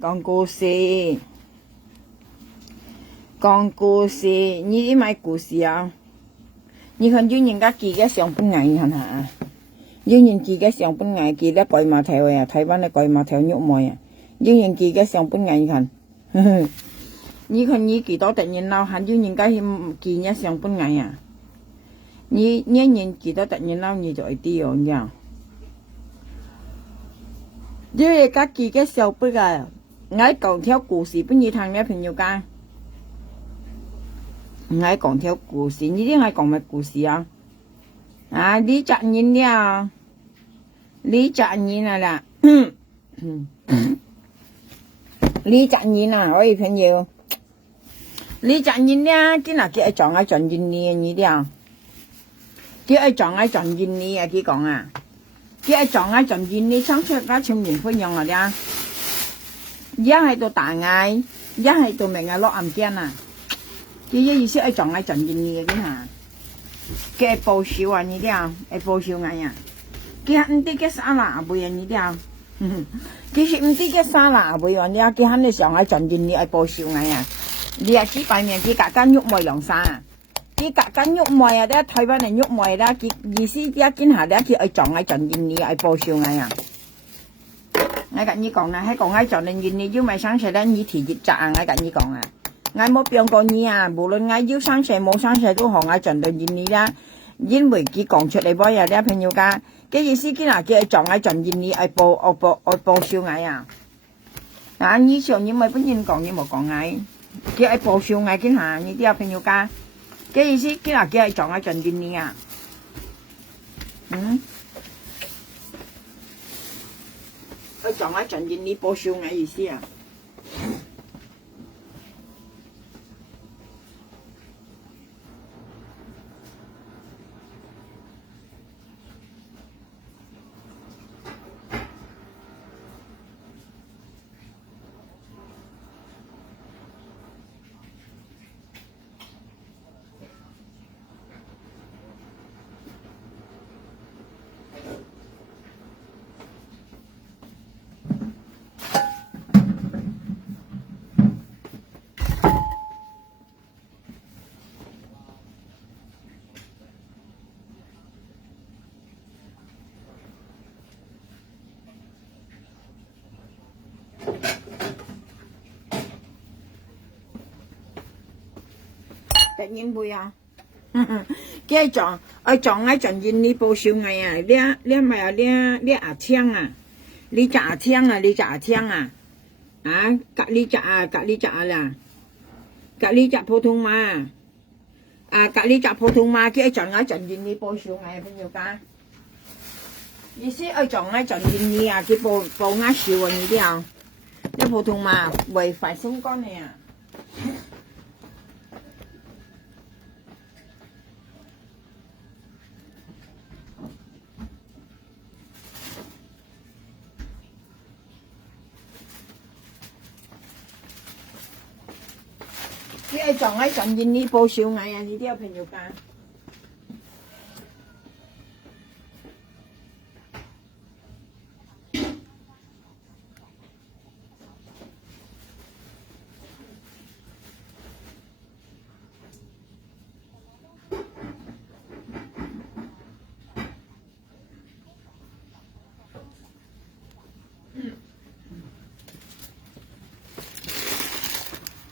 講故事，講故事，你啲咪故事啊？你看有人家記嘅上半眼，你看下，有人記嘅上半眼記得鬼碼頭啊，台灣嘅鬼碼頭肉糜啊，有人記嘅上半眼，你看，你看你幾多突然鬧，還有人家記嘅上半眼啊？你人記得突然鬧，你就會啲樣樣。你而家記嘅小本啊，我講條故事俾你聽咧，朋友家。我講條故事，你啲係講咩故事啊？啊，你責任了，你責任啦，你責任啦，我朋友，你責任啦，今日叫佢撞下撞見你你啲，叫佢撞下撞見你啊！佢講啊。叫佢撞下撞見你，想出家全面分用啊啲，一係到大嗌，一係到明日落暗間啊！佢意思係撞下撞見你嘅啲嚇，佢係報銷啊你啲啊，係報銷嗌啊！佢係唔知嘅沙拉唔會你啲啊，佢係唔知嘅沙拉唔會你啊！佢肯定上下撞見你係報銷嗌啊！你係幾百年佢隔間喐冇用晒。佢隔間喐賣啊！啲台灣人喐賣啦，佢意思一見下啲佢愛撞愛撞見你愛報銷嗌啊！我跟你講啦，喺講愛撞見你，要咪生勢咧，你提熱責啊！我跟你講啊，我冇變過你啊！無論我要生勢冇生勢都學愛撞見你啦，因為佢講出嚟波有啲朋友家，嘅意思見下佢愛撞愛撞見你愛報銷嗌啊！啊！你上你咪本人講你冇講嗌，佢愛報銷嗌見下你啲朋友家。嘅意思，今日叫係撞下撞見你啊！佢撞下撞見你報銷嘅意思啊！突然會啊！佢撞下撞見你報銷嗌啊！你咪啊你牙槍啊！你隻牙槍啊！你隻牙槍啊！啊！隔你隻啊啦！隔你隻普通話啊！隔你隻普通話，佢撞下撞見你報銷嗌朋友家。意思係撞下撞見你啊！佢報下銷啊！你啲啊！你普通話違法相關嘅啊！佢係撞下撞見你報銷嗌啊！你啲朋友家。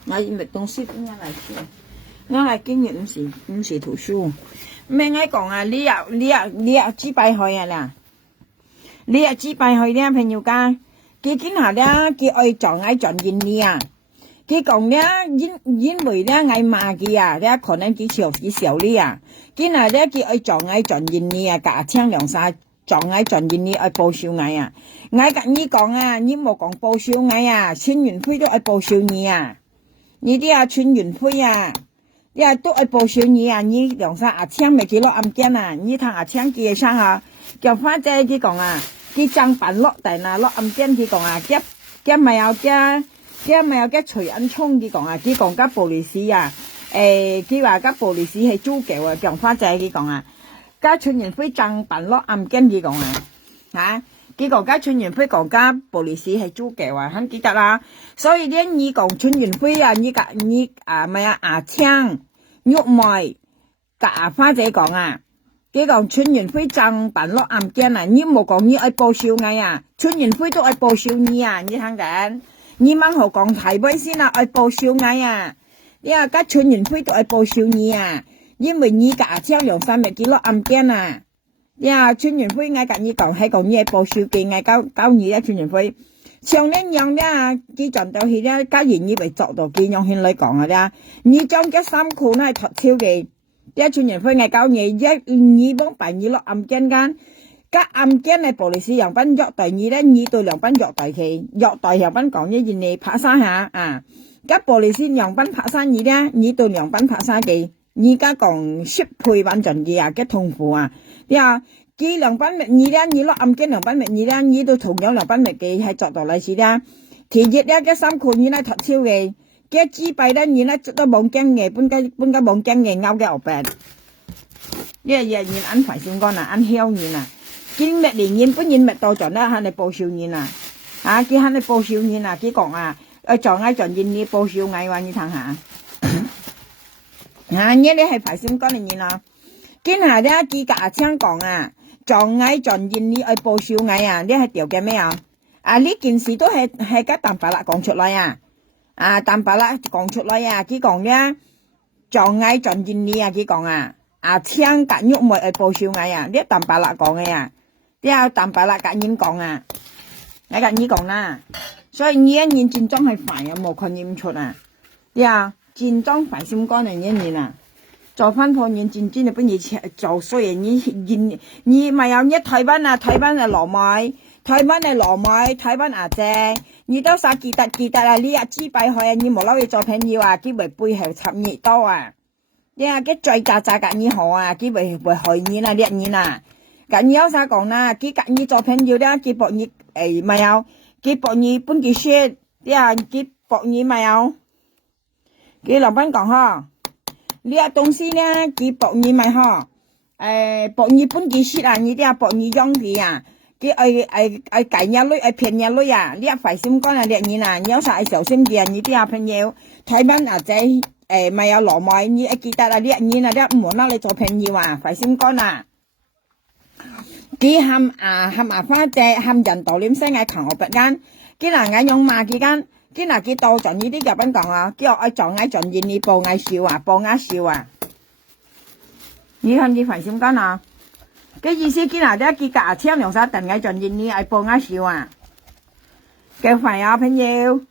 我咪東西點樣嚟先？我係今日唔是圖書。咩我講啊？你又幾百歲啊啦？你又幾百歲咧？朋友家，佢今下咧，佢愛撞見你啊！佢講咧，因為咧愛罵佢啊，咧可能佢笑你啊。今下咧，佢愛撞見你啊，架槍兩晒撞見你愛報銷嗌啊！我跟你講啊，你冇講報銷嗌啊，村員會都愛報銷你啊！你啲啊村員會啊，你啊都愛報銷你啊！你兩三阿槍咪幾多案件啊？你睇阿槍幾生啊？叫花姐佢講啊，佢爭辦落大嗱落案件佢講啊，佢咪有徐恩聰佢講啊，佢講家暴力士啊，佢話家暴力士係租嘅喎，叫花姐佢講啊，家村員會爭辦落案件佢講啊，嚇佢講家春元輝講家布里斯係豬腳啊，很記得啦。所以咧，你講春元輝啊，你咪啊牙青肉梅甲阿花姐講啊，佢講春元輝爭辦落案件啊，你冇講你愛報銷嗌啊，春元輝都愛報銷你啊，你聽緊？你掹好講台灣先啊，愛報銷嗌啊，你啊家春元輝都愛報銷你啊，因為你甲阿青2-3日記落案件啊。呀，春元輝嗌甲你講係講你係報銷嘅，嗌教你啊，春元輝上年樣咧，佢賺到去咧，家人以為作到佢樣先嚟講啊咧，你將嘅衫褲咧係脫超嘅，啲春元輝嗌教你幫辦你落案件間，家案件係布里斯樣品虐待你咧，你對樣品虐待佢，虐待樣品講一你拍生下啊，家布里斯樣品拍生你咧，你對樣品拍生嘅，你家講適配完全嘅啊，嘅痛苦啊！呀，佢2品物你咧，你落案件2品物你咧，你都同樣2品物嘅係作到嚟時咧，第二咧嘅衫褲你咧脫超嘅，嘅紙幣咧你咧都冇驚嘅，本家冇驚嘅勾嘅後邊，你按快先講啦，按香你啊，見物連本物到盡啦，係你報銷你啊，啊，佢係你報銷你啊，佢講啊，撞嗌撞見你報銷嗌話你睇下，啊，你係快先講你啊。今下咧，佢甲阿青講啊，撞嗌撞見你愛報銷嗌啊，你係調嘅咩啊？啊呢件事都係家淡白啦講出來啊，啊淡白啦講出來啊，佢講咧撞嗌撞見你啊，佢講啊，阿青甲肉梅愛報銷嗌啊，呢淡白啦講嘅啊，呢淡白啦甲人講啊，你甲你講啦，所以你一年戰爭係煩啊，冇看驗出啊，呀戰爭煩心肝人一年啊。做翻破年戰爭就不如做衰人，你咪有一台灣啊羅米，台灣係羅米，台灣阿姐，你都啥記得啊？你啊支幣去啊，你冇攞去做朋友啊，佢為背後插你刀啊，你啊佢最渣甲你好啊，佢為害你啦，掠你啦，甲你有啥講啦？佢甲你做朋友咧，佢博你咪有，佢博你本幾說，你啊佢博你咪有，佢老闆講嗬。呢啊東西咧，佢博你咪嗬，博你本幾時啊？你啲啊博你用佢啊，佢愛計你女，愛騙你女啊！你啊費心肝啊，掠你啊！你有啥愛小心啲啊？你啲啊朋友，台灣阿仔咪有羅米，你記得啊？掠你啊！你唔好攞你做朋友啊！費心肝啊！佢喊阿花姐喊人道臉聲嗌強我不間，佢嗱嗌用罵佢間。佢嗱佢到盡呢啲日本講啊，叫我愛撞嗌撞見你報嗌笑啊，報嗌笑啊！你係唔係煩心肝啊？嘅意思佢嗱啲佢夾青2沙頓嗌撞見你愛報嗌笑啊！幾煩啊朋友！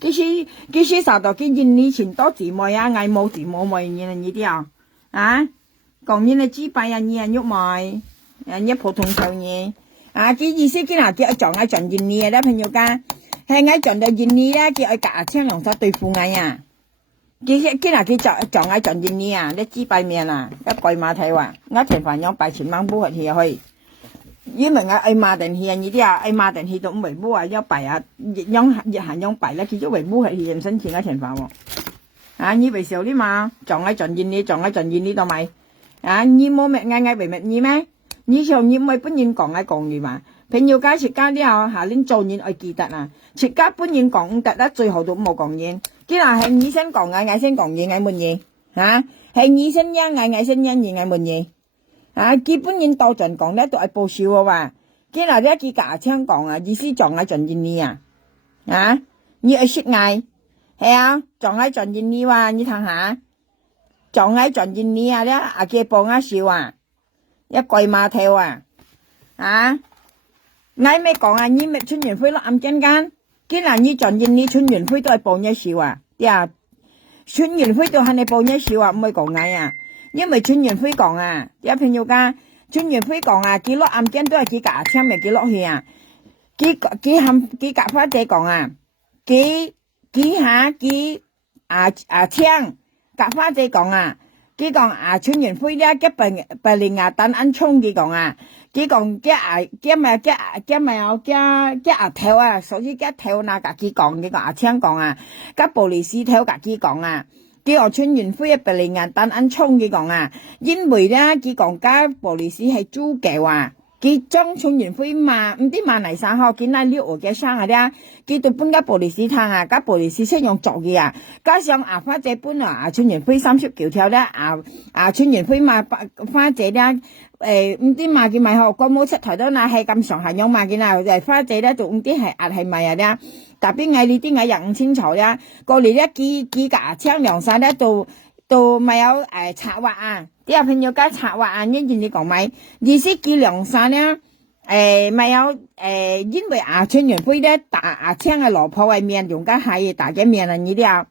其實受到佢見你前多姊妹啊，嗌冇姊妹妹你啲啊，講你嘅紙幣啊，你啊喐埋，你普通臭嘢。啊！佢意思佢嗱叫撞嗌撞見你啊！咧朋友間係嗌撞到見你咧，叫佢夾青2沙對付嗌啊！佢嗱佢撞嗌撞見你啊！你紙幣面啊，一貴馬睇話，我前凡用8,000蚊補去去，因為我愛馬定去啊！你啲啊愛馬定去都唔會補啊，有幣啊，用日行用幣咧，佢都會補去唔申請啊前凡喎。啊！你為少啲嘛？撞嗌撞見你，撞嗌撞見你到咪？啊！你冇咩嗌為乜你咩？你上年咪本人講嘅嘛，朋友家出家啲後下年做年愛記得啊，出家本人講唔得啦，最後都冇講嘢。既然係你先講嗌先講嘢嗌乜嘢嚇？係你先因嗌先因嘢嗌乜嘢啊？基本人到盡講咧都係報銷嘅話，既然咧佢架槍講啊，意思撞嗌撞見你啊，你愛識嗌係啊，撞嗌撞見你話你睇下，撞嗌撞見你啊咧，阿嘅報啱笑啊！一貴馬跳啊！嗌咩講啊？你咪春元輝落暗間間，既然你撞見你春元輝都係報一笑啊！啲啊，春元輝都係你報一笑啊！唔可以講嗌啊！因為春元輝講啊，啲朋友家春元輝講啊，佢落暗間都係佢架槍咪佢落去啊！佢架花姐講啊，佢槍架花姐講啊。佢講春元輝咧，佢白靈等安衝佢講啊，佢講佢咪有頭啊，所以頭那佢講佢講青講啊，布里斯頭佢講啊，佢講春元輝白靈等安衝佢講啊，因為咧佢講布里斯係豬腳啊，佢將春園會罵，唔知罵嚟啥嗬，佢那六嘅生啊啲，佢到搬家玻璃市攤啊，家玻璃市識用做嘅啊，加上花姐搬啊，春園會39條咧，春園會罵花姐咧，唔知罵佢咪嗬，個冇出台都嗱係咁上下樣罵佢啦，花姐咧就唔知係壓係咪啊咧，特別嗌呢啲嗌人唔清楚咧，過嚟咧幾架槍梁晒咧都咪有策劃啊，啲小朋友家策劃啊，呢件你講咪，意思幾梁晒咧。咪有因為春園會咧打槍嘅老婆嘅面用家係大嘅面啊，呢啲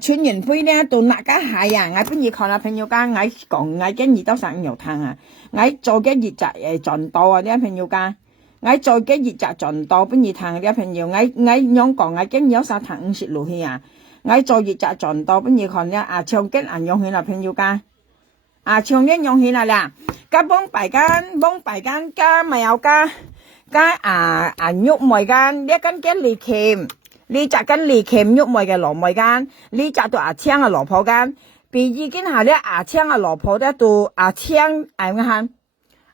春園會咧到哪家係啊，我本意看下朋友家，我講我跟二到三有攤啊，我做嘅熱雜盡到啊啲朋友家，我做嘅熱雜盡到本意攤啲朋友，我樣講我跟有啥攤50落去啊，我做熱雜盡到本意看咧唱跟用去啦朋友家，唱跟用去啦。家幫大間家咪有家喐梅間呢間嘅利鉗，呢隻間利鉗喐梅嘅羅梅間，呢隻到青嘅羅婆間，比已經係咧青嘅羅婆咧到青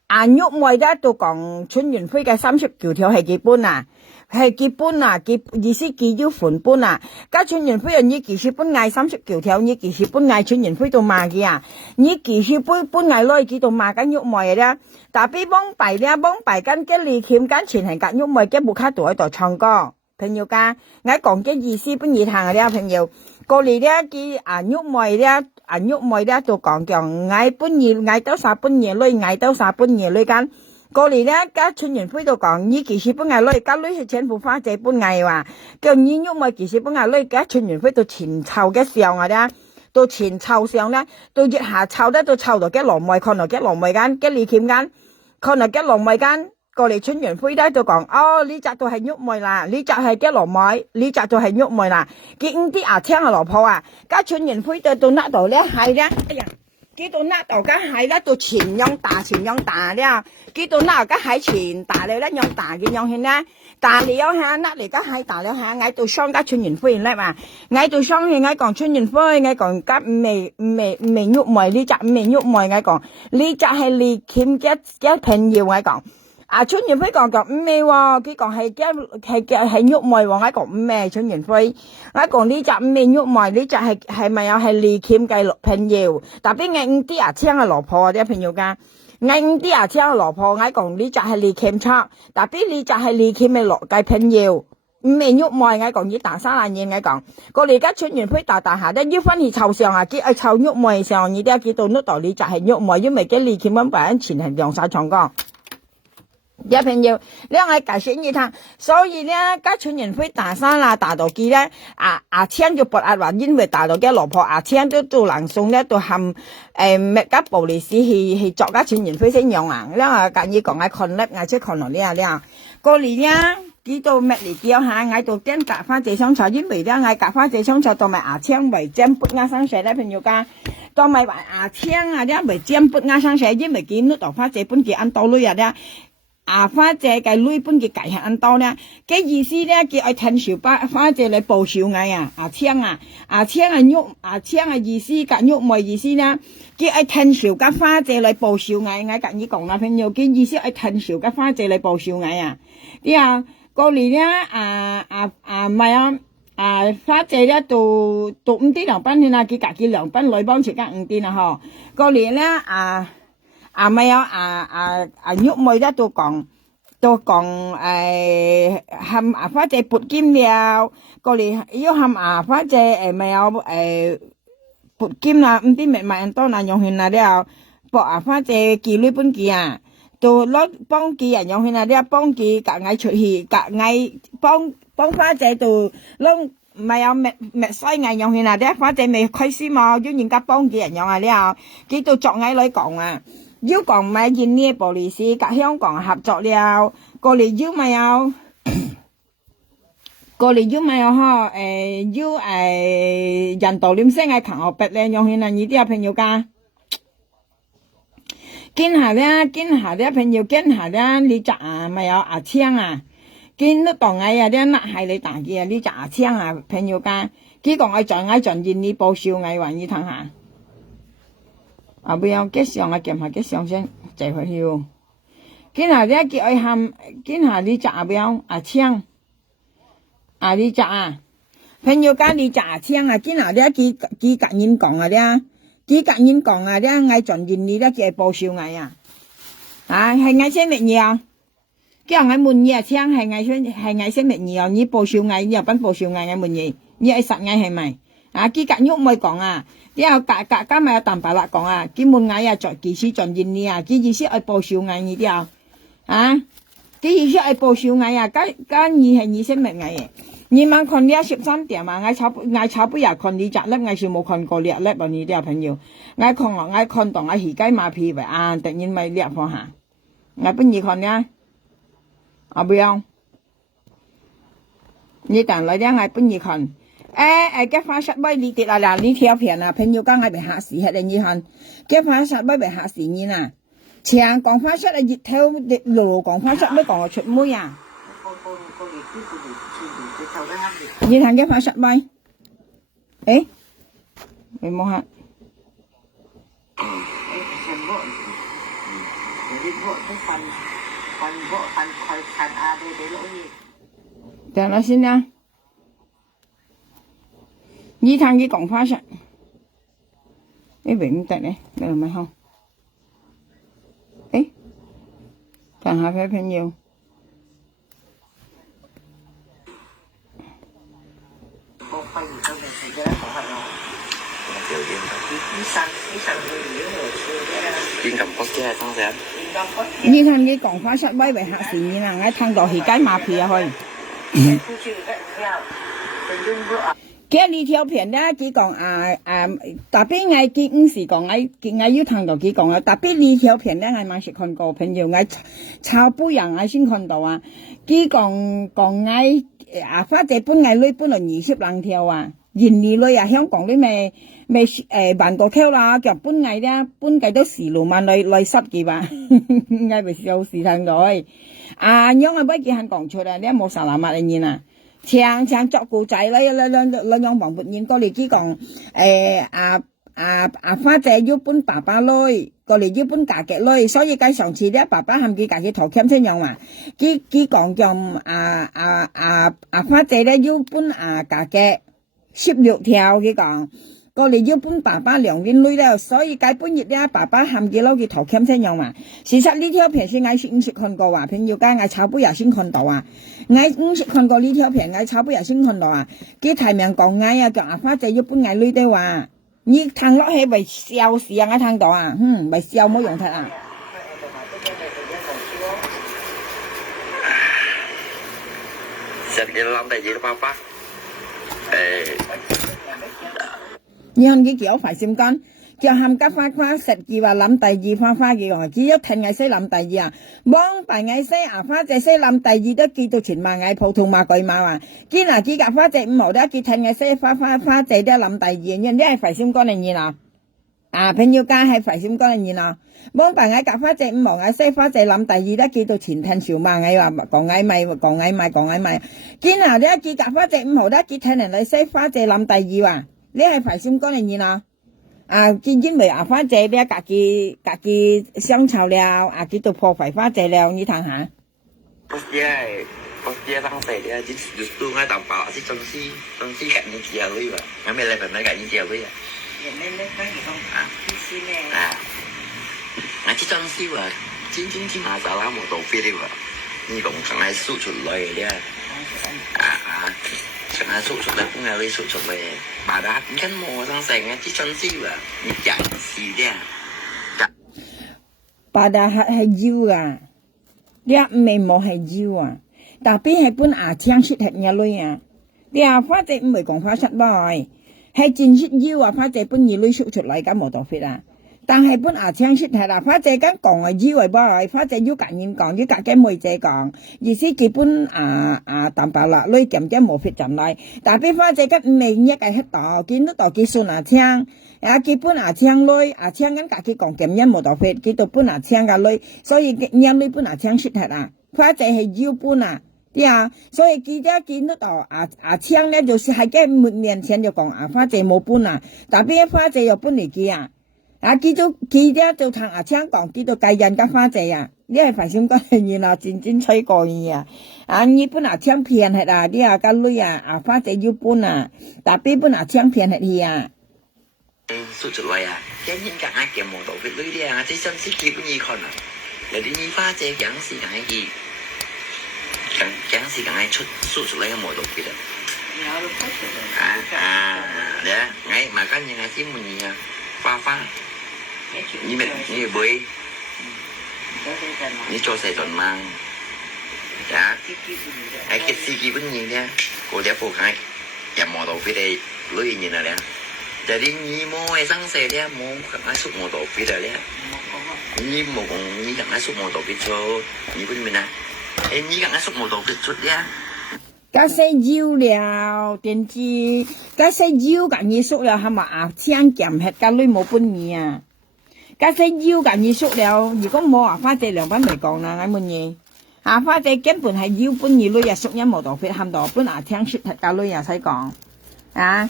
喐梅咧到講春園會嘅39條係幾本啊？係幾本啊？意思幾要款本啊？家春園會人呢幾時本嗌39條，呢幾時本嗌春園會到罵嘅啊？呢幾時本嗌攞幾到罵緊喐梅咧？但係幫弊緊嘅利鉗緊前係緊喐梅嘅木卡度喺度唱歌，朋友家，我講嘅意思本意行嘅朋友，過嚟咧佢喐梅咧就講講嗌本意嗌到啥本嘢女，嗌到啥本嘢女間。過嚟咧，家春園會度講，呢幾時本嗌女，家女係全部花姐本嗌話，叫呢喐梅幾時本嗌女，家春園會到前湊嘅上啊咧，到前湊上咧，到熱下湊咧，到湊到嘅羅梅，看到嘅羅梅間，嘅利鉗間，看到嘅羅梅間，過嚟春園會咧就講，哦，呢隻就係喐梅啦，呢隻係嘅羅梅，呢隻就係喐梅啦，見啲聽嘅羅婆啊，家春園會到那度咧係咧，哎呀！幾到那度嘅係咧，到前樣大咧，幾到那個喺前大咧，樣大嘅樣先咧，大了下，那嚟個係大了下，嗌到雙家春園會咧嘛，嗌到雙嘅嗌講春園會，嗌講家未喐梅呢只未喐梅，嗌講呢只係利鉗嘅朋友，嗌講。春園會講唔係喎，佢講係喐梅喎，我講唔係春園會，我講呢隻唔係喐梅，呢隻係咪有係利鉗嘅朋友，特別嗌啲青嘅羅婆啲朋友噶，嗌啲青嘅羅婆，我講呢隻係利鉗出，特別呢隻係利鉗嘅朋友，唔係喐梅，我講呢大三爛嘢，我講，過嚟而家春園會大下咧，要翻去湊上啊，佢湊喐梅上，呢啲叫到呢度呢隻係喐梅，因為嘅利鉗咁擺前係用晒長江。有朋友，你我解釋你聽，所以咧，家春園會大山啦，大到機咧，青就不話，因為大到嘅老婆青都做人送咧，都含咩家玻璃市去作家春園會先用啊，你我介意講看咧，出看落呢啊，過嚟咧，幾到咩嚟叫下，嗌到跟夾花地商場，因為咧，嗌夾花地商場同埋青為尖不啱生勢咧，朋友家，同埋話青咧為尖不啱生勢，因為見到花地本幾按多女咧。花姐嘅女本嘅計係按多咧，嘅意思咧叫愛聽小花姐嚟報小藝啊，青意思夾喐梅意思咧，叫愛聽小嘅花姐嚟報小藝，我跟你講啦，朋友嘅意思愛聽小嘅花姐嚟報小藝啊，啲啊過嚟咧咪花姐咧到5點2分啦，佢隔2分女幫住間5點啦嗬，過嚟咧咪有喐梅咧都講含花姐撥金了，過嚟要含花姐咪有撥金啦，唔知咪買多難用錢啦了，博花姐幾女本幾啊，都攞幫幾人用錢啦了，幫幾夾嗌出去，夾嗌幫花姐都攞。唔係有咩西藝用錢啦，啲花姐未開始嘛，要人家幫幾人用啊了，幾到作藝女講啊。要講咪印尼玻璃市甲香港合作了，過嚟要咪有嗬，要人道念聲嘅強學別咧，用起嚟呢啲朋友家，見下啲朋友見下啲你隻咪有青啊，見到當藝啊啲那係你大嘅呢隻青啊朋友家，幾個我盡印尼報銷藝還要睇下。不要吉祥啊，檢下吉祥先，再回去。今下咧叫佢喊，今下你食表啊槍啊你食啊，朋友家你食啊槍啊，今下咧佢隔人講啊咧，佢隔人講啊咧，嗌盡人你咧叫報銷嗌啊，係嗌先乜嘢啊？叫嗌悶嘢啊槍係嗌先乜嘢啊？你報銷嗌，又奔報銷嗌悶嘢，你係實嗌係咪？啊，佢隔喐咪講啊，之後隔咪有淡白啦講啊，佢悶嗌啊，其實盡人你啊，佢意思係報銷嗌你啲啊。啊，佢意思係報銷嗌啊，家你係你先乜嗌嘅？你問看呢13點啊，嗌炒不也看你隻粒，嗌是冇看過叻啊你啲朋友，嗌看到嗌魚雞馬屁為啊，突然咪叻放下，嗌不如看呢，啊不要，你等來啲嗌不如看，嘅花實威你跌啦，你條片啊，朋友講嗌被嚇死係你看，嘅花實威被嚇死你呐。前講花出啊，熱頭路講花出咩講我出妹啊？你睇嘅花出咪？誒，你冇嚇？等下先啦，你睇嘅講花出，你明唔得咧？你係咪好？誒，看下佢朋友。你睇你講花實威為嚇死你啦！我聽到係雞馬屁啊去。嘅呢條片咧，佢講特別我見唔是講我要聽到佢講啊，特別呢條片咧，我冇識看過朋友，我炒杯人我先看到啊，佢講我花姐本我女本來20人條啊，原來女啊香港啲咪萬個條啦，腳本我咧本計都4、6萬來10幾萬，我咪笑死聽到啊，因為乜嘢肯講出嚟，你冇啥難乜嘅嘢啊？唱作故仔啦，兩黃半年過嚟只講花姐要搬爸爸女，過嚟要搬家嘅女，所以計上次咧爸爸喊佢家嘅頭鉗先樣嘛，佢講叫花姐咧要搬家嘅16條，佢講過嚟要搬爸爸2年女咧，所以計半日咧爸爸喊佢攞佢頭鉗先樣嘛。事實呢條片先我先唔識看過話，朋友家我炒杯也先看到啊。我唔識看過呢條片，我炒杯也先看到啊。佢提名講我啊，叫花姐要搬我女的話，你聽落去咪笑死啊！我聽到啊，咪笑冇用睇啊。實嘅諗第二個爸爸，你看佢叫快閃干，叫冚家花實字話諗第二花嘅話，只一聽嗌識諗第二啊，幫扮嗌識花姐識諗第二都記到全馬嗌普通馬鬼馬啊，見啊幾架花姐5號都記聽嗌識花姐都諗第二，因為快閃干嘅嘢啦，朋友家係快閃干嘅嘢啦，幫扮嗌架花姐5號嗌識花姐諗第二都記到全聽小馬嗌話講嗌咪，見啊啲幾架花姐5號都記聽人嚟識花姐諗第二啊。你係快閃干嘅嘢啦，因為花姐咧自己相吵了，佢就破壞花姐了，你睇下。不是當時咧，只都喺度爆，啲總之隔年之後呢個，有咩嚟份咧隔年之後呢個？你跟住講先咧。我啲總之話，天馬就啦冇到飛呢個，呢個梗係輸出來嘅咧。成日輸出嚟，本來你輸出嚟，把它跟我當成嘅啲總之話，你講是咧。把它係要啊，你唔係冇係要啊。特別係本槍識係咩類啊？你花姐唔係講花出來，係真識要啊！花姐本嘢類輸出嚟咁冇多fit啊！但係本槍識係啦，花姐咁講啊，以為噃，花姐要隔人講，要隔嘅妹姐講，意思基本淡白啦，類咁嘅冇 fit 進來，但係花姐咁唔係一個喺度，見到度幾順槍，基本槍類槍咁隔佢講咁樣冇多 fit，佢到本槍嘅類，所以嘅類本槍識係啦，花姐係要搬啊。所以記者見得到槍咧，就是喺嘅面前就講花姐冇搬啊，但係花姐又搬嚟嘅啊，佢咧就同阿青講，佢就介人家花姐啊，你係發現講係然後真吹過伊啊，啊，你本阿青騙係啊，你啊個女啊，啊花姐要搬啊，但係本阿青騙係伊啊。suốt chuột loài à, cái những cái ai kiếm một đầu việc lưới đi à, chứ xem xích kia cũng như con à, để đi như pha chế chẳng gì cái gì, chẳng gì cái chút suốt chuột loài một đầu việc đấy, ngay mà cái những cái chim mình gì pha, như bơi, như cho xe tuần mang, dạ, cái xí kia cũng như thế, cô đẹp phụ hai, kiếm một đầu việc đây lưới như nào đấy. Jadi ni mo sang se dia mo masuk motor pit dia. Ni mo kong ni kan masuk motor pit so ni pun mina. Ni kan masuk motor pit so dia. Cái xe diêu liao tiền chi, cái xe diêu cả như số liao hả à chiang kiểm hết cái lưới một bún nhỉ à. Cái xe diêu cả như số liao,如果冇啊花姐兩班嚟講啦，啱唔嘢？啊花姐根本係腰本二女啊，屬於冇道fit喊到本啊聽説係個女啊使講啊。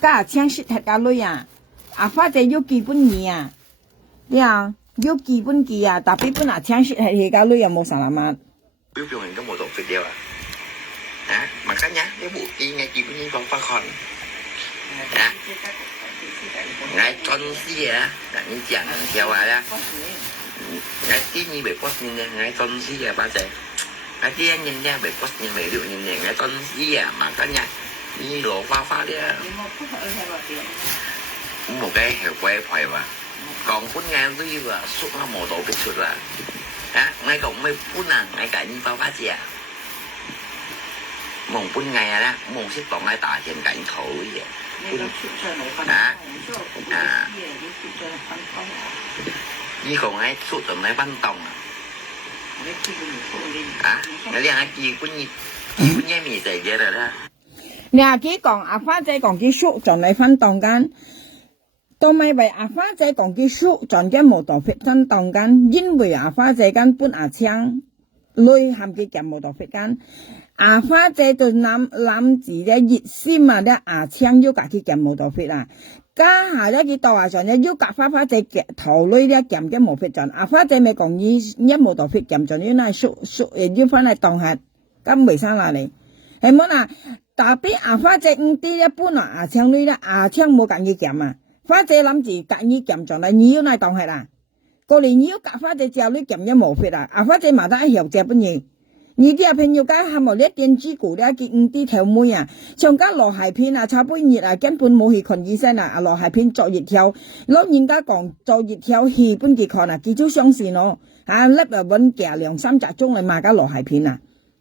家請識係個女啊，啊花姐要基本嘢啊，你啊要基本嘅啊，特別本來請識係個女又冇啥啦嘛。Biểu biểu hình có một tổ fit điều à? Mà các nhá, cái bộ kia ngay kia cũng như con pha con. Ngay con gì à, như chẳng theo à đó. Ngay tí như bị post như này, ngay con gì à ba trẻ. Ngay tí anh nhìn ra bị post như vậy, như này ngay con gì à mà các nhá. Như đồ pha đi à. Một cái heo quay phải mà còn phút ngang với và suốt nó một tổ cái suốt là ngay còn mấy phút nào ngay cả như pha gì à mùng phút ngày đó mùng xếp còn ngay tả trên cạnh thổ vậy như còn ngay suốt từ mấy bánh tông ngay liên ai kia cũng như mì dày vậy rồi đó. Nè cái còn à花姐講啲數仲嚟分檔間，到咪為啊花姐講啲數仲嘅冇度分檔間，因為啊花姐間搬啊槍，女含嘅嘅冇度分間，啊花姐就諗住咧熱心啊咧啊槍要夾嘅嘅冇度分啊，家下咧佢到啊上咧要夾花姐嘅頭女咧夾嘅冇分盡，啊花姐咪講一冇度分夾盡，因為數要翻嚟當下，咁未生落嚟，係冇啊？特別啊花姐啲一般啊阿槍女咧阿槍冇夾意夾啊，花姐諗住夾意夾上嚟，你要嚟當係啦，過嚟你要夾花姐隻女夾一冇fit啊，啊花姐麻得一條隻不嘢，你啲朋友家係冇呢電子股咧見啲條妹啊，上家羅鞋片啊炒杯熱啊根本冇去群醫生啊，羅鞋片作熱跳，老人家講作熱跳氣本結看啊，記咗相信咯，啊粒啊揾夾2-3隻鐘嚟買架羅鞋片啊。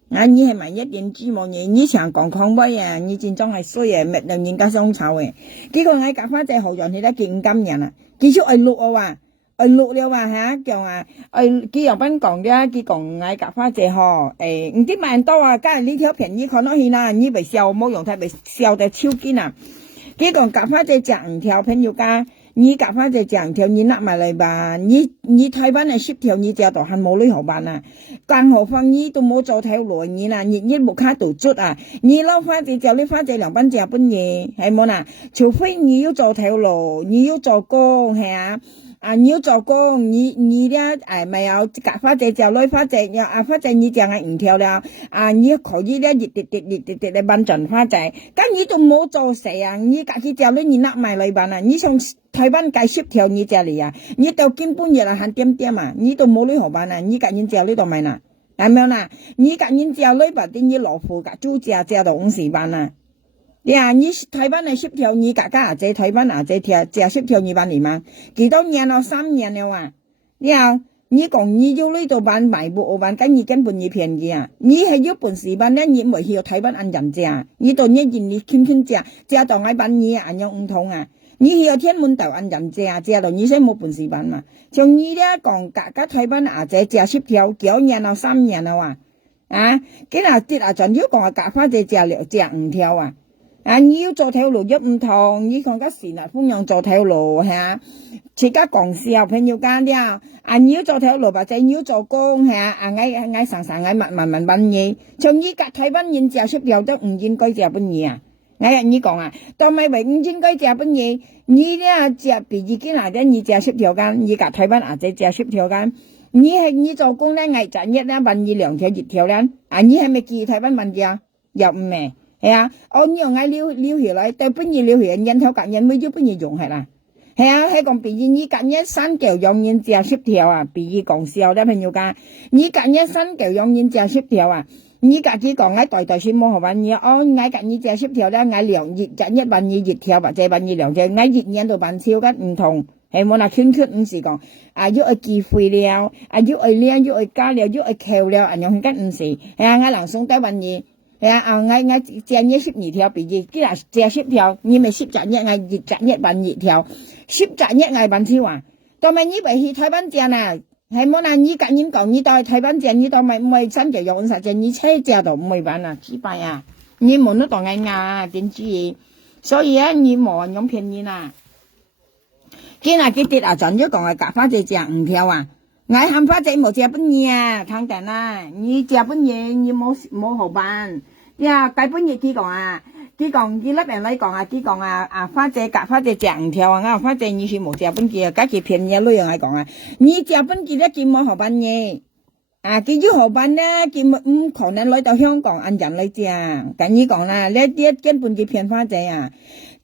你係咪一點知冇嘢？你常講抗威啊，你戰爭係衰啊，滅了人家雙手嘅。結果我夾翻隻後人去得見今人啊，結束係錄啊話，錄了話嚇，叫話佢又賓講嘅，佢講我夾翻隻嗬，唔知萬多啊，梗係呢條便宜看到去啦，你咪笑冇用睇咪笑得超堅啊！佢講夾翻隻唔條朋友家。你夾翻隻長條，你拿埋嚟吧。你台灣係10條，你隻度係冇女好辦啊。更何況你都冇做條路，你啦，你冇卡度捽啊。你撈翻隻就你翻隻兩班隻本嘢，係冇啦。除非你要做條路，你要做工係啊。啊，你要做工，你咧咪有夾翻隻就女翻隻，又啊翻隻你隻係唔跳了，啊你可以咧熱嚟辦盡翻隻，咁你都冇做事啊，你夾起隻女你拿埋嚟辦啊，你從台灣計10條你隻嚟啊，你到根本嘢啦喊點啊，你都冇女好辦啊，你夾人隻女度咪啦，係咪啦？你夾人隻女把啲你老婆夾租隻到50萬啊？呀，你台灣係10條，你家家仔台灣仔條只10條2萬2萬，幾多年咯？3年了啊！呀，你講你要呢度辦賣部辦，跟你根本你便宜啊！你係要本事辦咧，你唔係去台灣按人隻，你到你見你傾隻到我辦你按樣唔同啊！你去天門島按人隻到你先冇本事辦嘛？像你咧講家家台灣仔只10條9年咯3年了啊！啊，幾嗱啲啊，仲要講啊夾翻隻5條啊！啊！你要做條路又唔同，你講個時日風樣做條路嚇，自家講笑朋友間啲啊！你要做條路或者你要做工嚇，捱慢嘢，從依家台灣人食10條都唔應該食本嘢啊！我你講啊，當咪永應該食乜嘢？你咧食比自己嗱啲，你食10條間，你夾台灣阿仔食10條間。你做工咧，我賺一咧萬22條1條咧，啊你係咪記台灣問嘅？又唔係，係啊，我你用我撩起來，對本嘢撩起來，人頭夾人咪要本嘢用係啦。係啊，係講比如你夾一3條用人食10條啊，比如講笑咧朋友講，你夾一3條用人食10條啊。你家己講，我代先冇學玩嘢，我夾你食10條咧，我2日賺1萬2條或者1萬2條，我1年都辦超嘅唔同。係冇那圈唔是講，啊要愛機會了，啊要愛靚，要愛加了，要愛扣了，啊樣緊唔是，係啊，我人送得1年，係啊，我賺嘢12條，比如既然賺10條，你咪10賺1，我2賺1萬2條，10賺1我辦超啊，但係你咪去台灣賺啊，係冇那你夾人講，你到台灣賺，你到咪唔係3條用實賺，你車價都唔會辦啊，幾百啊，你冇得當硬啊，點知？所以啊，你冇人咁便宜啦。今日佢跌啊，賺咗講係夾花仔食5條啊，我喊花仔冇食本嘢啊，聽定啦，你食本嘢你冇好辦，呀，計本嘢佢講啊，佢講佢那邊來講啊，佢講啊花仔夾花仔食5條啊，我花仔你是冇食本嘢，家己便宜女人嚟講啊，你食本嘢咧佢冇好辦嘢，啊佢要好辦咧，佢唔可能來到香港按人嚟食，咁你講啦，呢啲根本就騙花仔啊。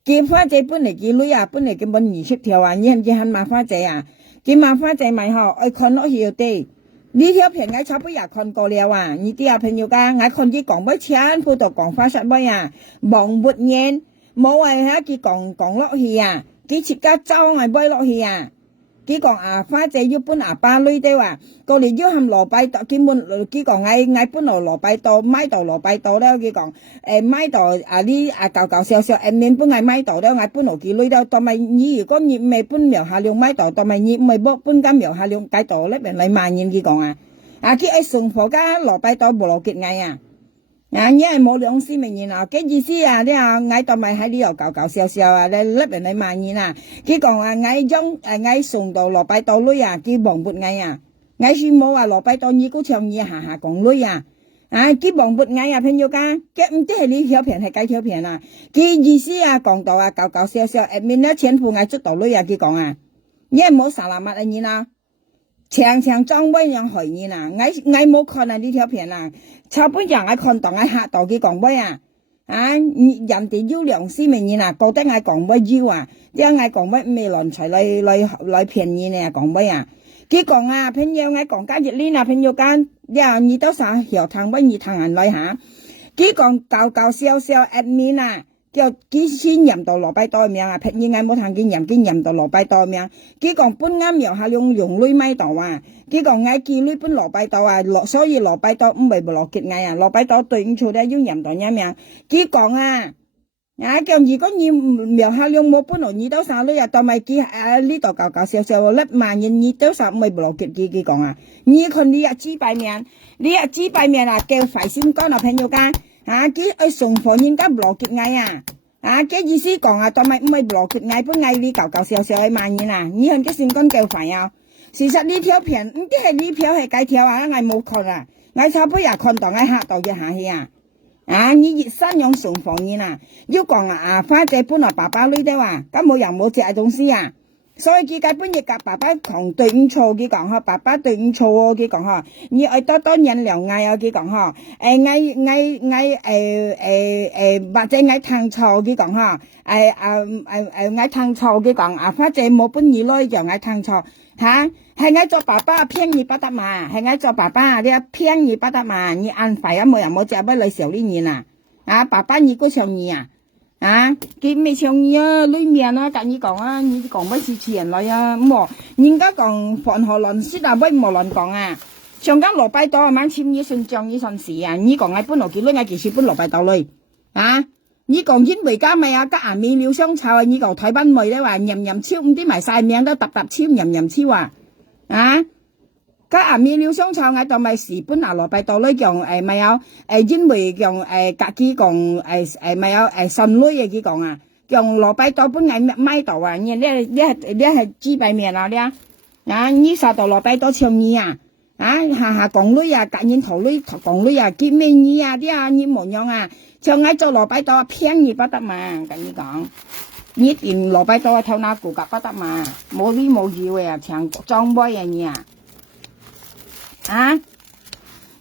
佢花仔本嚟佢女啊，本嚟佢冇20條啊，你係唔係喊麻花仔啊？佢麻花仔咪嗬，愛看落去啲，呢條片我差不多也看過了啊！你啲啊朋友家，我看佢講乜全部都講花實乜啊，望沒眼，冇係喺佢講落去啊，佢設家裝係買落去啊！佢講啊，花仔要搬阿爸女的話，過嚟要含蘿蔔刀，佢講嗌搬落蘿蔔刀，買到蘿蔔刀咧，佢講買到啊呢啊搞笑笑，面搬嗌買到咧，嗌搬落佢女度，同埋你如果你唔係搬苗下量買到，同埋你唔係搬間苗下量解到咧，邊嚟萬元佢講啊，佢愛送貨家蘿蔔刀無落結嗌啊！你係冇良心嘅人啊！嘅意思啊，你啊，嗌到咪喺呢度搞笑笑啊！你甩人嚟萬元啊！佢講啊，嗌將嗌送到蘿蔔刀女啊，佢忘撥嗌啊！嗌算冇話蘿蔔刀你嗰場嘢下講女啊！佢忘撥嗌啊，朋友家，佢唔知係呢條片係幾條片啊！佢意思啊，講到啊，搞笑笑，面咧全部嗌捉到女啊！佢講啊，你係冇沙拉物嘅人啊！常裝乜樣害你啦？我冇看啊呢條片啦，差不多我看到我嚇到佢講乜啊？人哋要良心嘅人啊，覺得我講乜要啊？啲我講乜未來才來騙你呢？講乜啊？佢講啊，朋友我講家熱呢啊，朋友間你都啥小堂乜你堂人來嚇？佢講搞笑admin啊！叫佢先入到蘿蔔袋名啊，平時我冇睇見入到蘿蔔袋名。佢講本啱又係用女買到啊，佢講我見呢本蘿蔔袋啊，所以蘿蔔袋唔係落結嗌啊，蘿蔔袋對唔錯咧要入到一名。佢講啊，叫如果你苗下量冇本來你都啥女啊，但係佢呢度搞笑甩萬人你都啥唔係落結佢講啊，你看你啊知擺面，你啊知擺面啊叫快先講啊朋友間。佢愛送貨人家落結嗌啊！嘅意思講啊，當咪唔係落結嗌，本嗌你搞笑嘅萬元啊！你向嘅先講叫快啊！事實呢條片唔知係呢條係幾條啊？我冇看啊！我差不多也看到我嚇到一下去啊！你熱身用送貨人啊！要講啊，花姐本來爸爸女的話，咁冇人冇隻東西啊！所以佢根本亦夾爸爸同對唔錯，佢講嗬，爸爸對唔錯哦，佢講嗬，你愛多忍良嗌啊，佢講嗬，或者嗌탕錯，佢講嗬，嗌탕錯，佢講花姐冇本意咯，就嗌탕錯吓，係嗌做爸爸偏你不得嘛，係嗌做爸爸你偏你不得嘛，你按快啊冇人冇隻不嚟少呢年啊，爸爸你嗰上你啊！佢未上意啊，裏面啊，跟你講啊，你講乜事前來啊，冇，人家講防河亂説啊，乜冇亂講啊，上間蘿蔔刀晚簽一信將一信事啊，你講我本來幾女，我其實本蘿蔔刀女，你講因為家咪啊，家下面料相臭啊，你講台灣妹咧話任超唔知埋晒名都揼超任超啊，家下面料相臭我當咪時本拿蘿蔔刀女講咪有因為講隔幾講咪有信女嘅幾講啊，講蘿蔔刀本嗌買到啊，你係知擺面啊你殺到蘿蔔刀唱你啊，下講女啊，隔nhiên頭女講女啊，見咩嘢啊啲啊，你冇樣啊，就嗌做蘿蔔多偏你不得嘛，跟你講，你連蘿蔔多頭那骨骼不得嘛，冇理冇義嘅啊，長裝杯啊你啊，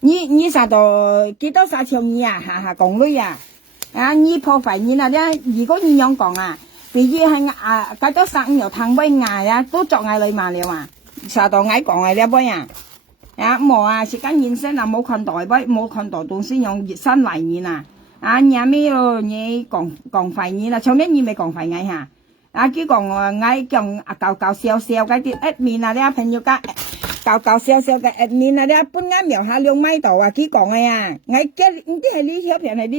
你啥到幾多啥條你啊，下講女啊，你破壞你那啲，如果你樣講啊，比如係幾多啥又탕杯嗌啊，都作嗌你嘛了啊，啥到嗌講嗌呢杯啊。冇啊，時間現身啊，冇看待不，冇看待東西用熱身嚟你啦，nhà mi rồi nhỉ còn phải như là trong đấy như mày còn phải ngay hả, cái còn ngay còn cào xeo cái tiếng admin là đấy phần nhiều cái cào xeo cái admin là đấy bún ngay miểu hai lông mai tàu cái còn ngay cái hay đi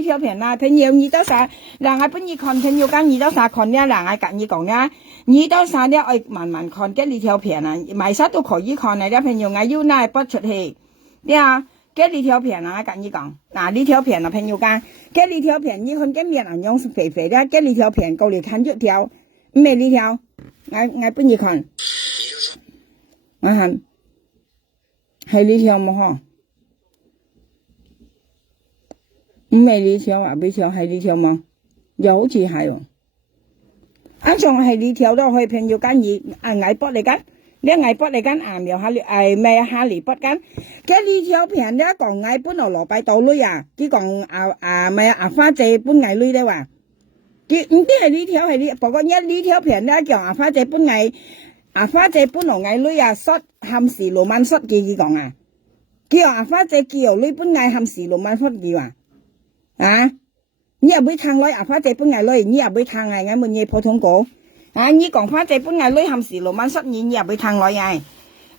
theo phiền là phần nhiều như đó sao là ngay bún như còn phần nhiều cái như đó sao còn nha là ngay cả như còn nha như đó sao đấy ơi màn còn cái đi theo phiền à mày sát tôi khỏi như còn này đấy phần nhiều ngay yêu này bắt chuột hề đấy cái đi theo phiền là cả như còn đi theo phiền là phần nhiều cái đi theo phiền như con cái miệng là nhông肥đấy cái đi theo phiền câu liền khăn chút theo mày đi theo ngay bún như còn hẳn hay đi theo mà hả? Mày đi theo à? Bây giờ hay đi theo mà? Giờ hỗ trợ hay rồi. Anh chồng hay đi theo đó hơi phèn nhiều cái gì? Ngày bắt lại cái, nếu ngày bắt lại cái nhiều mày lì bắt cái đi theo phèn đó còn ngày bắt đầu lọ bài tàu lưới chỉ còn mày phá chế bắt ngày lưới đấy chứ không biết hay đi theo hay đi, bao nhiêu nhất đi theo phèn đó kiểu phá chế bắt ngày phá chế bắt đầu ngày lưới sót ham xì lô man sót gì còn kiểu phá chế kiểu lưới bắt ngày ham xì lô man sót gì nhớ bữa thang lưới phá chế bắt ngày lưới nhớ bữa thang ngày mình nhớ phổ thông cổ nhớ còn phá chế bắt ngày lưới ham xì lô man sót nhớ bữa thang lưới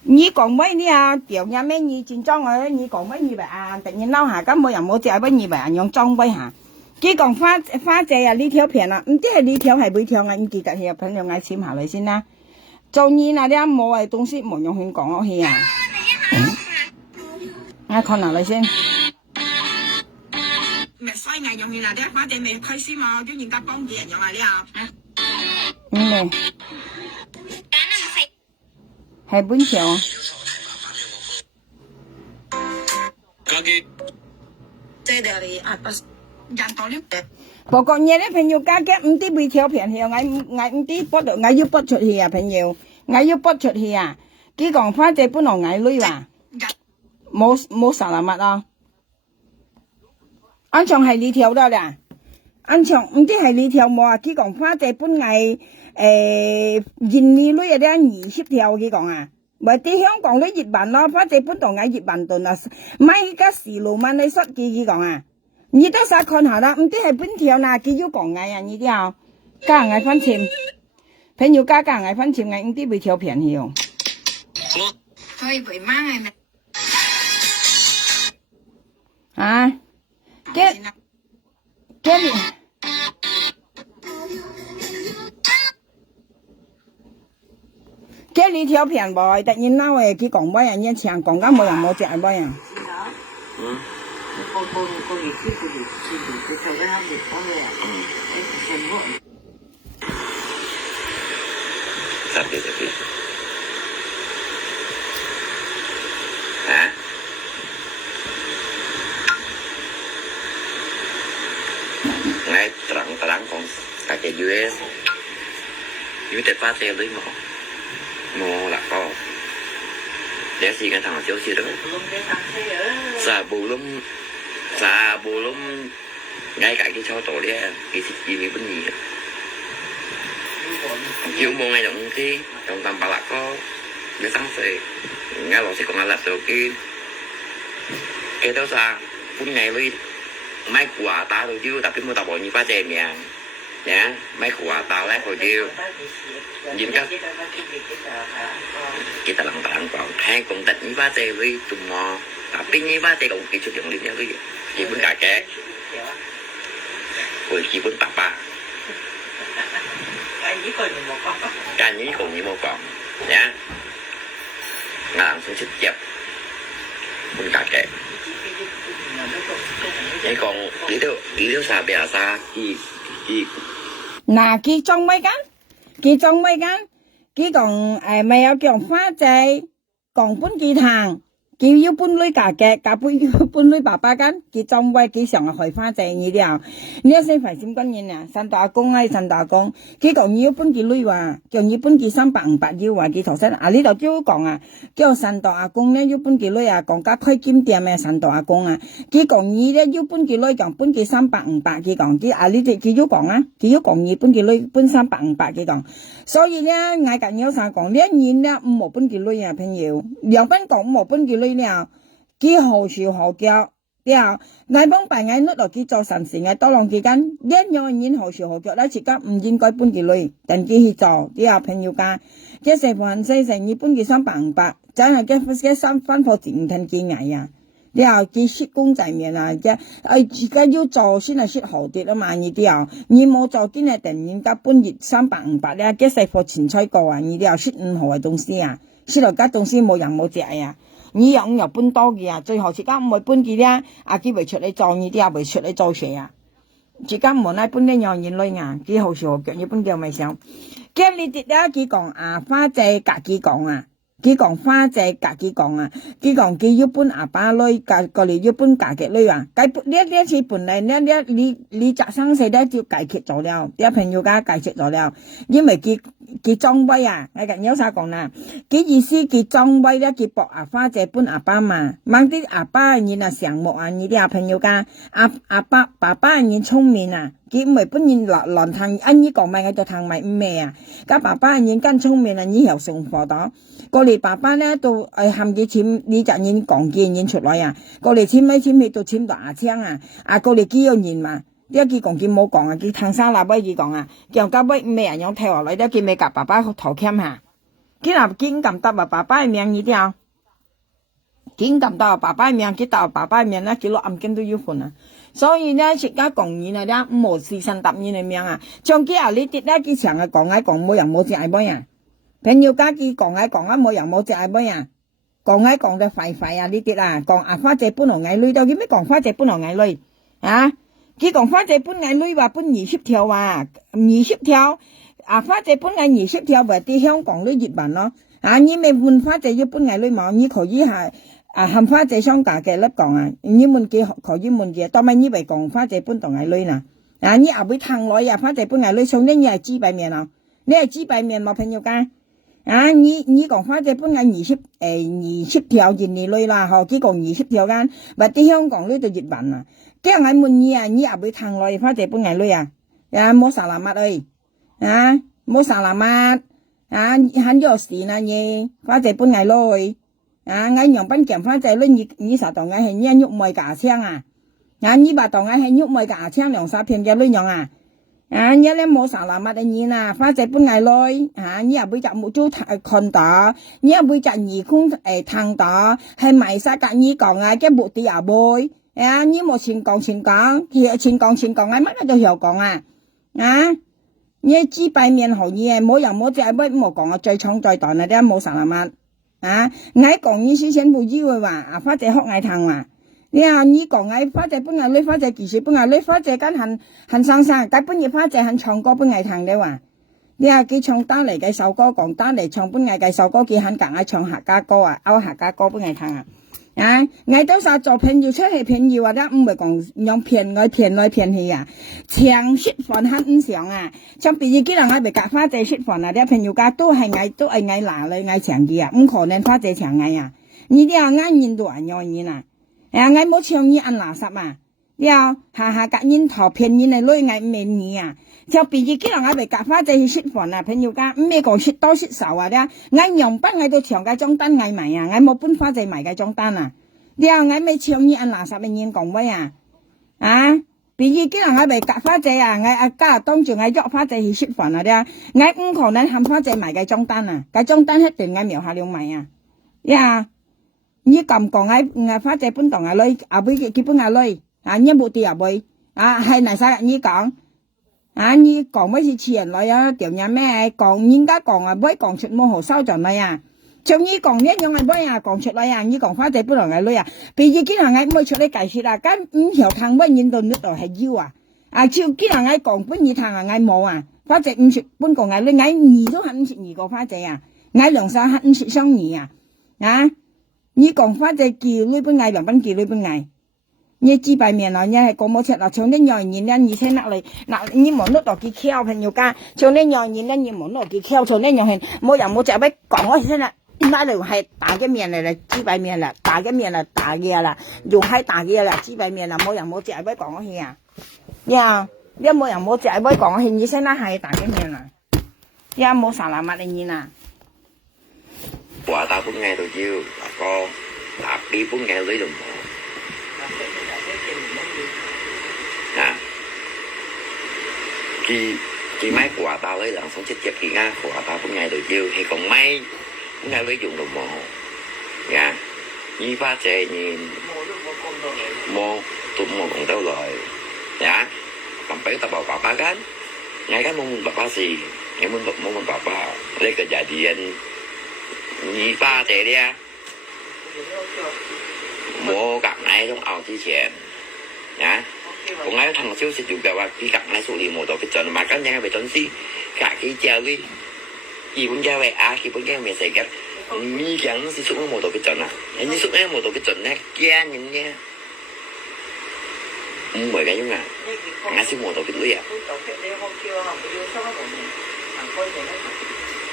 nhớ còn mấy nè kiểu nhà mấy nhớ chiến tranh rồi nhớ còn mấy như vậy tự nhiên lâu hả các mỗi mỗi chạy mấy như vậy nhung trong mấy hả chỉ còn phá chế đi theo phiền không biết đi theo hay bữa theo ngày chỉ tại hiệp phần nhiều ngày xem hả lại xin做嘢那啲冇嘅東西冇用去講落去看下嚟先。咪衰藝用去那啲，反正未開先嘛，叫人家幫啲人用下啲咩？係本條。即係你不人多啲。不過嘢咧，朋友家嘅唔知會條片係我唔知播到我要播出去朋友，我要播出去佢講翻隻本來我女話，冇實物安詳係你條到啦，安詳唔知係你條冇佢講翻隻本來印尼女啲20條佢講咪啲香港女熱版咯，翻隻本來我熱版度咪家時路萬你失記佢講你都啥看下啦，唔知係邊條嗱，佢要講嗌你條，加嗌分錢，朋友加嗌分錢，嗌唔知邊條便宜哦。可以陪媽係咪？cái đi theo phiền bò, tự nhiên nào ấy cái講mấy anh nhân chàng講cả mỗi người chạy mấy anh. Cô đi cái chỗ đó được có rồi cái phần vội. Tapi. Hả? Ngay terang con kakek US. United Party lấy mò là co. Để gì cái thằng cháu xí đó. Xà bù lum ngay cả cái cho tổ đi cái gì bị vấn gì chiều mua ngay động cái trong tầm bà lạc có cái sáng sớm ngay lò sẽ còn là đầu cái đó xa phút ngày với máy quả ta rồi chứ tập cái mua tập bộ như phá chèn nhá máy quả ta lát rồi chứ nhìn cái ta lặng còn hai cùng tịch như phá chèn với tùng mò tập cái như phá chèn còn cái chút dụng đi nhau cái chị muốn cả kẻ rồi chị muốn bà cái nhí cùng như một con nhá làm xuống sức chập muốn cả kẻ vậy còn tí thiếu xà bè xa gì nà kia trong mấy cái còn mèo kiểu phá chạy còn bốn kỳ thằng 佢要搬女嫁嘅，嫁搬女爸爸間，佢裝威佢上係開花仔呢啲啊！你一先費先軍人啊，三大公啊，三大公，佢講你要搬佢女話，叫你搬佢300、500要話，佢頭先啊呢度都講啊，叫三大阿公咧要搬佢女啊，講家開金店嘅三大阿公啊，佢講你咧要搬佢女，講搬佢300、500，佢講佢啊呢啲佢要講啊，佢要講你搬佢女搬300、500，佢講，所以咧嗌緊有啥講，呢一年咧唔好搬佢女啊，朋友，兩邊講唔好搬佢女。了，佢好笑好叫，了，嗌幫辦嗌甩落佢做神事嘅多浪期間，一樣人好笑好叫，咧自家唔應該搬佢女，等佢去做，啲朋友家，一食飯細成你搬佢300、500，真係嘅三番貨錢唔吞幾捱啊！了，佢蝕公仔面啊，自家要做先係蝕好啲啊嘛，呢啲啊，你冇做堅係突然間搬熱300、500咧，嘅食貨錢吹過啊，呢啲啊蝕唔好嘅東西啊，蝕落家東西冇人冇隻啊！你又搬多嘅啊，最後自家唔會搬佢咧，阿佢未出嚟做呢啲啊，未出嚟做事啊，自家無奈搬啲樣嘢嚟啊，佢好笑好腳，你搬叫咪想，咁你哋咧佢講啊，花姐隔佢講啊，佢講花姐隔佢講啊，佢講佢要搬阿爸女，過嚟要搬嫁嘅女啊，呢一次本嚟呢你摘生死咧就解決咗了，啲朋友家解決咗了，因為佢裝威啊，我跟有啥講啦？佢意思佢裝威咧，佢博阿花姐搬阿爸嘛，掹啲阿爸人啊上目啊，呢啲朋友家阿爸爸人聰明啊，佢唔係搬人亂騰，按呢講咪我就騰咪咩啊？家爸爸人更聰明啊，你又送貨到過嚟爸爸咧都喊佢簽呢隻人講嘅人出來啊，過嚟簽咪簽去到簽到牙槍啊，過嚟幾個人嘛。一佢講佢冇講啊，佢騰生立威佢講啊，叫家威咩人樣睇落嚟，佢未夾爸爸頭鉗下，佢嗱見咁得啊爸爸嘅名呢啲啊，見咁得啊爸爸嘅名，佢答爸爸嘅名咧，佢落暗經都要換啊，所以咧食家講嘢啊，啲冇事信答嘢嘅名啊，將佢啊呢啲咧佢成日講冇人冇隻愛杯啊，朋友家佢講冇人冇隻愛杯啊，講得快啊呢啲啊，講阿花姐搬落矮女，到佢咩講花姐搬落矮女啊？佢講花姐搬矮女話搬20條啊，20條，啊花姐搬矮20條咪啲香港啲熱文咯，啊你咪換花姐要搬矮女嘛，你可以係含花姐相嫁嘅咧講啊，你們佢可以問嘅，當咪你咪講花姐搬到矮女啦，啊你後尾騰來啊花姐搬矮女，從呢你係豬白面啊，你係豬白面冇朋友間，啊你講花姐搬矮20條熱女啦，嗬，佢講20條間，咪啲香港呢度熱文啊。叫我問你啊，你也會騰來花姐搬矮女啊？冇沙拉麥誒，冇沙拉麥，很有事啊你，花姐搬矮女，我用賓強花姐女，你實當我係你喐妹架槍啊？你把當我係喐妹架槍2-3片嘅女樣啊？你咧冇沙拉麥嘅你啦，花姐搬矮女，你也會就冇做看到，你也會就二空騰到，係埋晒隔你講啊，嘅目的也會。你冇錢講，錢講，乜嘢都又講啊！你豬白面好嘢，冇人冇隻乜冇講啊，最重最大啊啲冇沙拉麥我講你先先冇機會話花姐學愛騰啊！你講花姐搬矮女，花姐技術搬矮女，花姐跟很生，但搬入花姐很唱歌搬愛騰的話，佢唱單嚟嘅首歌講單嚟唱搬矮嘅首歌，佢很夾愛唱客家歌啊，歐客家歌搬愛騰啊！我都說做朋友出去朋友或者唔係講用騙來騙去啊，搶食飯很唔想啊，像別人幾人我咪夾花姐食飯啊，啲朋友家都係嗌拿嚟嗌搶佢啊，唔可能花姐搶嗌啊，你啲啊嗌人都係樣嘢啊，嗌冇搶你按垃圾啊，要下夾人頭騙人嚟攞嗌唔你啊。就別人幾人我咪夾花姐去食飯啊，朋友家唔係講食多食少啊，啲嗌用不嗌到長嘅裝單嗌埋啊，嗌冇搬花姐埋嘅裝單啊，啲嗌咪搶你按垃圾嘅人講咩啊？別人幾人我咪夾花姐啊，嗌家當住嗌約花姐去食飯啊，啲嗌唔可能喊花姐埋嘅裝單啊，嘅裝單一定嗌苗下兩埋啊，你咁講嗌花姐搬到嗌女，後尾佢搬嗌女，你冇啲入去，係嚟晒你講。你講乜事似人來啊？條人咩講？人家講啊，唔會講出冇好收咗來啊！像你講一樣係乜啊？講出來啊！你講花姐搬落嚟女啊，別人幾人嗌唔會出嚟解釋啊？咁5條湯乜人到呢度係要啊？照幾人嗌講搬二湯啊？嗌冇啊？花姐50搬過嗌女，嗌2都係52個花姐啊！嗌2手係50相2啊！你講翻隻叫女本藝兩本叫女本藝，你幾百面啦，你係講冇出啦，從你幼兒園咧，而且嗱你冇攞到幾巧朋友家，從你幼兒園咧，你冇攞幾巧，從你幼兒冇人冇隻俾講我先啦，點解嚟係大嘅面嚟啦，幾百面啦，大嘅面啦，大嘅啦，用係大嘅啦，幾百面啦，冇人冇隻俾講我先啊，呀，你冇人冇隻俾講我先，你先啦係大嘅面啦，呀冇啥啦乜你嗱。話打本藝度要嗱個打比本藝女度冇à khi máy của tao lấy lần sống chết chết thì ngã của tao cũng ngày được chiêu thì còn máy cũng ngày lấy dùng đồng hồ nha như pha chè như mua tụi mua còn đâu rồi dạ cầm bé tao bảo bà cái ngày cái môn bà gì ngày môn bà lấy cái giải điện như pha chè đi à mua gặp này trong ảo chi tiền nha còn ai thằng siêu sẽ chịu kêu là khi gặp ai số liệu một tổ cái trận mà các nhà về trận si cả cái treo đi gì cũng treo về khi cũng treo về sẽ gặp mi chẳng sẽ xuống một tổ cái trận à anh như xuống một tổ cái trận này kia nhìn nha mười cái giống nào ai xuống một tổ cái lưới à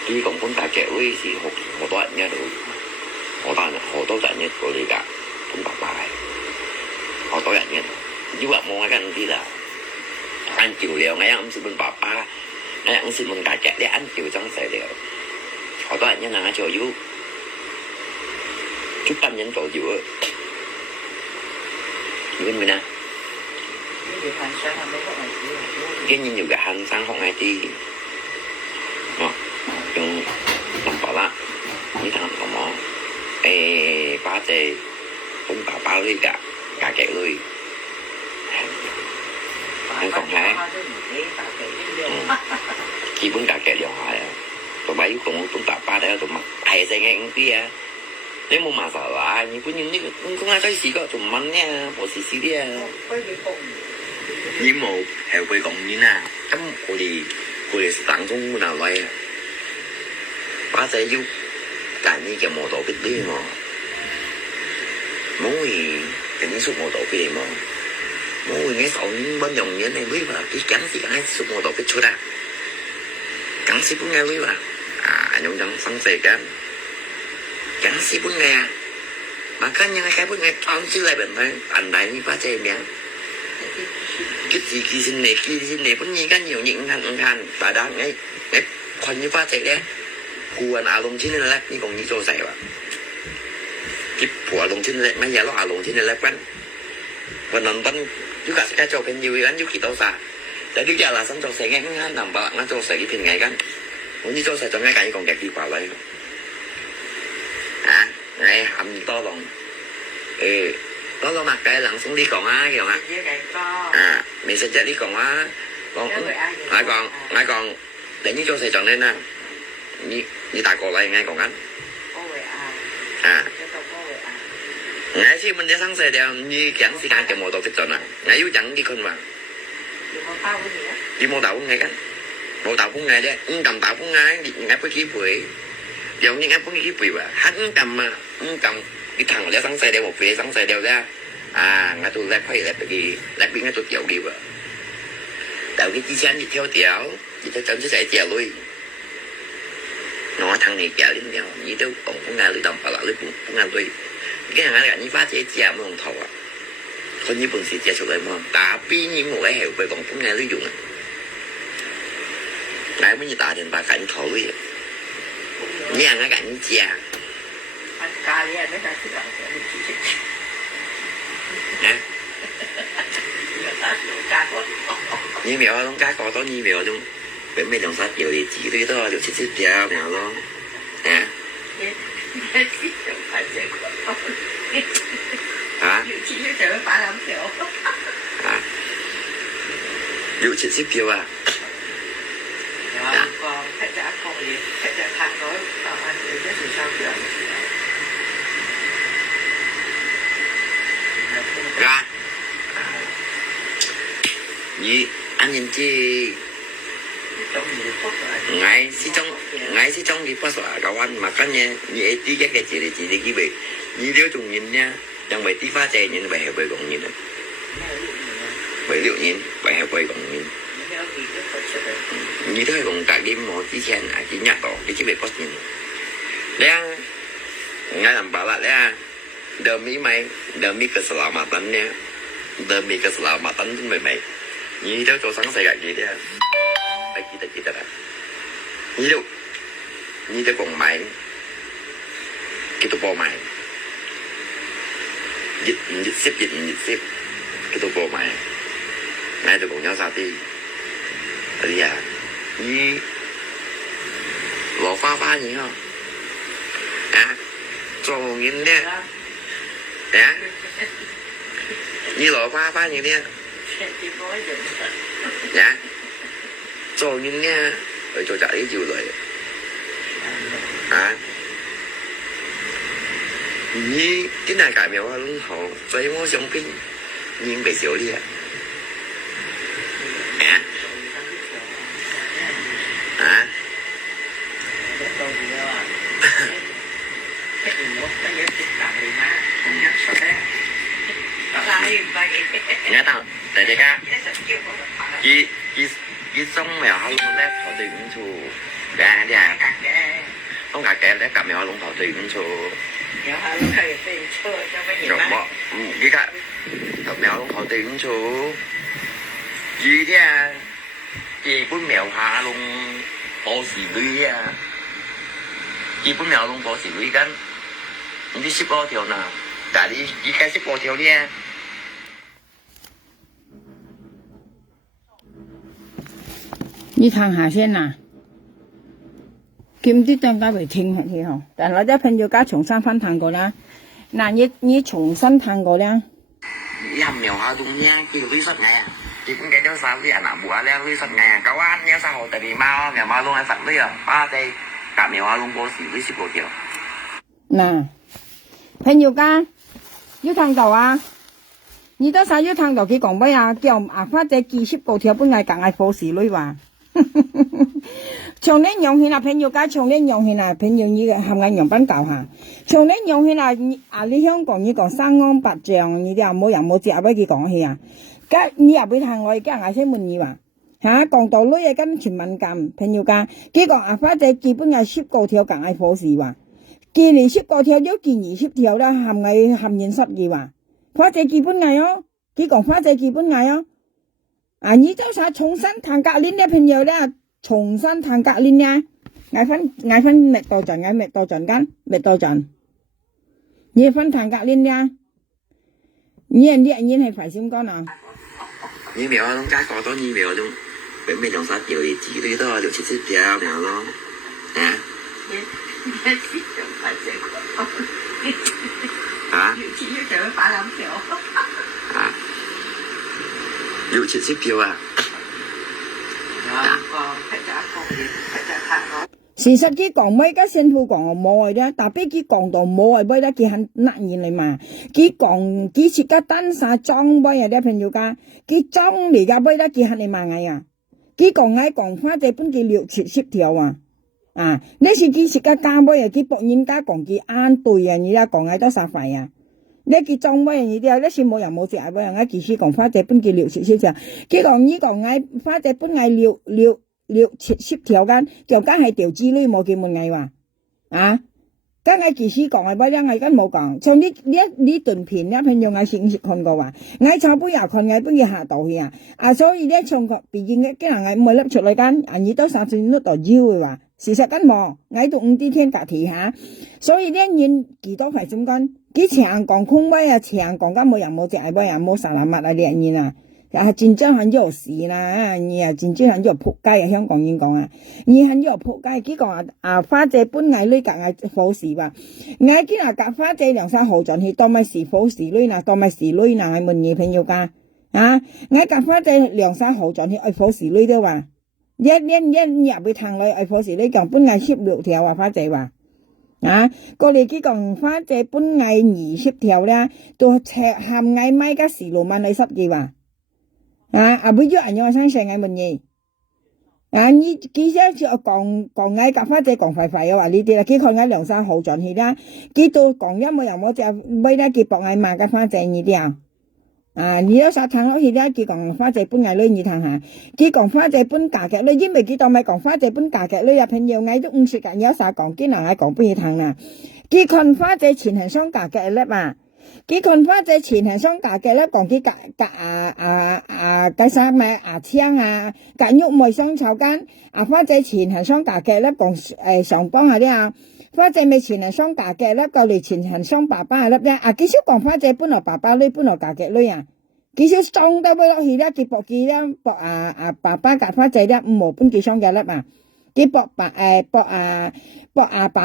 khi còn cũng ta kẹo ấy thì hồ toàn nha đủ hồ toàn trận nhất của đi cả cũng bạc bài hồ toàn trận nhất chứ bạn mua cái anh đi là anh chịu liệu ngay ông xin bên bà ba ngay ông xin bên cả chạy để anh chịu trong xe liệu họ có anh nhân là chỗ dữ chút tâm nhân chỗ dữ bên mình à cái nhìn nhiều cả hành sang không ai đi dùng làm bảo là như thằng có mỏ ba tề bên bà ba đi cả chạy lui anh còn hai khi bún cả kẹt điện thoại tụi bay cũng tụi tập ba đấy tụi mặt thầy sẽ nghe cái kia nếu mà sợ là như bún như cũng ai thấy gì có tụi mình nha bộ xì đi như một heo quay còn như nào cắm của đi tặng cũng nào vậy ba sẽ giúp cả như cái mô tô cái đi mà muốn gì cái những số mô tô cái mà mỗi người nghe sầu những bên dòng như thế này biết mà cái cắn thì ai số mô tô cái chỗ đó cắn xí bún nghe biết mà nhung chẳng sáng xề cắn xí bún nghe mà cá nhân cái bún nghe toàn xí lại bệnh thôi anh đại như phá chê mẹ cái gì kỳ sinh này bún nhiên cá nhiều những hành tại đó ngay còn như phá chê đấy cù anh lông chín lên lép như còn như chỗ xài mà cái phủa lông chín lên mấy giờ nó lông chín lên lép quanh và nằm bánh chú cả sẽ cho cái nhiều anh chú kỳ tao xa để trước giờ là xong cho sẽ nghe ngắn nằm bảo nó cho sẽ cái phiền ngày gắn muốn như cho sẽ cho ngay cả như còn kẹt đi vào lại ngày hầm to lòng đó lo mặt cái lặng xuống đi còn ai kìa mà mình sẽ chạy đi còn á còn để như cho sẽ chọn lên nè như ta còn lại ngay còn anh ngày xưa mình đi sáng xe đều như chẳng xí cái mô tô cái trận à ngày yếu chẳng đi con mà đi mô tàu cũng ngay cái mô tàu cũng ngay đấy cầm tàu cũng ngay ngay với khí quỷ giống như ngay với khí quỷ mà hắn cầm cái thằng lấy sáng xe đều một phía sáng xe đều ra ngay tôi lại phải lại bị ngay tôi chịu đi vậy tạo cái chi xanh đi theo tiểu thì tôi chọn sẽ chèo lui nó thằng này chèo đến nhau như tôi cũng ngay lưỡi đồng và lại lưỡi cũng ngay lui cái hàng này như phát chế chèo mới không thầu àคนญี่ปุ่นสีเจียสุดเลยมั้งตาปีนี้หมูไอ้เหวไปกองพุ่งไงหรืออยู่อ่ะไงไม่มีตาเดินปากกันถอยเนี่ยไงกันเจียนะnhư mèo con cá có to như mèo luôn bên bên đồng sát nhiều thì chỉ tôi to được chết chèo mèo luôn nè hả? Dụ chuyện ship phiếu à? Dạ. Ra. Gì? Anh nhìn chi? Ngày si trong thì phát xóa cậu anh mà cái nhà như tí cái gì để chị đi cái việc 你nếu trùng nhìn nha chẳng phải tí phá chè nhìn bài hợp bơi còn nhìn này bởi liệu nhìn bài hợp bơi còn nhìn như thế còn cả đêm một tí khen chỉ nhạc đỏ cái chiếc bể có nhìn đấy ngay làm bảo lại đấy demi mày demi keselamatan nha demi keselamatan của mày như thế cho sáng sài gạch gì đấy kita dah như thế còn mày kita bỏ mày dịch xếp kita bỏ mày ngay từ cùng nhau sao đi bây giờ như lò pha gì không cho nghiên nè như lò pha gì nè dạ cho nghiên nè ở chỗ trả đi chịu rồi như cái này cải mèo luôn hậu giấy mua giống kinh nhưng bị xỉu đi nghe tao tại đây ca cái sông mèo luôn đấy họ tìm chủ gà đi không cả kẹt đấy cả mèo luôn họ tìm chủ rồi bỏ cái cả mèo luôn họ tìm chủ gì thế chị bún mèo hạ luôn bỏ xì lưới chị bún mèo luôn bỏ xì lưới cắn đi ship bao thiểu nào cả đi cái ship bao thiểu đi你看下先呐，kiếm tí tăng加về聽係幾好，但係我啲朋友家重新翻彈過啦，嗱你重新彈過啦。Hầm mèo hoa dung nha, kêu lưới sắt ngày chị cũng cái đó sao với anh làm bữa leo lưới sắt ngày cậu anh nhớ sao tại vì mau mèo mau luôn anh sạch lưới à, ba đây cả mèo hoa luôn bố xỉ lưới xịt bộ chiều. 嗱，朋友家要彈到啊！你都想要彈到佢講咩啊？叫或者幾十個條本嚟講係貨時女話。從年用起啦，朋友家從年用起啦，朋友你係咪用品教下？從年用起啦，你香港你講生安白象，你啲冇人冇隻俾佢講起啊？咁你又俾睇我而家嗌聲滿意話講到女嘅跟全民禁，朋友家佢講或者基本係10個條講係貨時話，見你10個條有見20條啦，係咪含現實嘅話？或者基本係哦，佢講或者基本係哦。你就想重新彈格鏈嘅朋友咧，重新彈格鏈呀，嗌分麥道陣，嗌麥道陣間，麥道陣，你分彈格鏈呀，你係快閃光啊！你苗啊，咁加個多你苗種，俾咩兩三條嚟指呢都係6-7條苗咯，6-7條啊！事實佢講咩？家先父講冇嘅，但係佢講到冇嘅，咩咧？佢很難言嚟嘛。佢講佢設家單晒裝咩啲朋友家，佢裝嚟嘅咩咧？佢很嚟賣嘅啊！佢講花這本佢6-7條啊！呢是佢設家加咩啊？佢博人家講佢啱對啊！你啦講嘅都實費啊！你佢裝咩嘢啲啊？呢是冇人冇食咩啊？其實講花這本佢6-7條，佢講你講嘅花這本係6-7條間，就梗係條之類冇叫乜嘢話梗係其實講係乜樣係跟冇講，像呢段片咧，朋友我先看過話，我炒杯又看我杯嘢下道去所以咧從個畢竟嘅啲人係唔會粒出嚟間，你都三寸都度腰嘅話，事實跟冇，我到5啲天隔提下，所以咧人幾多係點講？佢長講空威啊，長講緊冇人冇隻係乜人冇沙拉物啊啲人啊。真正很有事啦，你真正很有仆街香港人講你很有仆街，佢講花姐本藝女夾係好事話，我見夾花姐兩三號進去，當咪是好事女嗱，當咪是女嗱，係問你朋友家我夾花姐兩三號進去，係好事女都話，一入去探女係好事女講本藝16條花姐話。過嚟佢講花姐本藝20條咧，都赤含藝咪加時路萬里濕嘅話。每咗人有生成嘅問嘢，啊！你佢先就講嗌夾花仔講快快嘅話呢啲啦，佢看嗌兩三號轉去啦，佢到講一冇又冇只尾咧，佢博嗌賣嘅花仔呢啲啊！啊！你有啥睇落去咧？佢講花仔本嗌女你睇下，佢講花仔本價嘅女，因為佢當咪講花仔本價嘅女啊，朋友嗌都唔識㗎，有啥講，佢能嗌講俾你聽啦。佢看花仔前係雙價嘅咧嘛。佢看花仔前係雙價嘅咧，講佢啥咩槍啊，肉梅雙炒間花仔前係雙價嘅咧，講上幫下啲啊，花仔咪前係雙價嘅咧，個嚟前係雙爸爸粒咧，幾少講花仔本來爸爸女本來價嘅女啊，幾少裝得落去咧，佢搏佢咧搏爸爸夾花仔咧冇半幾雙嘅粒啊，佢搏爸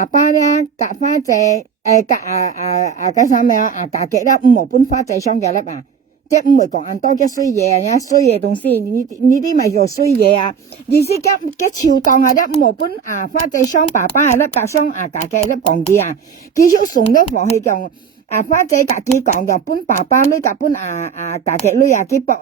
爸咧夾花仔。夾啥咩夾嘅啦，冇半花仔雙嘅粒啊！即係唔係講咁多嘅衰嘢啊，衰嘢東西，呢啲咪叫衰嘢啊！意思嘅潮檔啊，一冇半花仔雙爸爸啊，粒夾雙夾嘅粒講嘅啊，幾少送咗房去講花仔夾幾講就半爸爸女夾半夾嘅女啊，幾搏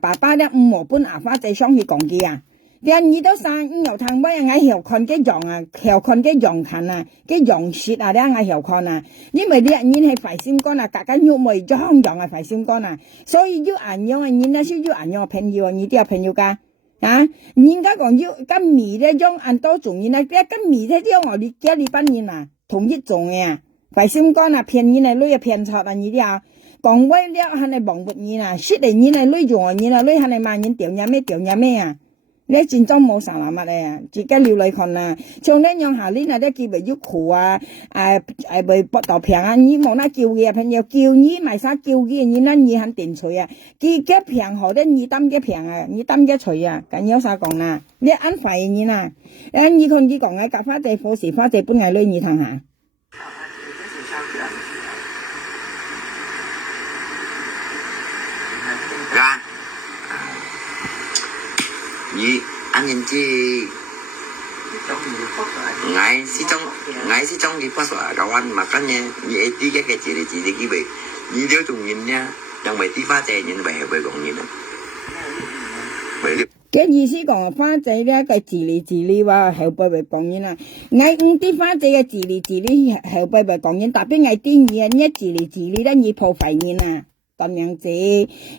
爸爸咧冇半花仔雙去講嘅啊！你都生又睇乜嘢？我看嘅羊啊，看嘅羊群啊，嘅羊舌啊，你我看啊，因為你係快心肝啊，格格肉味裝羊啊，快心肝啊，所以要顏樣啊，你那些要顏樣朋友啊，你都有朋友噶啊？人家講要咁味咧，用按多種人啊，咁味咧啲我哋家裏班人啊，同一種嘅啊，快心肝啊，騙人啊，女啊騙賊啊，你啲啊，講威了係嚟忘不人啊，識嚟人啊，女用啊，人啊，女係嚟罵人掉嘢咩啊？你戰爭冇啥物咧，自己撩嚟看啦。像呢樣下呢，咧叫為要苦啊，為搏到平啊，你冇得叫嘅朋友叫你咪啥叫嘅，你那你肯定除啊，佢嘅平好咧，你擔嘅平啊，你擔嘅除啊，咁有啥講啦？你安排你啦，你看佢講嘅夾花仔貨時花仔本係女你睇下。ra nhị anh nhìn chi ngài si trong thì phát sở cầu anh mà các nhà nhị tí cái chỉ để cái vị nhị đứa trùng nhìn nha trong mấy tí phát trẻ nhìn về về còn nhìn cái意思講花仔咧，佢自理話後輩咪講嘢啦。嗌啲花仔嘅自理後輩咪講嘢，特別嗌啲嘢啊，一自理咧，你破壞嘢啊，咁樣子，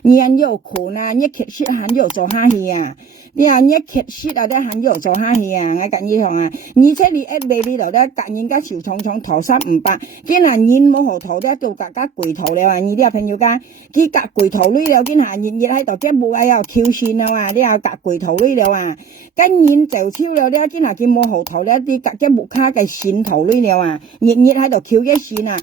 你人要苦啊，你其實還要做下去啊，你啊，你其實啊，咧還要做下去啊，我跟你講啊，而且你一嚟呢度咧，隔人家小廠頭300，見下人冇學頭咧，做格櫃頭了啊，你啲朋友家，佢格櫃頭呢了，見下人喺度即係冇喺度跳線啊嘛，你又格櫃頭呢了啊，跟人就超了咧，見下佢冇學頭咧，啲格即木卡嘅線頭呢了啊，日喺度跳嘅線啊，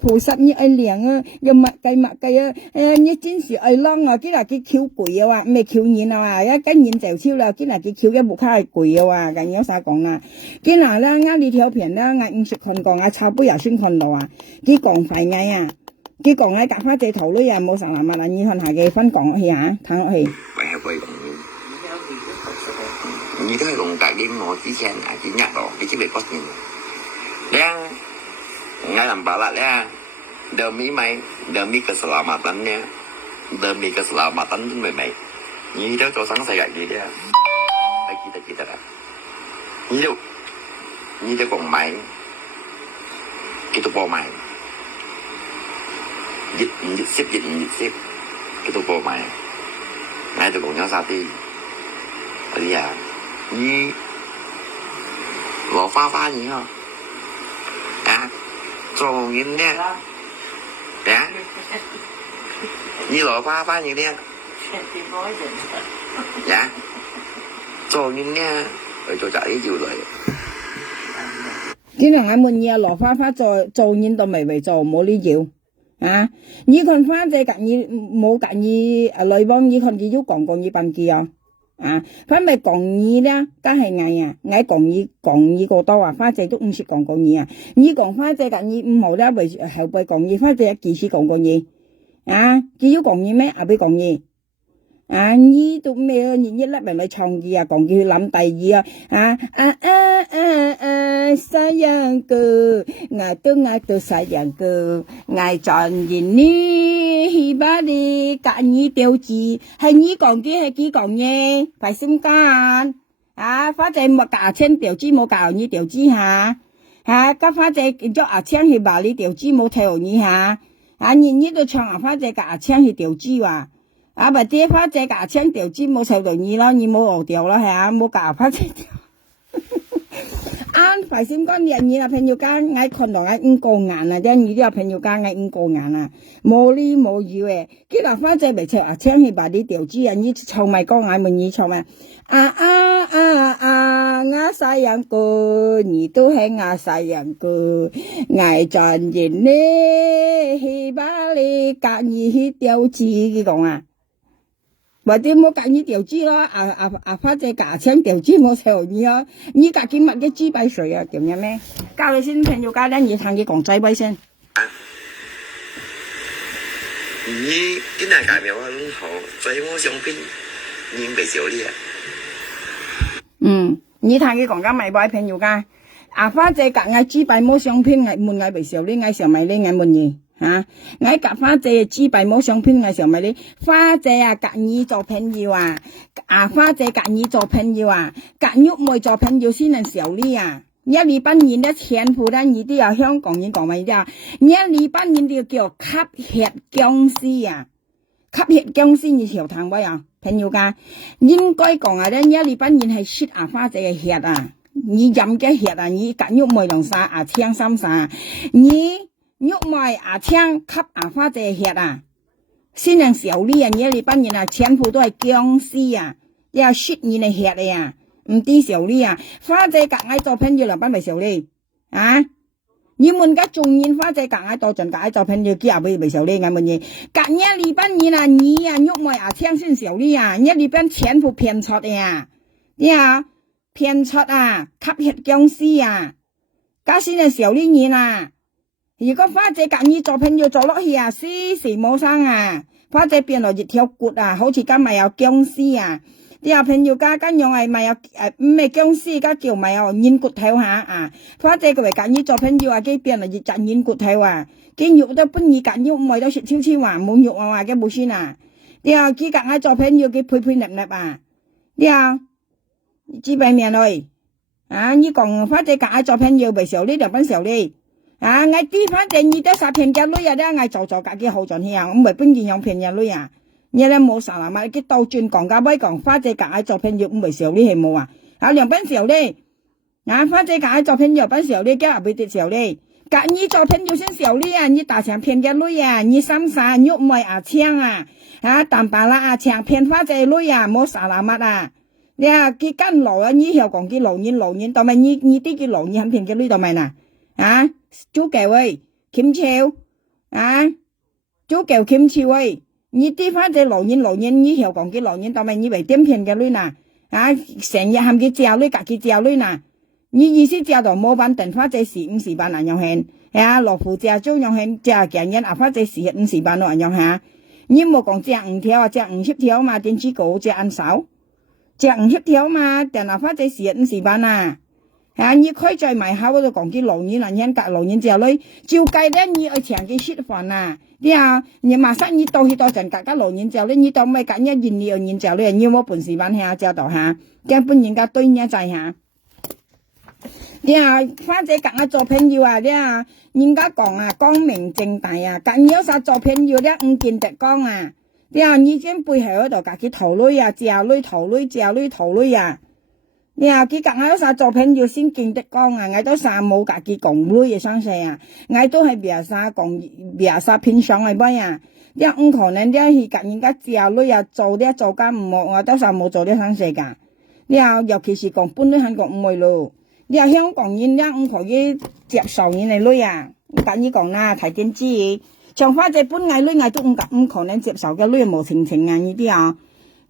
菩薩你愛靚啊，又墨計啊。你真是愛啷啊！今日佢翹攰啊，咩翹人啊？一跟人就超啦，今日佢翹嘅木卡係攰啊，咁有啥講啦？今日咧，啱呢條片咧，我50看過，我差杯又先看到啊！佢講快嗌啊！佢講喺夾花隻頭女啊，冇啥難物啊！你看下嘅分講去嚇，睇落去。你都係龍大英我之前見日咯，你知未嗰年？咧，我諗白啦咧。Demi keselamatannya, demi keselamatan tu memang. Ini dah tu sang saya gini dia. Bagi kita dah. Ini dah kong main. Kita bawa main. Sip. Kita bawa main. Ngay tu kong nhau sati. Jadi ya, ni lo pha ni ha. Trồng in nè. Dạ. Như loại pha như thế. Dạ. Cho những nha. Rồi cho chạy nhiều rồi. Cái này mình nhà lò pha cho những đồ mày cho mỗi lý chịu. À, như con pha thì cả như mỗi cả như lời bông như con chỉ giúp còn như bằng kia. À, phải mày còn như đó, cái係ngày à, ngày còn như個多啊，花姐都唔識講嘢啊，你講花姐咁你唔好咧為後輩講嘢，花姐幾時講嘢啊？只要講嘢咩？阿俾講嘢啊？你都咩啊？你一粒咪唱嘢啊，講嘢諗第二啊sayang ku ngài tu sayang ku ngài chọn nhìn ni hi ba đi 隔你調字，係你講嘅係幾講嘅，phải心間啊！花姐冇教青調字，冇教你調字嚇嚇，咁花姐做阿青去把你調字冇睇你嚇啊！你都唱阿花姐教阿青去調字話，啊唔啲花姐教阿青調字冇睇到你咯，你冇學調咯係啊，冇教花姐調。anh phải xin con điện như là朋友間愛看到愛五個眼啊，即你啲朋友間愛五個眼啊，冇理冇語誒，佢話花仔咪唱啊，唱起把啲調子啊，你唱咪講愛問你唱咪，我sayang cô，你都係我sayang cô，愛賺錢咧，去把你隔你去調子佢講啊。或者冇教你調資咯，花姐教青調資冇學你咯，你教佢乜嘅資幣稅啊？點樣咩？教你先朋友教咧，你同佢講資幣先。你今日介紹我攏好，所以我商品你未少你啊。你同佢講緊咪買朋友家，花姐教我資幣冇商品，我問我未少你，我上咪你我問你。啊！我夾花姐資幣冇相片嘅時候咪你花姐啊，夾你做朋友啊！花姐夾你做朋友啊！夾玉妹做朋友先能受你啊！一二班人咧全部咧，你都有香港人講咪啫？一二班人就叫吸血僵屍啊！吸血僵屍你條談位啊？朋友家應該講啊咧，一二班人係吸花姐嘅血啊！你飲嘅血啊！你夾玉妹兩沙青三沙你。玉妹青吸花姐血啊，先能受你啊！你班人啊，全部都係僵屍啊，要吸你嘅血嚟啊，唔知受你啊！花姐夾嗌做朋友兩班咪受你啊！你們家仲人花姐夾嗌多陣夾嗌做朋友，幾廿倍咪受你咁嘅嘢？夾你班人啊，你啊玉妹青先受你啊！你班全部騙出嘅啊！呀，騙出啊，吸血僵屍啊，家先能受你人啊！如果花姐夾你做朋友做落去啊，死死冇生啊！花姐變落一條骨啊，好似今咪有僵屍啊！啲朋友家用係咪有咩僵屍家叫咪有軟骨頭下啊！花姐佢咪夾你做朋友啊，佢變落一隻軟骨頭啊！佢肉都半夜夾肉咪都食超超話冇肉啊，佢冇先啊！佢夾你做朋友佢配配立立啊！知俾面嚟啊！你講花姐夾你做朋友咪時候呢兩班時候呢？我啲反正你都殺騙嘅女啊，咧我做自己好盡氣啊，我唔係本件樣騙嘅女啊，你咧冇啥啦嘛，佢倒轉講架威講花姐夾做朋友唔係時候呢係冇啊，兩班時候咧，花姐夾做朋友班時候咧，今日俾啲時候咧，夾你做朋友先時候咧啊，你大場騙嘅女啊，你三傻玉妹青啊，淡白啦青騙花姐女啊，冇啥啦乜啊，你佢跟路啊，你又講佢路人，同埋你啲佢路人肯騙嘅女同埋嗱，chú kèo ơi kiếm treo chú kèo kiếm treo ơi你啲翻隻老人你又講嘅老人，但係你為點騙嘅女嗱成日喊佢借女，夾佢借女嗱，你意思借到冇板定翻隻45萬人用係羅富借租用係借幾人翻隻45萬人用下，你冇講借5條借50條嘛，點知個借按手借50條嘛，定係翻隻45萬啊！你可以在埋口嗰度講啲老人夾老人之後咧，照計咧你要請佢食飯啊！你馬上你到去到陣夾老人之後咧，你到咪夾一年2年之後咧，你冇本事玩下就到下，根本人家對你在下。花姐夾做朋友啊！人家講光明正大啊，夾你有啥做朋友咧唔見得光啊！你先背後嗰度夾佢頭女啊，借女頭女啊！佢夾有啥做朋友先見得光啊！我都啥冇夾佢講女嘅相勢啊！我都係別啥偏上嚟乜啊！唔可能去夾人家借女啊，做間唔好，我都啥冇做相勢噶！尤其是講本女韓國唔會咯！香港人唔可以接受人哋女啊！夾你講啦，睇點知？像花姐本藝女都唔可能接受嘅女冇情啊！呢啲啊！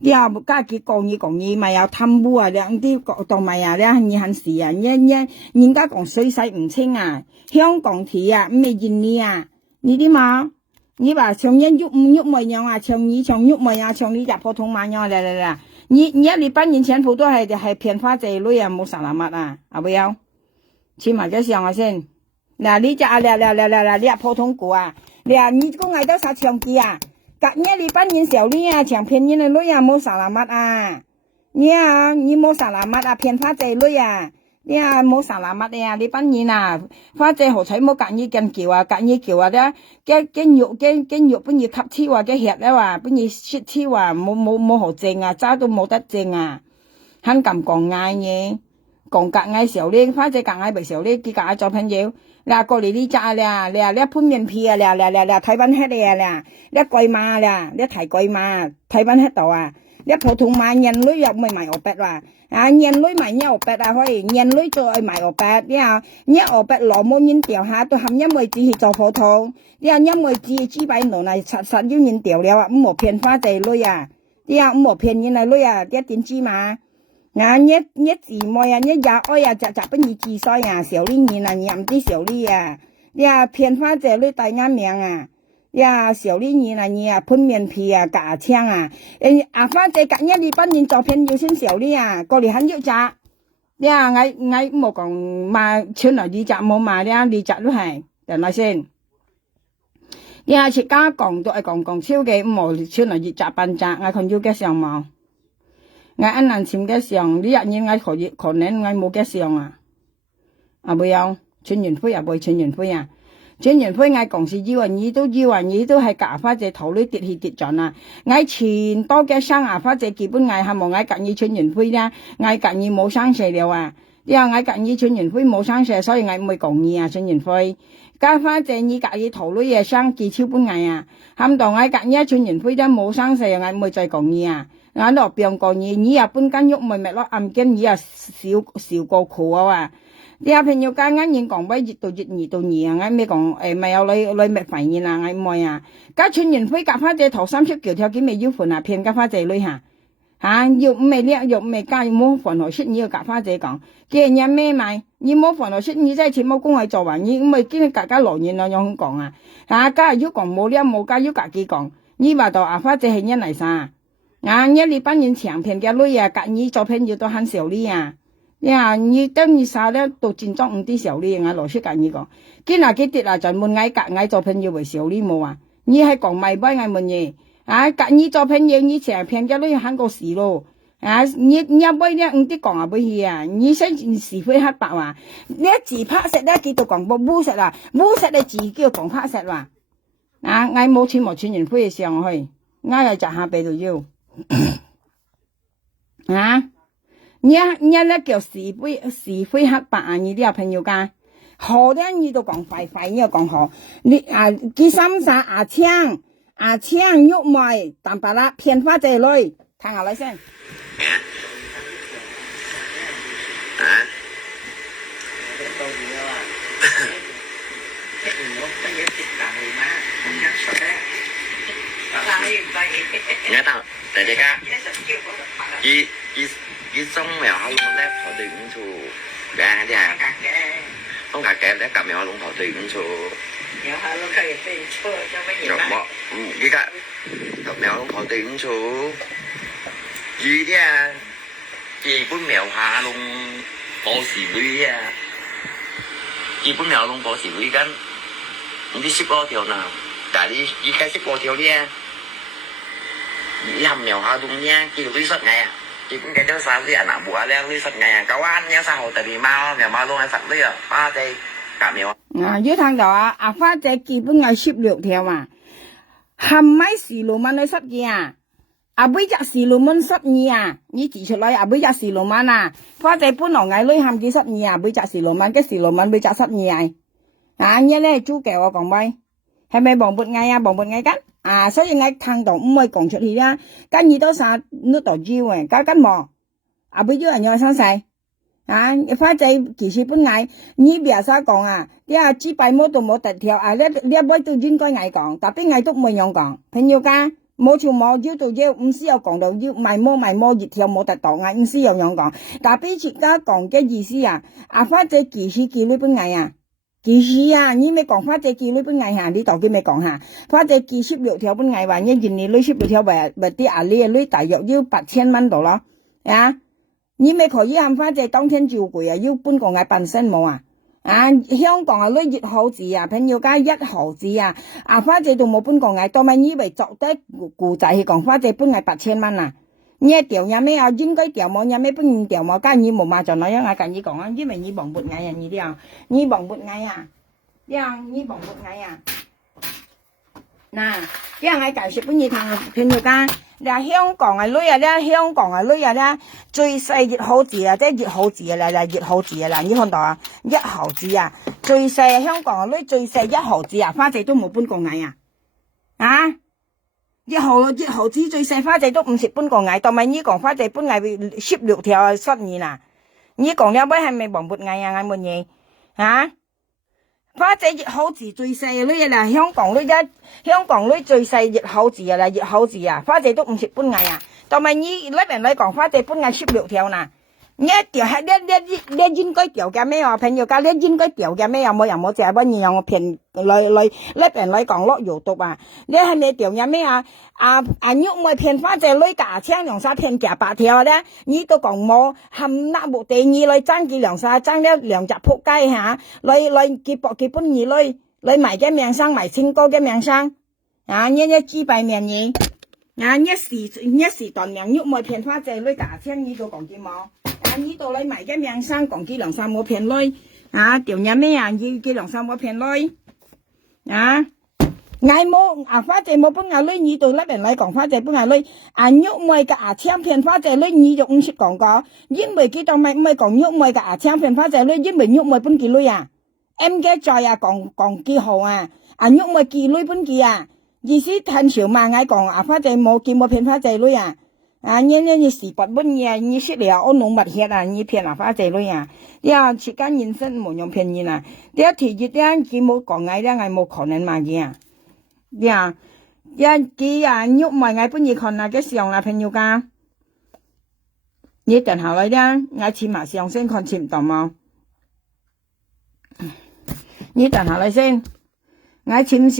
家佢講咪有貪污啊，兩啲同埋你很事啊，人家講水洗唔清啊，香港鐵啊，咩原理啊？呢啲嘛，你話像人喐咪樣啊，像喐咪啊，像你入普通嘛樣嚟，你班人全部都係騙花姐女啊，冇啥啦乜啊，係咪有？簽埋嘅上啊先，嗱你只你普通股啊，你講嗌到啥長機啊？隔一禮拜年小呢啊，長片呢女啊冇沙拉乜啊，你冇沙拉乜啊，騙花姐女啊，你啊冇沙拉乜啊，禮拜年啊，花姐好彩冇隔一間叫啊，隔一叫啊咧，嘅肉不要吸超啊，嘅血咧話不要雪超啊，冇好正啊，渣都冇得正啊，肯咁講嗌嘢，講隔嗌時候咧，花姐隔嗌嘅時候咧，佢隔嗌做朋友。là cô đi cha là phun miền pia là Thái Văn hết là quay ma là thải quay ma Thái Văn hết đầu à phổ thông ma nhân lưới dọc mày ở bẹt à nhân lưới mày nhau ở bẹt à thôi nhân lưới tôi mày ở bẹt nhá ở bẹt lọ môn nhân tiểu ha tôi hầm nhá mày chỉ cho phổ thông nhá mày chỉ bài nổ này sẵn yêu nhân tiểu了một phiền pha dày lưới một phiền như này lưới tiền chi mà nhất gì mồi nhất giá ơi chả bên gì chỉ soi xỉu đi nhìn nhầm đi xỉu đi phiền pha dễ lưỡi tai nhá miệng xỉu đi nhìn phun miền pì cả chang pha dễ cả nhất đi bên nhìn cho phiền yêu xin xỉu đi có đi hắn yêu chả ngay một còn mà chuyên ở đi chả một mà đi chả lúc này để nói xem chỉ cá còn siêu cái một chuyên ở đi chả ban chả ngay còn yêu cái sao mà ngay anh làm chim cái xiong, đi ăn những ngay khó nên ngay mua cái xiong bây giờ chuyên nhân phơi bây chuyên nhân phơi ngay còn si yêu nhí都係假花姐頭裏跌咗ngay前多嘅生花姐基本ngay係冇ngay隔意chuyên nhân phơi ngay隔意冇生蛇了因為ngay隔意chuyên nhân phơi冇生蛇，所以ngay唔會講意chuyên nhân phơi假花姐你隔意頭裏嘅生幾超半ngay冚到ngay隔意chuyên nhân phơi都冇生蛇，ngay唔會再講意我落病過你搬間屋咪咯，暗間少過苦你朋友間啱人講俾熱到我咩講咪有女咪煩人我唔家村人飛夾花姐頭30條條件咪要煩騙夾花姐女要唔係叻要唔係加要冇煩惱出你要夾花姐講嘅人咩咪你冇煩惱出你真係錢冇工係做你唔係見大家來年樣講家要講冇叻冇家要自己講你話到花姐係人嚟啥一禮拜年長片嘅女隔意做朋友都很少哩你等你啥咧都戰裝唔啲少哩攞出隔意講見佢跌就問隔做朋友為少哩冇你係講咪俾問嘢隔意做朋友你長片嘅女很過時咯你一杯咧唔啲講俾佢你想是非黑白你自拍實咧叫做講烏實烏實你自叫講拍實我冇錢冇錢人飛上去我又就下俾到要你咧叫是非黑白你啲朋友間好咧你都講快你又講好你佢三三槍喐埋淡白啦騙花姐女睇下嚟先nhớ tao tại đây ca cái sông mèo luôn đấy họ tìm chủ gà đi không cả kẹp đấy cả mèo luôn họ tìm chủ mèo luôn cái tìm chủ cho mấy người đó cái cả mèo luôn họ tìm chủ gì đi chỉ bún mèo hạ luôn bỏ xì lưới chỉ bún mèo luôn bỏ xì lưới gắn không biết ship bao tiêu nào cả đi cái ship bao tiêu đi làm mèo hạ luôn nha chỉ lưới sắt ngày chỉ cũng cái đó sao thì anh bùa leo lưới sắt ngày cáo ăn nhá sao tại vì mau mèo mau luôn anh sắt lưới ba đây cả mèo dưới thang đó phát trái kỳ bún ngày ship liệu theo hầm mấy xì lô man nói sắt gì bây giờ xì lô man sắt gì你指出來bây giờ xì lô man發trái本來ngày lưới hầm gì sắt gì bây giờ xì lô man cái xì lô man bây giờ sắt gì như này chú kêu我講咪係咪bằng bột ngày bằng bột ngày cắt所以ngày thằng đó唔係講出去cái gì đó sao nó tổ chiêu cái mò bây giờ anh sang xài phát trái kỳ sĩ bún ngày你別啥講你只擺冇到冇特條你唔對應該ngày講但係ngày都唔係樣講朋友家冇條冇腰到腰唔需要講到腰賣摸熱條冇得到唔需要樣講但係而家講嘅意思發trái kỳ sĩ叫你本ngày kỳ sĩ你咪講發trái叫你本ngày你到佢咪講發trái kỳ ship六條本ngày話一年你ship六條咪啲你大約要8000蚊度咯你咪可以發trái當天照顧要搬個ngày半身冇啊，香港啊，女1毫子啊，朋友家1毫子啊，花姐都冇搬過嗌，當咪以為作得故仔去講，花姐搬嗌8000蚊啊，你調有咩啊？應該調冇，有咩搬調冇？家你冇嘛就那樣嗌，跟你講啊，因為你忙活嗌啊，你啲啊，你忙活嗌啊，啲啊，你忙活嗌啊，嗱，啲人嗌介紹俾你聽啊，朋友家。你香港嘅女啊咧，香港嘅女啊咧，最細1毫子啊，即係1毫子啊啦，1毫子啊啦，你看到啊？1毫子啊，最細香港嘅女最細1毫子啊，花姐都冇搬過嗌啊！啊，1毫子最細花姐都50搬過嗌，同埋你講花姐搬嗌16條啊，10年啊！你講了尾係咪忙活嗌啊？嗌乜嘢啊？花姐1毫子最細女啦，香港女最細1毫子啦，1毫子啊，花姐都50搬嗌啊，同埋你那邊來講花姐搬嗌16條呐，你調係你應該調嘅咩啊？朋友家你應該調嘅咩啊？冇人冇借乜嘢讓我騙來那邊來講落油毒啊！你係你調嘅咩啊？肉咪騙花姐女價錢兩沙騙價8條咧，你都講冇冚那目的你來爭幾兩沙爭了兩隻仆街嚇，來結薄基本你來賣嘅命生賣清高嘅命生啊！你幾百命嘢啊！一時斷命肉咪騙花姐女價錢你都講幾冇？你到來賣嘅命生講幾兩沙冇騙女啊？調嘢咩啊？幾兩沙冇騙女啊？嗌冇花姐冇搬嗌女，你到那邊來講花姐搬嗌女，肉妹嘅槍騙花姐女，你就唔識講個，因為佢當咪唔係講肉妹嘅槍騙花姐女，因為肉妹搬幾女啊 ？M 嘅在啊講幾號啊？肉妹幾女搬幾啊？意思很少嘛，嗌講花姐冇見冇騙花姐女啊？你時不搬嘢，你識了安農物血啊？你騙花姐女啊？呀，時間人生冇用騙人啊！你提議啲佢冇講嗌啲嗌冇可能嘛嘅啊？呀，肉埋嗌搬嘢看啊，嘅上啦朋友家，你等下來咧，嗌簽下上先看簽到冇？你等下來先，嗌簽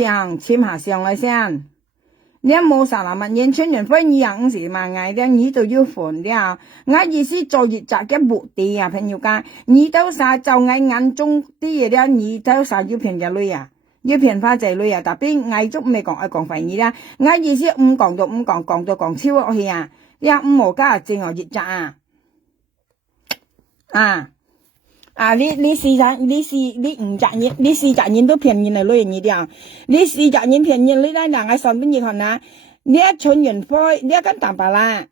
下上來先。你冇啥啦嘛？年輕人分養時嘛，嗌咧你都要煩啲啊！嗌意思做業績嘅目的啊，朋友家，你都啥就嗌眼中啲嘢咧，你都啥要騙嘅女啊？要騙花姐女啊，特別嗌足未講講廢嘢啦，嗌意思唔講就唔講，講就講超落去啊！呀唔好加正我業績你試下，你5隻人，你4隻人都騙人嚟女人啲啊！你4隻人騙人，你咧嗱，我上邊嘢看啊！你一蠢人灰，你一跟蛋白啦，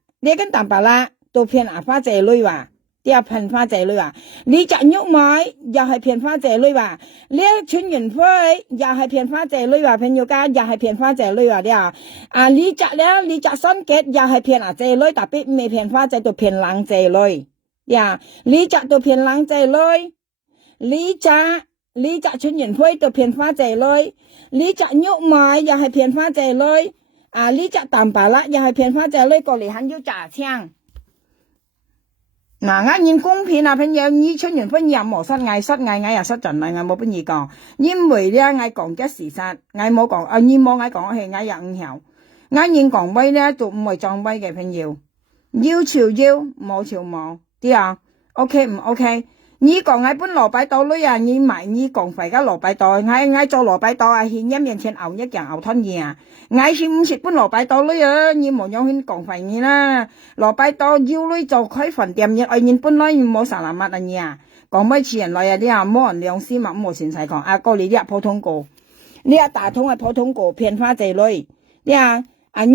都騙花姐女話。啲啊騙花姐女話，你隻肉買又係騙花姐女話，你一串完灰又係騙花姐女話，朋友家又係騙花姐女話啲啊！你隻新結又係騙姐女，特別未騙花姐就騙冷姐女呀！你隻就騙冷姐女，你隻串完灰就騙花姐女，你隻肉買又係騙花姐女，你隻蛋白啦又係騙花姐女過嚟肯要炸槍。啱人公平啊，朋友，你出完婚又冇失嗌又失盡啦，嗌冇乜嘢講，因為咧嗌講嘅事實，嗌冇講，你冇嗌講係嗌有5條，嗌人講威咧就唔係裝威嘅朋友，要潮要，冇潮冇，啲啊 ，OK 唔 OK？你講嗌搬蘿蔔刀女啊，你買你講費嘅蘿蔔刀，嗌做蘿蔔刀啊，獻一面錢牛一件牛吞嘢啊！嗌是唔食搬蘿蔔刀女啊，你冇樣去講費你啦，蘿蔔刀要女做開飯店嘢，愛人搬來冇啥難乜嘢啊！講咩似人來啊啲啊，冇人良心嘛，冇錢使講，哥你啲普通個，你大通係普通個騙花姐女，你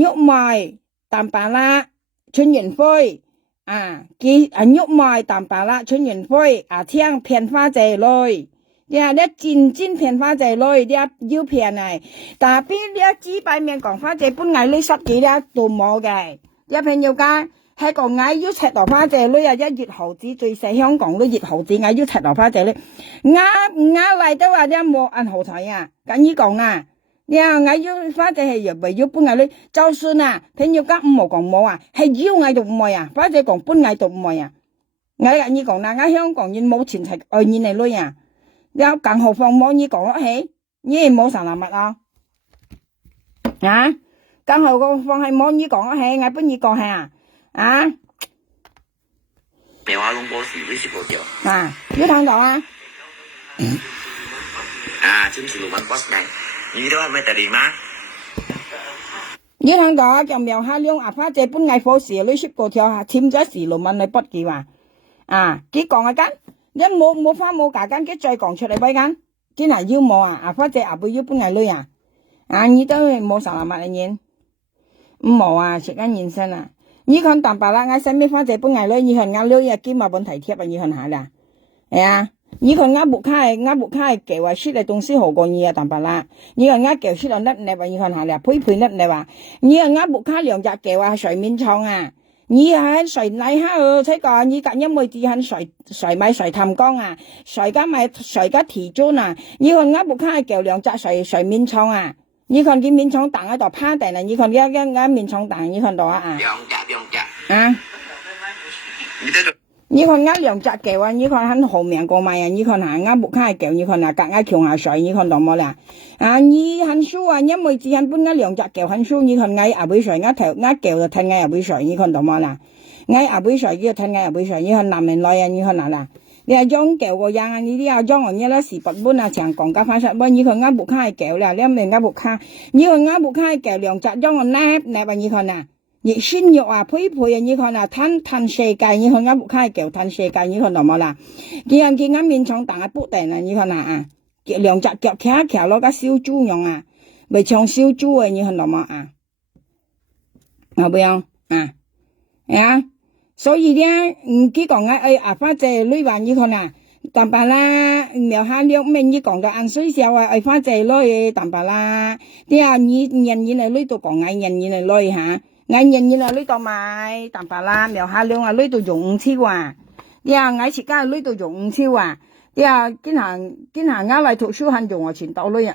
肉賣蛋白啦，春元輝。肉賣蛋白啦，春元輝聽騙花姐女，你真騙花姐女，你要騙嚟，但係你幾百面講花姐搬嗌女10幾咧都冇嘅，一朋友家係個嗌要赤頭花姐女啊，1毫子最細香港都1毫子嗌要赤頭花姐女，嚟都話啲冇按好睇啊，咁你講啊？你嗌要花姐係又咪要搬嗌女，就算朋友家5毫講冇啊，係要嗌就唔係啊，花姐講搬嗌就唔係啊，嗌你講啦，嗌香港人冇錢係愛人嚟女啊，又更何況冇你講得起，你冇啥難物啊，更何況係冇你講得起，嗌搬你講係梅花龍波士威士忌條要聽到啊？ chim xì lù bắn boss này như đó mấy tài điện má你看到就苗下兩阿花姐本藝課時，你識個條下簽咗時路問你筆記話，佢講緊，一冇花冇價緊，佢再講出嚟俾緊，佢係要冇阿花姐阿妹要本藝女你都冇啥物嘅嘢，冇食緊現身你看淡白啦，我身邊花姐本藝女，你看我女佢冇問題貼你看下啦，你看我木卡嘅話出嚟東西好過你淡白啦，你看我嘅出嚟粒粒你看下啦，配粒粒你看我木卡兩隻嘅話水面創你喺水泥下這個你隔一妹子喺水米水潭江水家咪水家提磚你看我木卡嘅兩隻水面創你看佢面創彈喺度趴定你看我面創彈你看到兩隻你看我兩隻嘅話，你看很好命過買你看我木卡嘅，你看隔我橋下水，你看到冇啦？你很輸因為只很本我兩隻嘅很輸，你看我阿妹水，我頭我橋就吞我阿妹水，你看到冇啦？我阿妹水叫吞我阿妹水，你看男人來你看啦？你係裝橋個樣你啲裝我嘢啦，10本長講價翻實你看我木卡嘅啦，你明我木卡，你看我木卡嘅兩隻裝我næb你看熱鮮肉配你看吞世界，你看我木卡嘅吞世界，你看到冇啦？見我面廠彈卜定你看兩隻腳騎攞個燒豬用未唱燒豬你看到冇後邊所以咧佢講阿花姐女話你看淡白啦，苗下兩面你講到按水笑阿花姐女淡白啦，啲你人嚟女度講人嚟女嚇。我人嚟呢度買淡白啦，苗下兩呢度用5超我自家呢度用5超今下我嚟讀書肯用我錢到女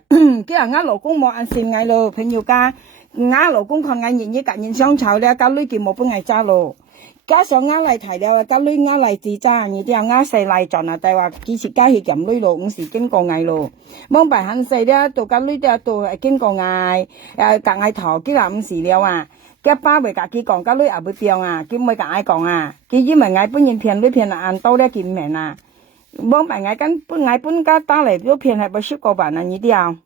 今下我老公冇按線我咯，朋友家我老公看我人隔人相炒咧，家女叫冇幫我揸咯，加上我嚟提了，家女我嚟自揸，你啲我細嚟盡但話幾時家去撳女咯，5時經過我咯，幫白很細咧，到家女啲到經過我，隔我頭幾下5時了cái ba về cả cái còn cái lưới ở bên tiêu cái mới cả ai còn cái gì mà ngày bữa nhìn phiền lưới phiền là ăn tao đấy kìm mẹ bông bài ngày ngày bữa cái ta lại lưới phiền hay bữa sức của bạn như thế nào,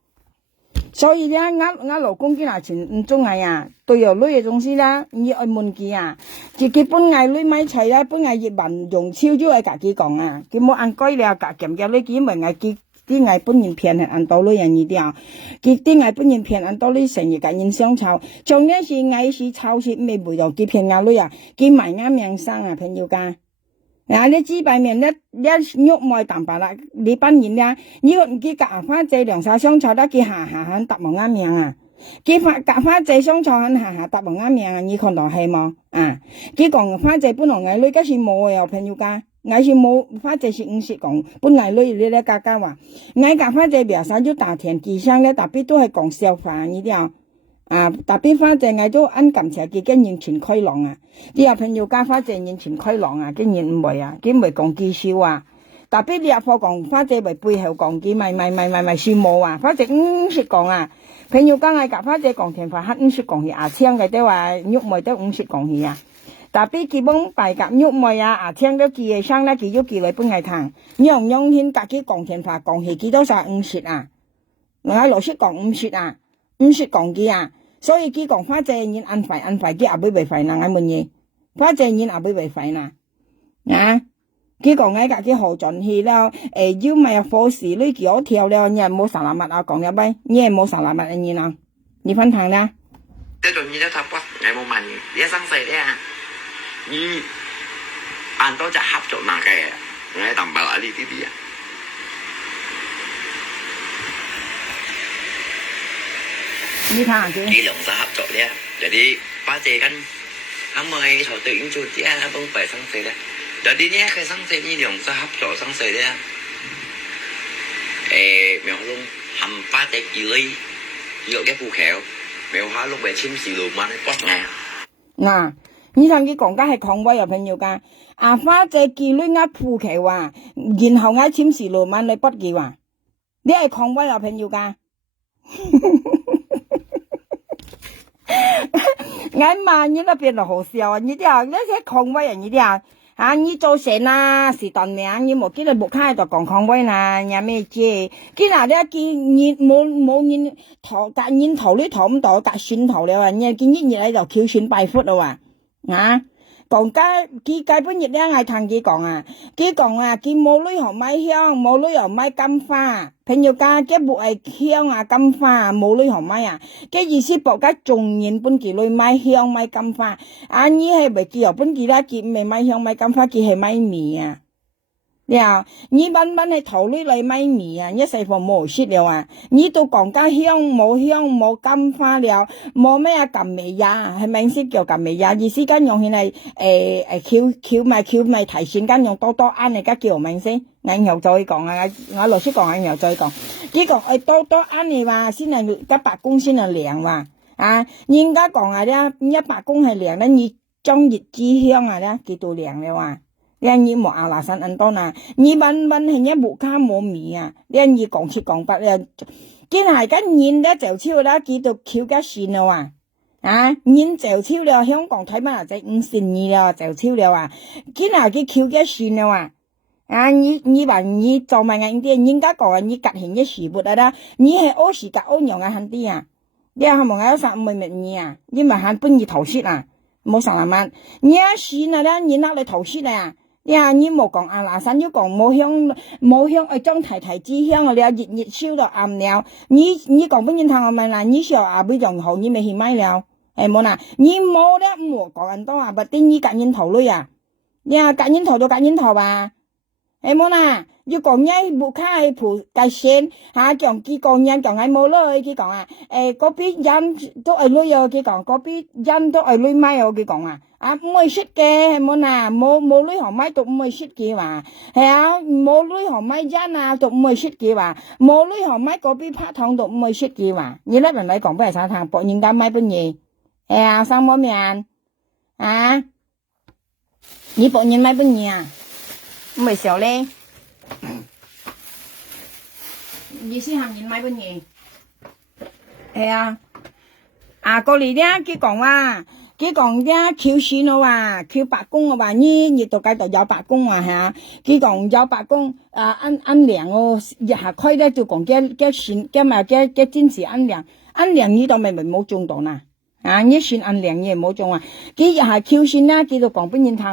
所以咧我老公今日前中藝對有女嘅東西啦，你愛問佢自己本藝女買菜啦，本藝葉文用超就愛自己講佢冇按規了夾鹹嘅女佢咪嗌佢。啲藝本人騙係按道理人一啲佢啲藝本人騙按道理成日跟人相吵，從呢是藝是抄襲未回頭佢騙女佢埋啱命生朋友家你知擺面一喐埋淡白啦，你班人你佢夾花姐兩晒相吵得佢下肯答冇啱命佢夾花姐相吵肯下答冇啱命你看到係冇佢講花姐本來藝女嗰時冇嘅朋友家我是冇花姐是50講，本來女你咧家話，我夾花姐表示要大田記上咧，特別都係講笑話呢啲特別花姐我都按感謝佢經驗全開朗啲朋友家花姐驗全開朗經驗唔會佢唔會講技巧特別你阿婆講花姐為背後講佢咪是冇花姐識講朋友家我夾花姐講田話黑識講佢青嘅都話喐咪都識講佢特別佢幫大夾喐咪聽到佢嘅聲咧，佢喐佢嚟搬嚟聽，用牽隔佢講田話講佢幾多晒識我老識講識識講佢所以佢講花姐人按快佢阿妹為快我問嘢，花姐人阿妹為快佢講我隔佢好盡氣啦，要咪課時呢幾條了，你係冇啥物講了唄，你係冇啥物你分享啦。即係仲要一插骨，你冇問你一生細咧你按多隻合作哪嘅，我喺淡白啦呢啲你看下啲兩手合作咧，有啲花姐跟啱咪頭對應做啲幫佢生細咧，有啲呢佢生細呢兩手合作生細咧，苗龍含花姐叫你要一副橋，苗下碌嚟簽字路嘛，你幫我你睇佢講家係抗威朋友家花姐叫你副橋然後簽字路嘛你不叫你係抗威朋友家我慢你那邊就好笑你啲你睇抗威人你啲你做成啦，是當名，你冇記得冇開就講康威啦，有咩啫？佢嗱咧，佢你冇你頭隔年頭呢頭唔到，隔選頭了啊！你見一日喺度翹選拜闊啦啊！講佢本日咧，我聽佢講啊，佢冇女學買香，冇女學買金花，朋友家佢冇係香啊金花，冇女學買啊，佢意思博家仲人本佢女買香買金花，你係咪叫本佢啦？佢唔係買香買金花，佢係買米啊！你班係頭女嚟買米啊！一細貨冇識了啊！你都講家香冇金花了，冇咩啊金尾呀？係咪先叫金尾呀？意思間用起嚟翹咪提前間用多啱嚟家叫明先，然後再講啊！我老師講然後再講，呢個多啱嚟話先係家白公先係涼話人家講啊咧，一白公係涼咧，你將熱之香啊咧，幾度涼了話。你冇阿拉山安多啦，你問係一冇卡冇米啊！你講切講白咧，見係緊年咧就超啦，幾度翹家算啦年就超了，香港睇乜仔5,200了就超了見係佢翹家算啦你話你做埋硬啲，人家講你隔行一時活啦，你係屙時隔屙尿行啲你係冇嗌曬唔明你你咪行半夜頭雪冇上萬，你一算啦，你攞嚟頭雪你冇講阿拉山，要講冇香，將提支香你熱燒到暗了。你講本人聽我問啦，你說不用好，你咪去買了，冇啦，你冇咧冇講人多不定你隔人頭女你隔人頭就隔人頭冇啦，要講你冇開鋪介線講佢講人講係冇女，佢講嗰邊人都係女佢講嗰邊人都係女買佢講唔會識嘅係冇啦，冇女學買都唔會識嘅話，係冇女學買人都唔會識嘅話，冇女學買嗰邊拍糖都唔會識嘅話，你咧人哋講俾人睇睇，博人家買本嘢，生冇面你博人買本嘢唔係少咧，你先行人買本嘢，過嚟咧佢講話。佢講啲翹選翹白宮你到街度有白宮佢講有白宮安涼日下開咧就講嘅選嘅嘛嘅堅持安涼呢度咪冇中到啦你選安涼嘢冇中佢日下翹選啦，佢就講俾人聽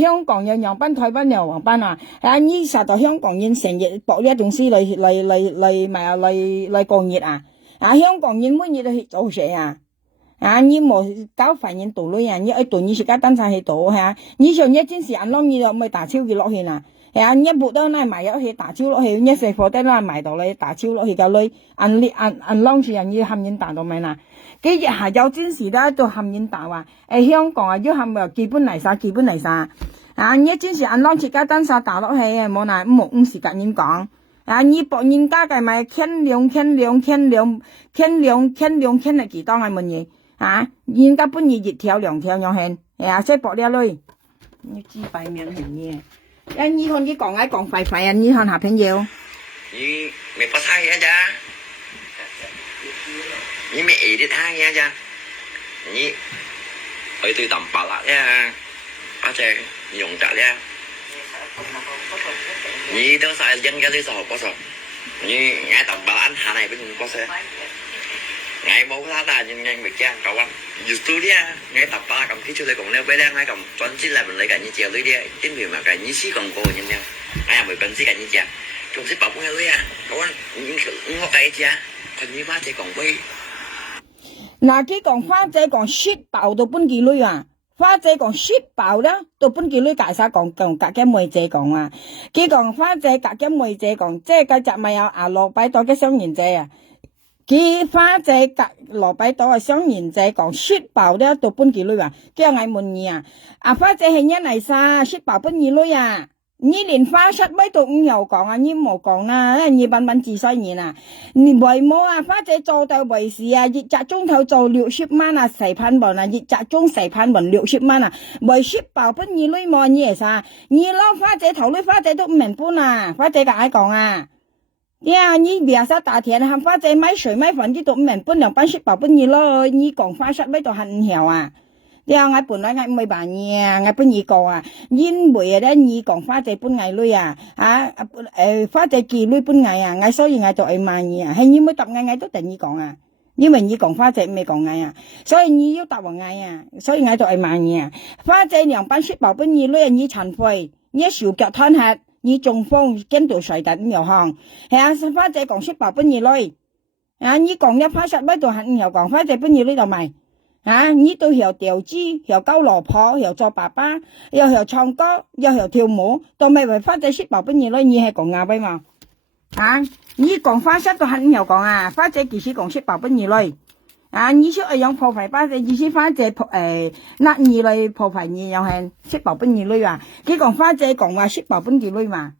香港有洋班台班有黃班呢實在香港人成日博呢一種事嚟過熱香港人乜嘢都去做嘢你冇搞煩人道女你愛道你自家單晒去道你上一件事攞你就咪打超佢落去啦一部都拉埋入去打超落去一細貨都拉埋到你打超落去個女攞住人要冚人打到咪啦幾日下有件事咧就冚人打香港要冚又基本嚟晒一件事攞自家單晒打落去冇啦冇時間人講你博人家嘅咪傾兩嚟幾多係乜嘢人家本意熱條兩條樣輕即係博呢類你知擺名係嘢你看佢講快你看下朋友你咪不猜嘢咋你咪啲睇嘢咋你去對淡白啦隻用宅你都晒dân cái lý do có sao như ngay tầm bảo anh hà này bên có xe ngày mẫu lá ta nhưng nhanh việc trang cậu anh dù tôi đi ngay tập ba cầm cái chú lấy cùng leo bé đang ngay cầm toàn chỉ là mình lấy cả như chiều lưới đi chính vì mà cả như xí còn cô nhìn nhau ai mới bận xí cả như chiều chúng sẽ bảo cũng lưới cậu anh những ngọc cái cha còn như ba trẻ còn quay cái còn phá trẻ còn ship bảo đồ bên kỳ lưới花姐講雪爆啦，到本叫女介紹講隔嘅妹姐講佢講花姐隔嘅妹姐講，即係嗰隻咪有羅擺島嘅雙賢姐佢花姐隔羅擺島嘅雙賢姐講雪爆咧，到本叫女叫嗌滿意花姐係一嚟晒雪爆本叫女你連花室咪都唔有講你冇講啦，你笨笨自衰年你為冇花姐做到為事熱集中頭做60萬4,000蚊熱集中4,000蚊60萬為雪爆本二女冇你係啥你攞花姐頭女花姐都唔明搬花姐解講你別晒大田喊花姐買水買粉啲都唔明搬兩班雪爆本二女你講花室咪都很唔曉啲啊，我本來我唔會扮嘢啊，我本意講啊，因為咧你講花姐本藝女啊，花姐妓女本藝啊，我所以我就係賣嘢啊，係你冇答我都等你講啊，因為你講花姐唔係講藝啊，所以你要答我藝啊，所以我就係賣嘢啊，花姐兩班雪寶本藝女啊，你殘廢，你手腳攤下，你中風驚到水突咁樣行，係啊，花姐講雪寶本藝女，啊，你講一拍實乜都係又講花姐本藝女就賣。你都曉調子，曉交老婆，曉做爸爸，又曉唱歌，又曉跳舞，都未為花姐雪寶本兒女，你係講啱俾我。你講花式都很曉講啊，花姐其實講雪寶本兒女。你說係用破壞花姐，其實花姐那兒女破壞你又係雪寶本兒女啊。佢講花姐講話雪寶本兒女嘛。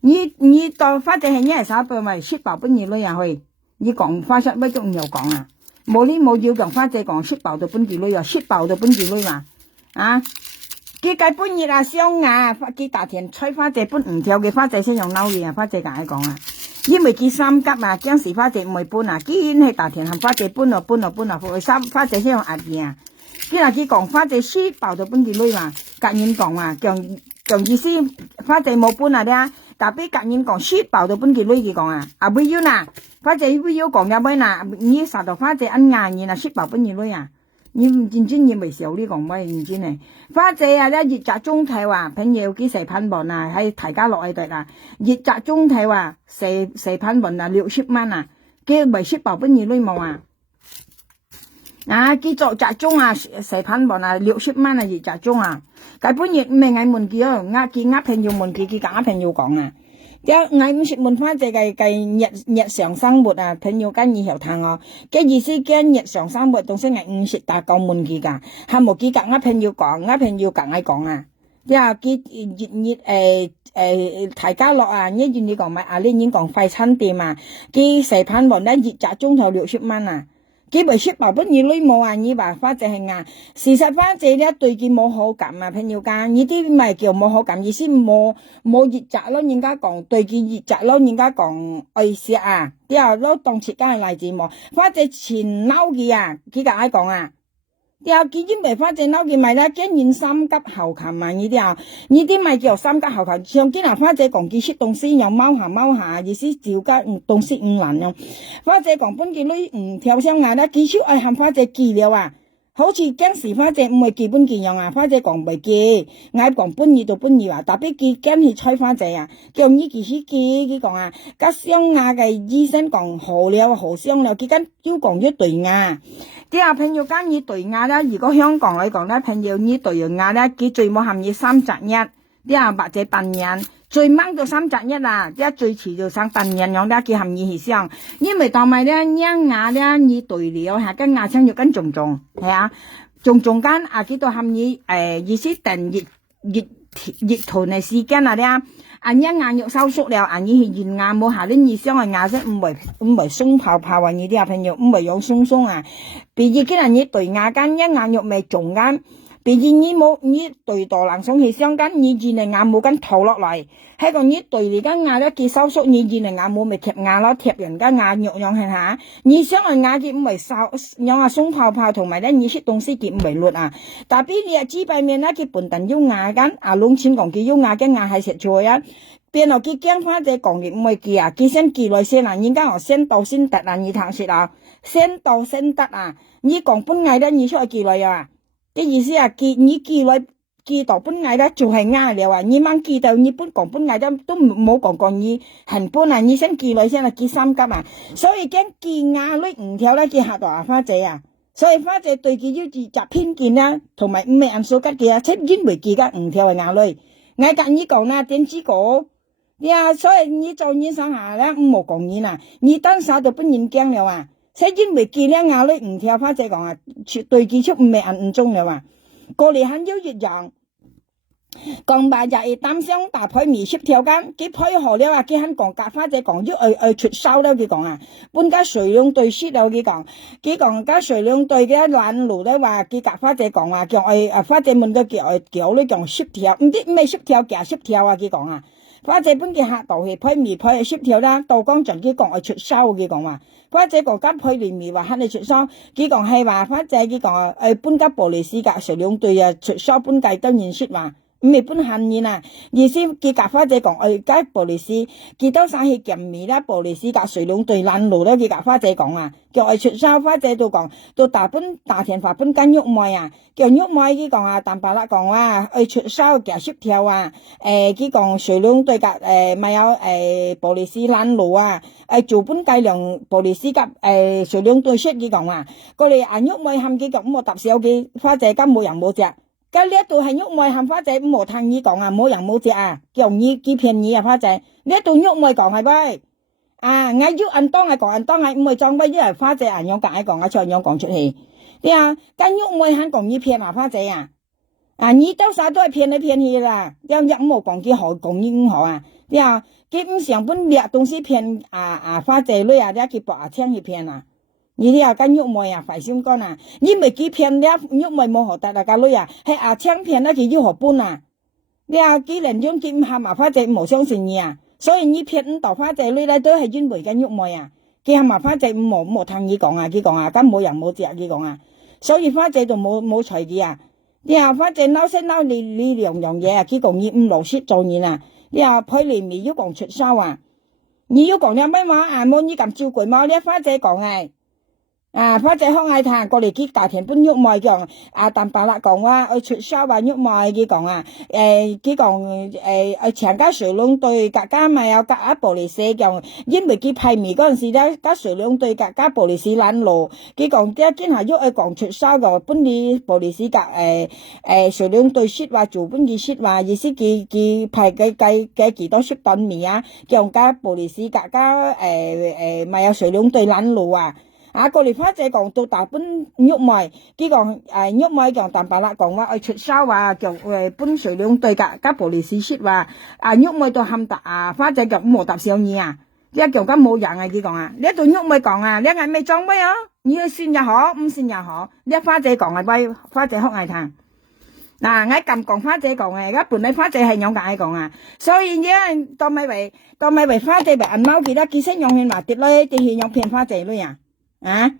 你當花姐係你係啥輩咪雪寶本兒女啊去？你講花式乜都唔曉講啊。冇理冇要講花姐講雪寶到本地女啊，雪寶到本地女嘛，佢計半日啊雙牙，佢大田吹花姐本唔跳嘅花姐先用嬲嘅啊，花姐咁講啊，因為佢三急啊，驚時花姐唔會搬啊，既然係大田含花姐搬啊，花姐先用壓嘅啊，佢話佢講花姐雪寶到本地女嘛，隔人講啊，講意思花姐冇搬啊啲，但俾隔人講雪寶到本地女佢講啊，唔要嗱。花姐會要講嘅咩嗱？你殺到花姐恩牙你嗱雪寶本兒女啊！你唔認真你未少呢講咩認真呢？花姐啊，咧熱集中睇話，朋友幾時噴門啊？喺大家落去對啦，熱集中睇話，四噴門啊，60蚊啊，佢咪雪寶本兒女冇啊？佢做集中啊，四噴門啊，60蚊啊，熱集中啊，佢本日唔係嗌門記哦，佢朋友門記，佢假朋友講啊。我唔識問花姐嘅日常生活啊，朋友間以後談哦，嘅意思嘅日常生活，當時我唔識打講問佢噶，係冇幾格我朋友講，我朋友夾我講啊，大家樂啊，呢件你講咪啊，呢件講快餐店啊，佢四盤門咧熱集中頭60蚊啊。佢咪雪寶本兒女冇啊？你話花姐係啊？事實花姐咧對佢冇好感啊，朋友間呢啲咪叫冇好感，意思冇熱責咯。人家講對佢熱責咯，人家講愛惜啊，之後都當設間係例子冇。花姐前嬲佢啊，佢咁樣講啊。之後佢因為花姐嬲佢咪咧，驚人三急後擒啊！呢啲咪叫三急後擒。上幾日花姐講佢識東西又踎下，意思照家東西唔難啊。花姐講本佢女唔跳上牙咧，佢出愛喊花姐記了啊，好似驚時花姐唔會記本記樣啊。花姐講未記，嗌講本意到本意話，特別佢驚去吹花姐啊，叫呢件事記佢講啊，加上牙嘅醫生講好了好傷了，佢跟要講一對牙。啲啊朋友間呢對牙咧，如果香港嚟講咧，朋友呢對牙咧，佢最冇含義3擇1，啲啊或者半人，最掹到3擇1啊，啲最遲就生半人樣咧，佢含義係上，因為同埋咧牙咧呢對了係跟牙青肉跟重係啊，重間啊佢都含義意思定熱臀嘅時間啊啲。牙肉收縮了，呢係現牙冇下啲意思係牙色唔係鬆泡泡啊！呢啲啊朋友唔係用鬆啊，畢竟佢係你對牙間牙肉未重間，畢竟你冇你對大冷鬆係相間，你現嚟牙冇跟透落嚟，喺個你對你間牙咧佢收縮，你現嚟牙冇咪貼牙咯，貼人家牙肉樣係下，你想係牙佢唔係收樣啊鬆泡泡，同埋咧你食東西佢唔係劣啊，但係你啊知白面啦，佢本身要牙間啊窿錢講佢要牙嘅牙係食菜啊。變落佢驚花姐講嘅唔係記啊，佢先記來先啊，人家話先到先得啊，你睇實啊，先到先得啊，你講本藝咧，你出去記來啊，嘅意思啊，你記來記到本藝咧就係啱了啊，你掹記到你本講本藝都冇講你行本啊，你先記來先啊，記3級啊，所以驚記牙女唔跳咧，記嚇到啊花姐啊，所以花姐對佢要自責偏見啦，同埋唔係按數吉嘅啊，即因為記得唔跳嘅牙女，我隔你講啦，點知個？所以你做你上下咧唔好講你啦，你當時就本人驚了啊，所以因為記咧牙女唔跳花姐講啊，絕對記出唔係按唔中了啊，過嚟肯要一樣，講白就係擔心大配未識跳間，佢配合了啊，佢肯講夾花姐講要出手了，佢講啊，搬家水量對輸了，佢講家水量對嘅爛路咧話，佢夾花姐講啊，叫花姐問到叫你講識跳，唔知咩識跳夾識跳啊，佢講啊。花姐本嘅客道係批未批識跳啦，道光盡佢講出手佢講話，花姐講急去年咪話肯你出收，佢講係話花姐佢講搬家玻璃絲㗎，上兩對啊出收搬計都認識話。唔係搬行嘢啦，意思佢夾花姐講，家玻璃絲，佢都生去見面啦，玻璃絲夾水兩對爛路啦，佢夾花姐講啊，叫我出手，花姐都講，到大田花搬間喐妹啊，叫喐妹佢講啊，但白啦講啊，出手夾雪條啊，佢講水兩對夾咪有玻璃絲爛路啊，做搬計量玻璃絲夾水兩對雪佢講啊，過嚟喐妹喊佢講冇搭手機，花姐咁冇人冇隻。咁呢一度係喐妹喊花姐冇聽你講啊，冇人冇隻啊，叫你幾騙你啊花姐，呢一度喐妹講係咪？我喐人當係講人當係唔係裝逼，因為花姐人樣講講再樣講出去，啲啊，咁喐妹肯講你騙啊花姐啊，你兜晒都係騙嚟騙去啦，有日冇講幾好講你唔好啊，啲啊，佢唔想本掠東西騙花姐女啊，啲佢博聽去騙啊。你啲跟喐妹啊，快心肝啊！你咪幾騙咧？喐妹冇學得大家女啊，係槍騙啦，佢要學搬啊！你幾年鐘見下麻花姐冇相信你啊，所以你騙唔到花姐女咧，都係因為跟喐妹啊！佢下麻花姐冇聽你講啊，佢講啊，咁冇人冇隻佢講啊，所以花姐就冇隨佢啊！你花姐嬲聲嬲你兩樣嘢啊，佢講你唔落雪做嘢啊！你配你咪要講出手啊！你要講兩咩話冇你咁照顧貓咧，花姐講花姐好愛聽過嚟佢家庭搬喐妹講但白啦講話出手話喐妹佢講佢講長家水龍對家咪有隔玻璃絲講，因為佢派米嗰陣時咧，家水龍對家玻璃絲爛路，佢講啲見下喐講出手個搬啲玻璃絲隔水龍對雪話做搬啲雪話，意思佢派計幾多雪噸米啊，講家玻璃絲家咪有水龍對爛路啊。過嚟花姐講到大搬喐妹，佢講喐妹講但白啦講話出手話叫搬水兩對家玻璃絲雪話喐妹都喊搭花姐講冇搭上你啊，你講咁冇人啊佢講啊，呢度喐妹講啊，你係咪裝咩啊？你要算又好，唔算又好，呢花姐講喂花姐好愛聽。我咁講花姐講而家本來花姐係有解講啊，所以呢當咪為花姐為銀貓記得幾聲用勸話跌咧，跌去用騙花姐女啊！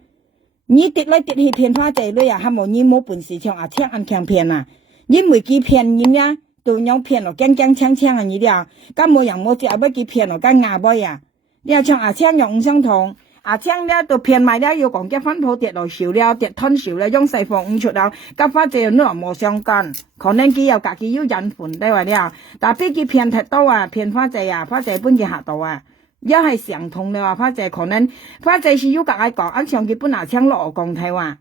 你跌來跌去騙花姐女啊，係冇你冇本事唱聽人強騙啊！你每幾騙人呀，都用騙咯，驚槍啊你啲咁冇人冇隻不幾騙咯，咁牙杯啊！你唱聽又唔相同，聽咧都騙埋咧要講結婚鋪跌落少了，跌吞少了，用細貨唔出了，跟花姐女冇相干，可能佢有自己要隱瞞對話了，但係佢騙太多啊，騙花姐啊，花姐本嘅嚇到啊！一係相同你話花姐可能花姐是要隔嗌講，按上佢本拿槍落講睇話，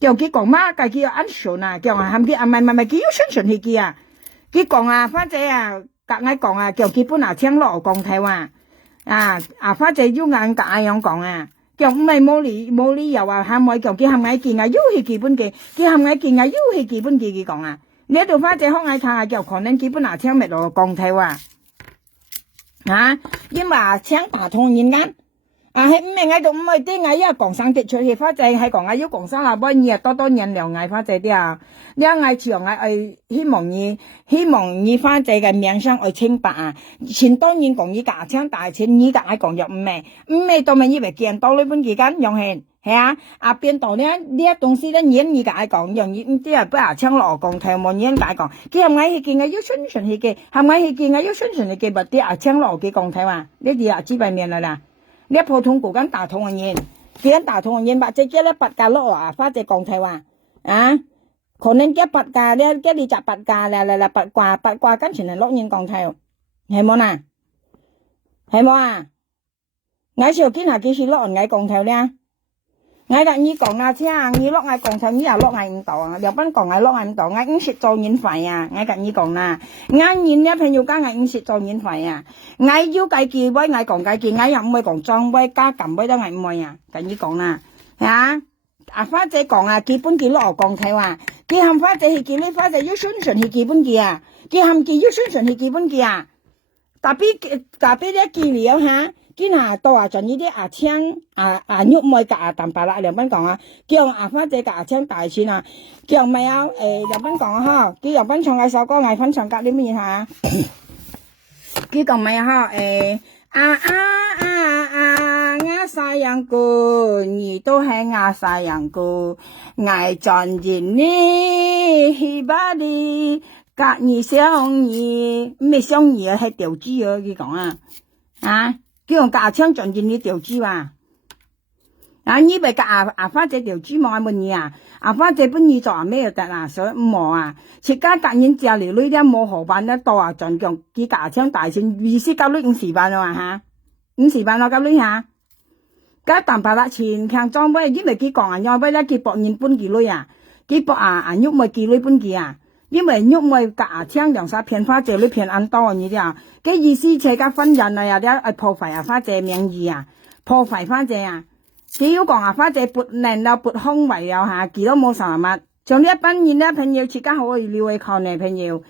叫佢講乜，佢叫按順啊，叫話喊佢唔係佢要順去佢啊，佢講花姐隔嗌講叫佢本拿槍落講睇話，花姐要硬隔嗌樣講叫唔係冇理由喊咪叫佢喊嗌見要去基本嘅，佢喊嗌見要去基本嘅佢講呢度花姐好嗌睇叫可能佢本拿槍咪落講睇話。因為槍打通人間，係唔係度唔係啲嗌一講生跌出去，花姐係講要講生啦，不然多人量嗌花姐啲呢嗌長希望你花姐嘅名聲去清白前當然講你架槍大錢，你架嗌講又唔係當咪以為見到呢本期間用係變到呢東西演你架嗌講，用啲不槍落講睇冇演架講，佢係咪去見要順去嘅，係咪去見要順去嘅，不啲槍落嘅講睇話，呢啲知白面啦，呢普通股間打通嘅嘢，佢打通嘅嘢，或者叫咧八價咯花姐講睇話可能叫八價咧，叫你集八價啦八卦跟全係落人講睇，係冇啦，係冇我時候見下幾時落人嗌講睇咧。我講你講聽，你落嗌講聽，你又落嗌唔到又賓講嗌落嗌唔到，嗌唔識做人費我講你講啦，嗌人呢朋友間嗌唔識做人費嗌要計記位，嗌講計記，嗌又唔會講裝位加撳位都嗌唔會講你講啦花姐講基本記落講睇話，佢喊花姐去記呢，花姐要順去基本記佢喊記要順去基本記特別咧記了見到盡呢啲槍喐妹夾淡白啦，梁斌講叫花姐夾槍大錢叫咪梁斌講叫梁斌唱嘅首歌藝分唱夾啲乜嘢叫講咪 sayang cô nhị都係我 sayang cô愛賺錢呢希巴哩隔二相二咩相二係調資啊佢講叫人隔槍賺錢你調資哇你咪隔花姐調資冇乜嘢花姐本意做咩得啦所以冇設家隔人家嚟女啲冇河辦得多賺強佢隔槍大錢20交女50萬啊50萬交女家淡白啦錢強裝俾因為佢講要俾咧佢博人本幾女佢博喐咪幾女本幾因為喐咪隔槍兩三片花姐女片按多你啲佢意思係家婚人有啲破壞花姐名義破壞花姐佢要講花姐撥靚到撥空位又幾多冇實物像呢一班人咧朋友設家可以了解看嘅朋友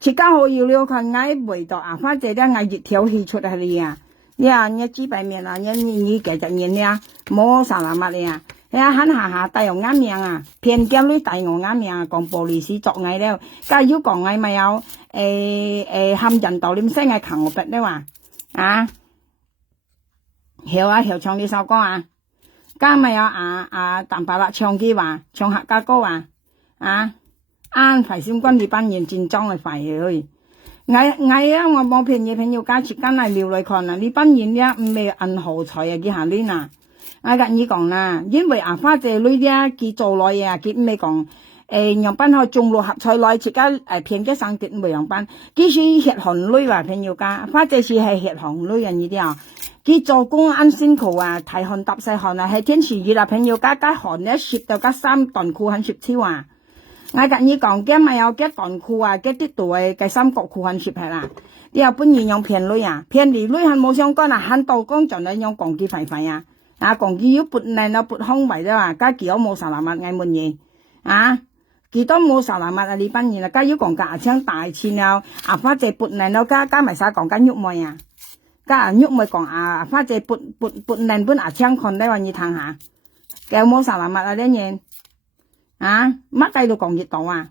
設家可以了解嗌維度花姐咧嗌熱條氣出嚟你知白面你繼續演冇實物嚟肯下帶有啱命偏見女帶我啱命講玻璃師作藝了家要講藝咪有冚人道念聲係強我筆咧話曉唱呢首歌家咪有淡白啦唱機話唱客家歌啱排先軍呢班人戰裝嚟快去嗌我冇朋友家設間嚟撩嚟看呢班人咧唔係銀豪財佢下呢我跟你講啦因為花姐女咧佢做來佢唔係講樣班去中六合彩來設間偏嘅生跌唔係樣班佢是血汗女話朋友家花姐是係血汗女人呢啲佢做工啱辛苦提汗搭細汗係天時熱朋友家汗咧攝到家3段褲很攝超我跟你講嘅咪有嘅段褲嘅啲度嘅三角褲很攝係啦你又本人用騙女騙你女係冇相干很到工盡係用講機費費講機要撥靚到撥空位啦家幾多冇實物嗌乜嘢幾多冇實物你班人家要講價錢大錢花姐撥靚到加埋晒講緊喐妹家人喐咪講花姐撥靚本槍看咧話你睇下有冇實物呢嘢乜計到講熱度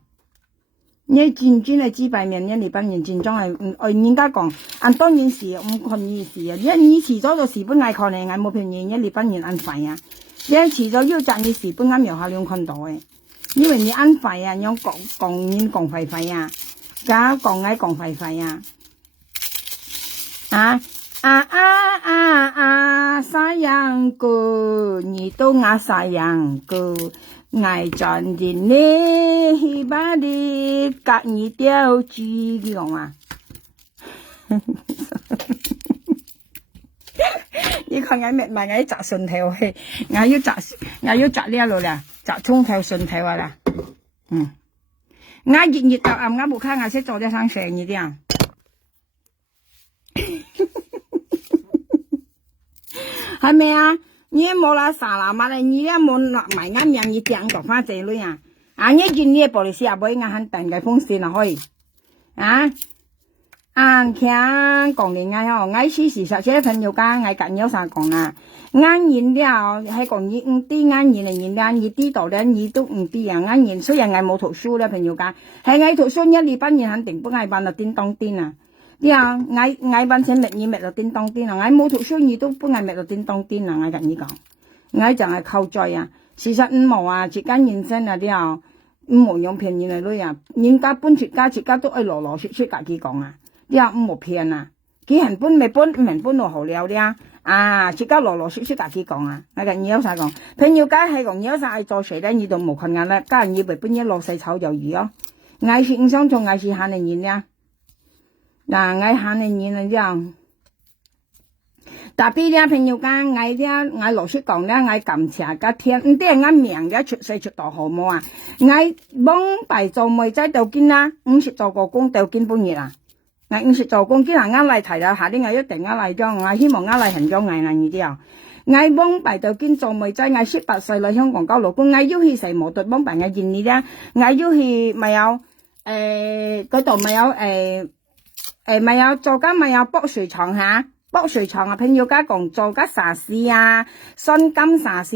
你戰專係知白面你班人戰裝係人家講當然是唔困意思你遲咗就時本嗌看你冇便宜你班人按費你遲咗要賺你時本啱由下兩看到因為你按費用講人講費家講嗌講費sayang cô nhị都ngã sayang cô ngài chọn gì nè hi ba đi cắt nhị tiêu chi cái gì你看我咪我摘順頭去，我要摘呢路啦，摘葱頭順頭啦，我熱到我冇看我識做啲生成呢啲係咪你冇啦沙拉嘛你咧冇埋啱樣你掟個花仔女你見呢玻璃師阿妹肯定嘅風扇可以聽講你我事實這朋友家我緊有啥講啱言了係講你啲啱言嚟言啦你啲度咧你都唔啲啱言雖然我冇讀書咧朋友家係我讀書一班人肯定不愛辦到叮當叮我班錢滅到叮當叮我冇讀書你都不愛滅到叮當叮我跟你講我就係靠罪事實唔冇自間人生啲唔冇用騙人嚟女人家搬出家都愛羅羅說自己講唔冇騙佢係搬未搬唔係搬到好了自家羅羅說自己講我跟你有啥講朋友家係講有啥做誰咧你都冇困難啦家人以為搬一落細草就魚我是唔想做我是限你人我限你人啲特別啲朋友家我羅說講咧我感謝家天唔啲我命嘅出世出到好冇我幫大做妹仔就見50做個工就見半日我50做工之後我嚟提啦下啲我一定我嚟咗我希望我嚟行咗我啲我幫大就見做妹仔我18歲嚟香港交勞工我要去世無對幫大我見你咧我要去咪有嗰度咪有咪有做緊咪有剝水床剝水床朋友家講做緊沙士新金沙士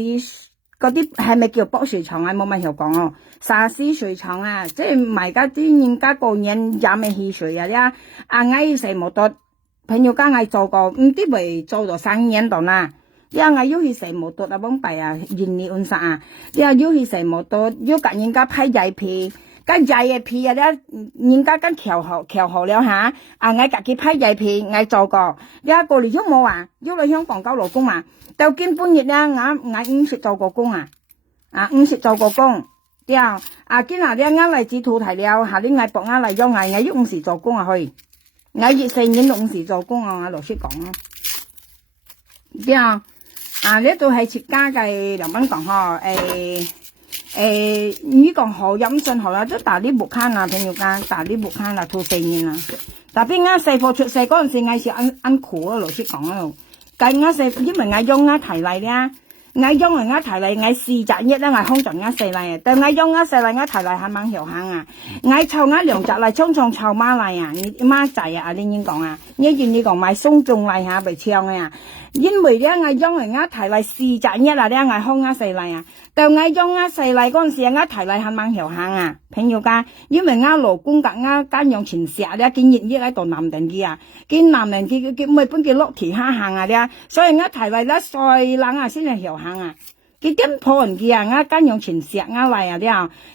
嗰啲係咪叫剝水床冇乜嘢講沙士水床即係唔係家啲人家個人飲嘅汽水我食冇得朋友家我做過唔知為做咗3年度啦 dia ngai yu hi sai mo to da bong pai à yin ni un sa à dia yu hi sai mo to yu cả nhân家派giải皮cái giải嘅皮啊咧人家跟調好了嚇啊我自己派giải皮我做過你過嚟喐冇啊喐嚟香港交勞工啊到今半日咧我唔識做過工啊唔識做過工對啊今日咧我嚟自土提了下啲我博我嚟咗我喐唔時做工啊去我4年都唔時做工啊我老師講咯對啊呢度係設家嘅梁斌講呵你講好飲信好啦，都大啲木坑啊，朋友間大啲木坑啦，吐4年啦。特別我細個出世嗰陣時，我是ăn苦啊，老師講啊，但我細因為我用我提嚟咧，我用我提嚟，我40日咧，我空盡我細嚟啊，但我用我細嚟，我提嚟係蠻後行啊，我湊我2隻嚟，匆湊媽嚟啊，你媽仔啊，你應講啊，你願意講買鬆種嚟下被搶啊。因為咧，我用我提嚟40日啦，咧我空我細嚟啊。但我用我細嚟嗰陣時，我提嚟係蠻後行啊，朋友家，因為我老公甲我間用前石咧，見熱熱喺度男人機啊，見男人機佢每本佢落地下行啊咧，所以我提嚟咧細冷啊先係後行啊，佢跟破人機啊，我間用前石我嚟啊咧，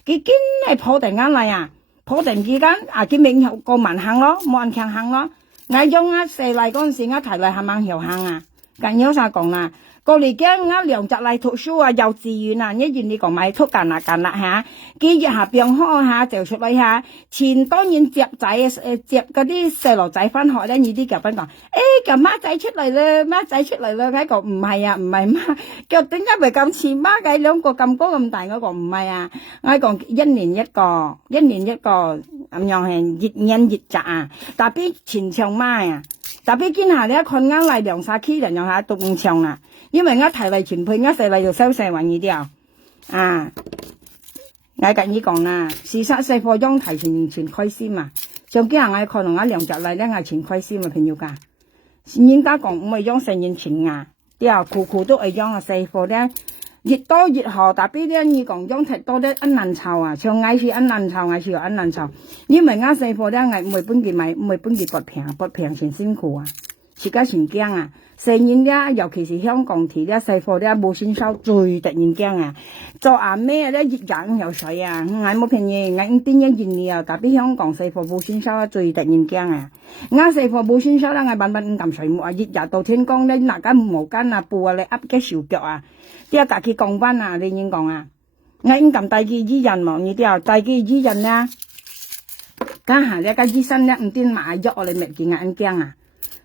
佢跟係破定我嚟啊，破定機間啊佢明個慢行咯，冇人強行咯，我用我細嚟嗰陣時，我提嚟係蠻後行啊，咁有啥講啦？過嚟嘅我2隻嚟讀書啊，幼稚園啊，一願你講買讀緊啦嚇，幾日下病開下就出嚟下，前當然接仔接嗰啲細路仔翻學咧，呢啲教賓講，叫媽仔出嚟啦，媽仔出嚟啦，我講唔係啊，唔係媽，腳點解咪咁似媽嘅兩個咁高咁大，我講唔係啊，我講1年一個咁樣係越nhanh越窄啊，特別前場媽啊，特別見下咧看啱嚟2、3期人用下讀唔長啊。因為我提嚟全配，我細嚟就收細運呢啲啊！我跟你講啦，事實細貨用提全開心嘛，上幾日我看到我2隻嚟咧，我全開心嘛，朋友家。人家講唔係用4年前啊，啲啊苦都係用啊細貨咧，越多越好，特別咧你講用太多咧很難湊啊，像我是很難湊，我是又很難湊，因為我細貨咧我唔係本佢買，唔係本佢撥平先辛苦啊，自家全驚啊！4年咧，尤其是香港地咧，細貨咧冇薪收最突然驚啊！做阿咩咧熱眼有水啊！我冇便宜，我點樣願意啊？特別香港細貨冇薪收最突然驚啊！我細貨冇薪收啦，我慢慢唔撳水木啊，熱日到天光咧，拿緊毛巾啊布啊嚟噏嘅小腳啊，啲啊自己降溫啊，你應講啊！我應撳第幾醫人望呢啲啊，第幾醫人咧，家下咧個醫生咧唔掂買藥我哋咪見眼驚啊！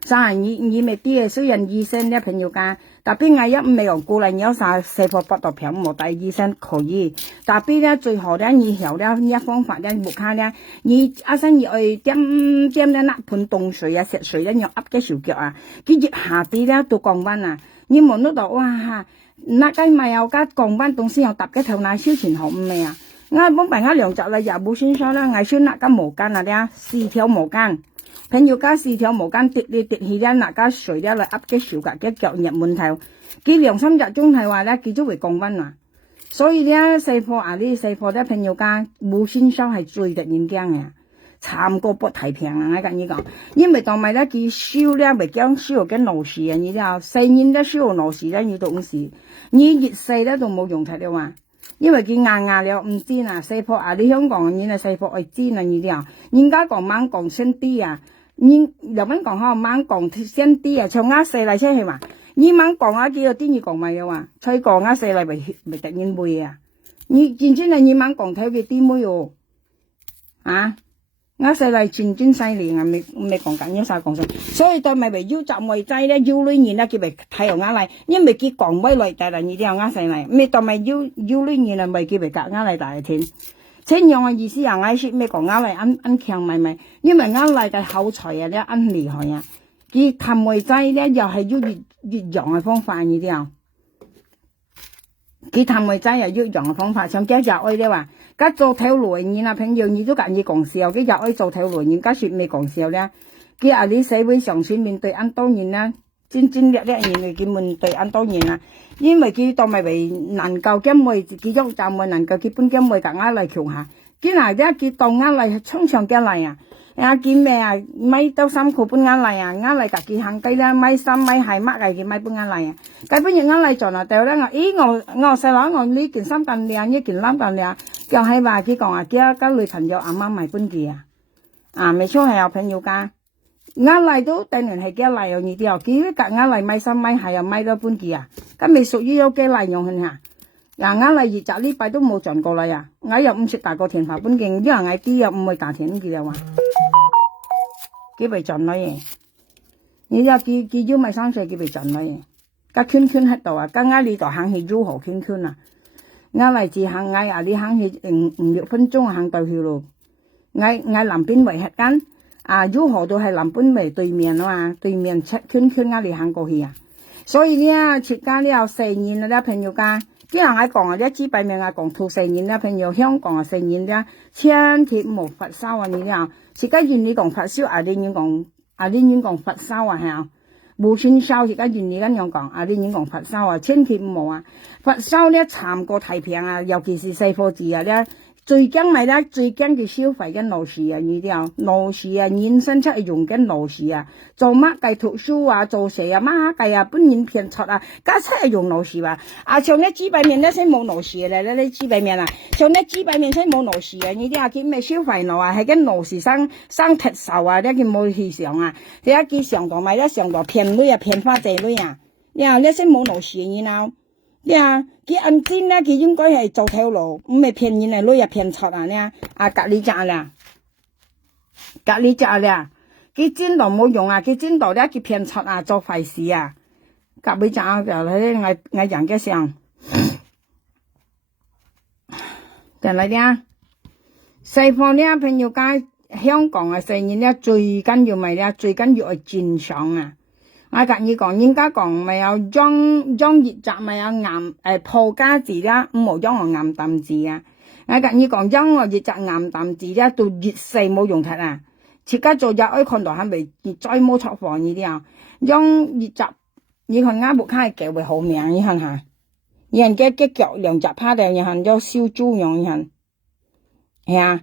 啥你咪啲雖然醫生咧朋友間，特別我一未有過嚟有啥細貨不到平冇帶醫生可以，特別咧最後咧以後咧呢方法咧木卡咧，你阿生要去點咧那盆凍水啊食水咧要噏嘅小腳啊，佢熱下啲咧都降溫啊，你望到哇那雞咪有加降溫東西又搭嘅頭奶燒前後唔味啊，我幫埋我2隻啦又冇先收啦，我燒那間毛巾啊咧4條毛巾。朋友家4條毛巾跌嚟跌去咧，嗱家水咧嚟噏嘅小格嘅腳入滿頭，佢2、3日鐘係話咧，佢都會降溫啊。所以咧細貨啊，呢細貨咧朋友家冇先收係最突然驚嘅，慘過不提平啊！我跟你講，因為當咪咧佢燒咧咪將燒嘅勞事啊，你知啊，4年咧燒勞事咧要到5時，你熱細咧都冇用睇了話。因為佢硬了唔煎啊，細貨啊，你香港人啊細貨愛煎啊，你知啊，人家講猛講先啲啊。你又搵講下猛講先啲啊，像啱細嚟先係話，你猛講下幾個啲你講咪嘅話，吹講啱細嚟咪突然會啊，你真正係你猛講睇佢啲妹哦，啊，啱細嚟全真犀利啊，未講緊一晒講晒，所以對咪要集外劑咧，要裏面咧佢咪睇又啱嚟，因為佢講威嚟大啦，你啲又啱細嚟，咪當咪要裏面啊咪佢咪夾啱嚟大天。這樣嘅意思啊，我説咩講啱嚟按強咪，因為啱嚟嘅口才啊，咧按厲害啊，佢氹外劑咧又係要越洋嘅方法，你知啊？佢氹外劑又越洋嘅方法，像今日愛咧話，家做條來年啊，朋友你都介意講笑，佢又愛做條來年，家説未講笑咧，佢啊你社會上先面對按當然啦，真叻人嘅佢面對按當然啦。因為佢當咪為能夠兼為自己喐站咪能夠基本兼為夾硬嚟橋下，佢嗱啲佢當硬嚟衝上嘅嚟啊！呀見咩啊？買到3箍半啱嚟啊！啱嚟自己行雞啦，買衫買鞋乜嘅佢買半啱嚟啊！計半日啱嚟做啦，掉咧我細佬我呢件衫咁靚，呢件衫咁靚，就係話佢講啊，叫女朋友阿媽買半件啊，沒錯係有朋友家。啱嚟都當然係叫嚟又呢啲哦，佢夾啱嚟買衫買鞋又買到半件啊，咁未屬於有幾嚟用佢嚇。啱嚟熱雜呢擺都冇盡過嚟啊！我又唔識大個田下半件，因為我啲又唔會大田嘅啦話。佢被盡咗嘢，你就佢要買3歲佢被盡咗嘢，個圈圈喺度啊，個啱你就行去如何圈圈啊？啱嚟自行嗌啊，你行去5分鐘行到去咯，嗌南邊圍黑間啊，如何都係南邊圍對面啊嘛，對面圈圈啱你行過去啊，所以呢，設家呢有4年啦，朋友家。啲人喺講啊，啲資幣面啊講吐4年啦，朋友香港啊4年啦，千祈唔好發燒啊！你啲啊，而家原你講發燒，你願講發燒啊係啊，冇穿燒而家原你咁樣講，你願講發燒啊，千祈唔好啊！發燒咧慘過太平啊，尤其是細貨字啊咧。最驚咪咧，最驚嘅消費緊勞事啊！呢啲啊，勞事啊，衍生出嚟用緊勞事啊，做乜計讀書啊，做蛇啊，乜計啊，本年騙出啊，加出係用勞事啊！像啲資幣面咧先冇勞事咧，呢啲資幣面啊，像啲資幣面先冇勞事啊！呢啲啊叫咩消費勞啊，係緊勞事生鐵手啊，呢叫冇去上啊！你一見上度咪一上度騙女啊，騙花仔女啊！你啊，呢先冇勞事然後。佢按尖咧，佢應該係做條路，唔係騙人嚟攞入騙出啊！呢隔離隻啦，佢尖度冇用啊！佢尖度咧，佢騙出啊，做壞事啊！隔離隻就喺我人嘅上，就嚟啲西方呢朋友街香港啊，4年咧最緊要咪咧，最緊要係正常啊！我隔意講，人家講咪有裝熱雜咪有癌破家字啦，唔好裝我癌淡字啊！我隔意講裝我熱雜癌淡字咧，到熱死冇用途啊！而家做日愛看到係咪再冇錯房呢啲啊？裝熱雜，你看啱木卡係幾會好命，你看下，人嘅腳兩隻趴定，人有燒豬樣人，係啊！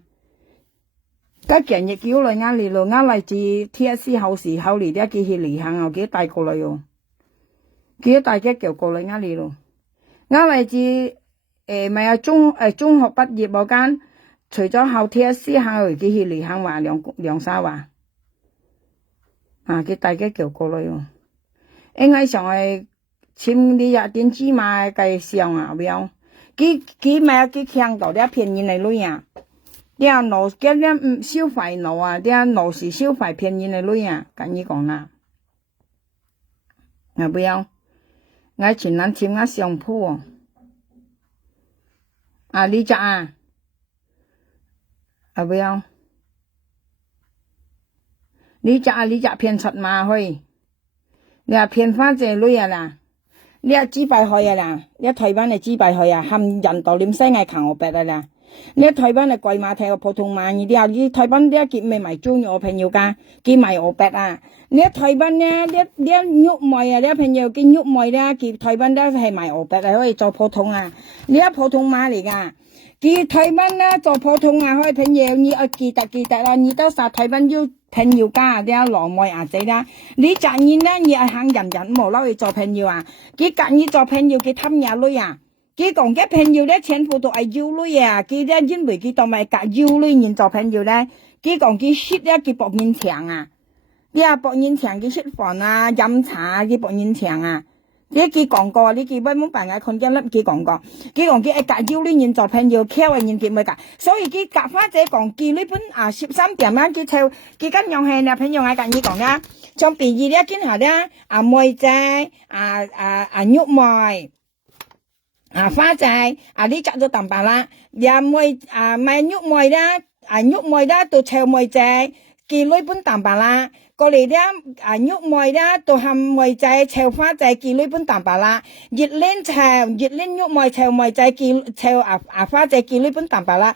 家近日叫嚟啱嚟咯，啱嚟自 TSC 後時後嚟啲機器離行啊，幾帶過嚟喎，幾大隻腳過嚟啱嚟咯，啱嚟自咪有中學畢業嗰間，除咗後 TSC 後機器離行話兩三話，啊幾大隻腳過嚟喎，應該上係簽啲日電子碼計上啊，唔幾咪有幾強到啲便宜嚟女啊！啲啊勞嘅啲消費勞啊，啲啊勞是消費便宜嚟女啊，跟你講啦，我不要，我前兩天我上鋪你隻啊，我不要，你隻騙出嘛去，你話騙翻隻女啊啦，你啊資幣去啊啦，你台灣嘅資幣去啊，含人道念西藝強我白啊啦。你台灣係貴馬睇個普通馬，你啲啊，你台灣啲結未埋中我朋友家，結埋我白啊！你台灣咧，你喐妹啊，你朋友見喐妹咧，結台灣咧係埋我白啊，可以做普通啊！你普通馬嚟噶，結台灣咧做普通啊，可以朋友你記得啦，你都殺台灣要朋友家啲羅妹啊仔啦，你賺錢咧，你係行人冇撈去做朋友啊，結隔你做朋友佢貪嘢女啊！佢講嘅朋友咧，全部都係要女啊！佢咧因為佢當咪夾要女人做朋友咧，佢講佢識咧，佢搏面長啊！你啊搏面長，佢識飯啊、飲茶啊，佢搏面長啊！佢講過，你佢乜冇辦法看見粒，佢講過，佢講佢係夾要女人做朋友，溝嘅人佢咪夾，所以佢夾花姐講佢呢本13點啊，佢湊佢咁樣係啊朋友，我跟你講啦，像譬如咧，今下咧妹仔玉妹。花仔你摘咗淡白啦，又妹買玉妹啦，玉妹啦到臭妹仔，見女本淡白啦，過嚟咧玉妹啦到冚妹仔臭花仔，見女本淡白啦，熱戀玉妹臭妹仔，見臭花仔見女本淡白啦，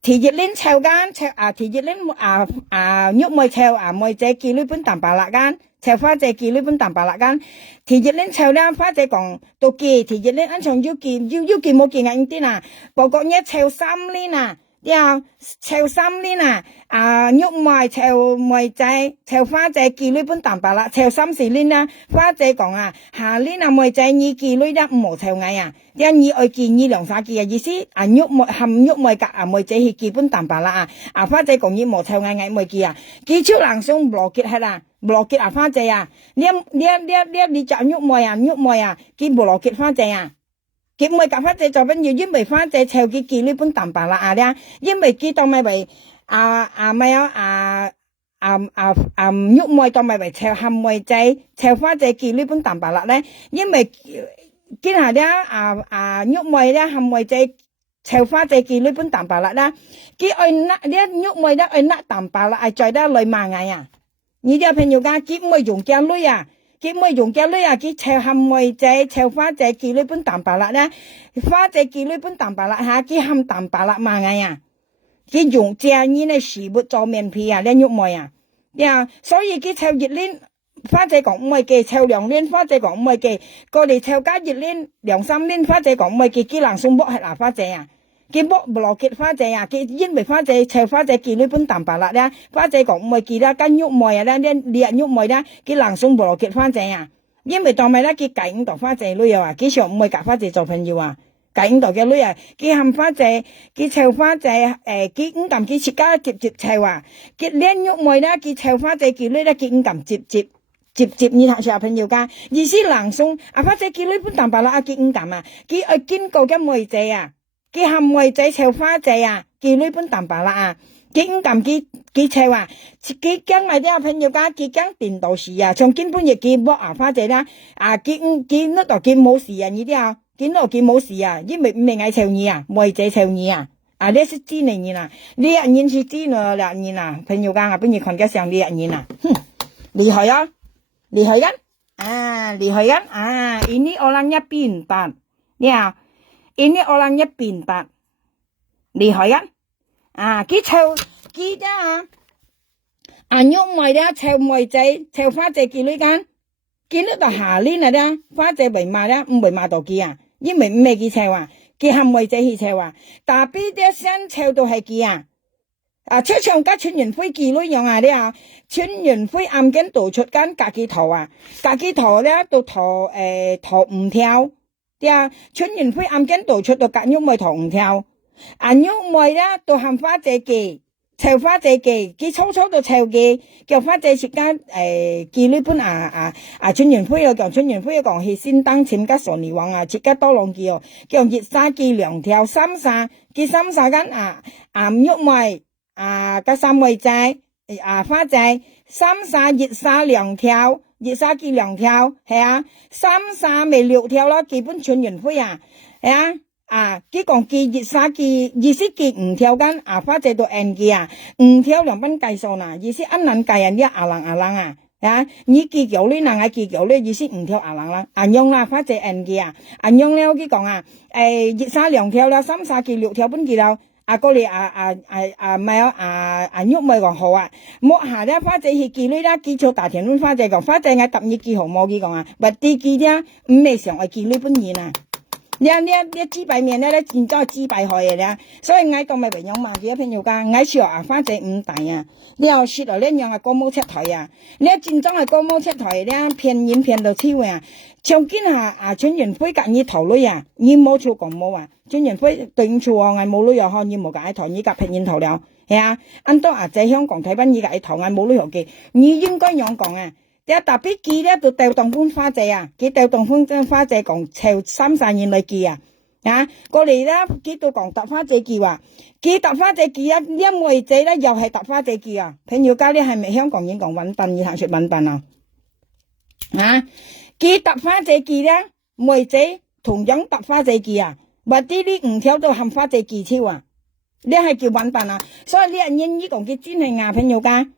提熱戀臭間提熱戀玉妹臭妹仔見女本淡白啦間。臭花仔見呢本淡白啦間，提熱戀臭啦，花仔講到記，提熱戀安長要見冇見硬啲啦，報告一臭3年啊，了潮三年玉梅潮梅仔潮花仔幾女本淡白啦，潮三四年花仔講下年梅仔你幾女唔好潮嗌了你愛見你兩三件意思玉梅含玉梅甲梅仔係基本淡白啦花仔講你冇潮嗌梅記佢超人送羅結係啦，羅結花仔你就玉梅佢冇羅結花仔佢唔係夾花仔就緊要，因為花仔潮佢幾女本淡白啦因為佢當咪為玉梅當咪為潮含梅仔潮花仔幾女本淡白啦咧，因為佢下玉梅含梅仔潮花仔幾女本淡白啦佢愛玉梅愛淡白啦，再得來罵你啲朋友講佢唔係用嘅女佢唔係用嘅女佢潮含梅仔潮花仔幾女本淡白啦花仔幾女本淡白啦佢含淡白啦罵佢用這呢咧食物做面皮咧玉梅所以佢潮熱年花仔講唔係嘅，潮涼年花仔講唔係嘅，過嚟潮加熱年兩三年花仔講唔係嘅，佢人送剝係花仔佢剝羅結花仔佢因為花仔潮花仔幾女本淡白啦花仔講唔係嘅啦，跟玉梅烈玉梅佢人送羅結花仔因為當咪佢計五度花仔女佢上唔係夾花仔做朋友計五度嘅女佢含花仔佢潮花仔佢五撳佢切家接潮佢烈玉梅佢潮花仔幾女佢五撳接你睇小朋友噶，意思人送花仔幾女本淡白啦佢五撳佢愛經過嘅梅仔佢含梅仔潮花仔幾女本淡白啦佢五撳佢潮佢驚埋啲朋友噶，佢驚電到時從根本亦佢剝花仔啦佢呢度佢冇事呢啲佢呢度佢冇事因為唔係愛潮你梅仔潮你呢是真的你你人是真的啦你朋友噶本你看嘅上你人厲害厲害厲害ini orangnya pintar ini orangnya pintar 厲害佢潮佢玉梅潮梅仔潮花仔幾女間佢呢度下年花仔未賣唔會賣到佢因為唔係佢潮佢含梅仔去潮但係啲新潮到係佢出場加春園灰幾女樣春園灰暗間度出間隔幾頭隔幾頭到頭唔跳春園灰暗間度出到隔玉梅頭唔跳玉梅到含花仔嘅潮花仔嘅佢初到潮嘅叫花仔食間幾女本春園灰講春園灰講係先當前加傻尼王食間多浪叫熱沙幾兩條三沙間玉梅加三梅仔花仔三沙熱沙兩條熱沙幾兩條係三沙咪六條咯基本春園灰佢講佢熱沙佢意思佢五條間花仔到 N 嘅五條兩蚊計數意思一人計呢人你記腳呢人記腳呢意思五條人啦用啦花仔 N 嘅用了佢講熱沙兩條啦三沙佢六條本幾條過嚟玉梅講好摸下花仔係幾女記錯大田花仔講花仔揼你幾號冇佢講不啲幾唔係上係幾女本人你豬排面咧真係豬排害嘅所以我當咪為樣嘛啲朋友講我笑花仔五大你又說來呢樣高毛出台你真正係高毛出台騙人騙到超長見下春園灰隔你頭女你冇錯講冇春園灰對唔錯我冇女又看你冇隔一頭你隔騙人頭了係按多在香港睇返你隔一頭我冇女學嘅你應該樣講特別佢就掉動風花仔佢掉動風花仔講潮3-4年嚟記過嚟佢都講搭花仔記佢搭花仔記呢梅仔又係搭花仔記朋友家呢係咪香港人講穩笨你行出穩笨佢搭花仔記梅仔同樣搭花仔記或啲呢五條都含花仔記超呢係叫穩笨所以呢人呢講佢專係朋友家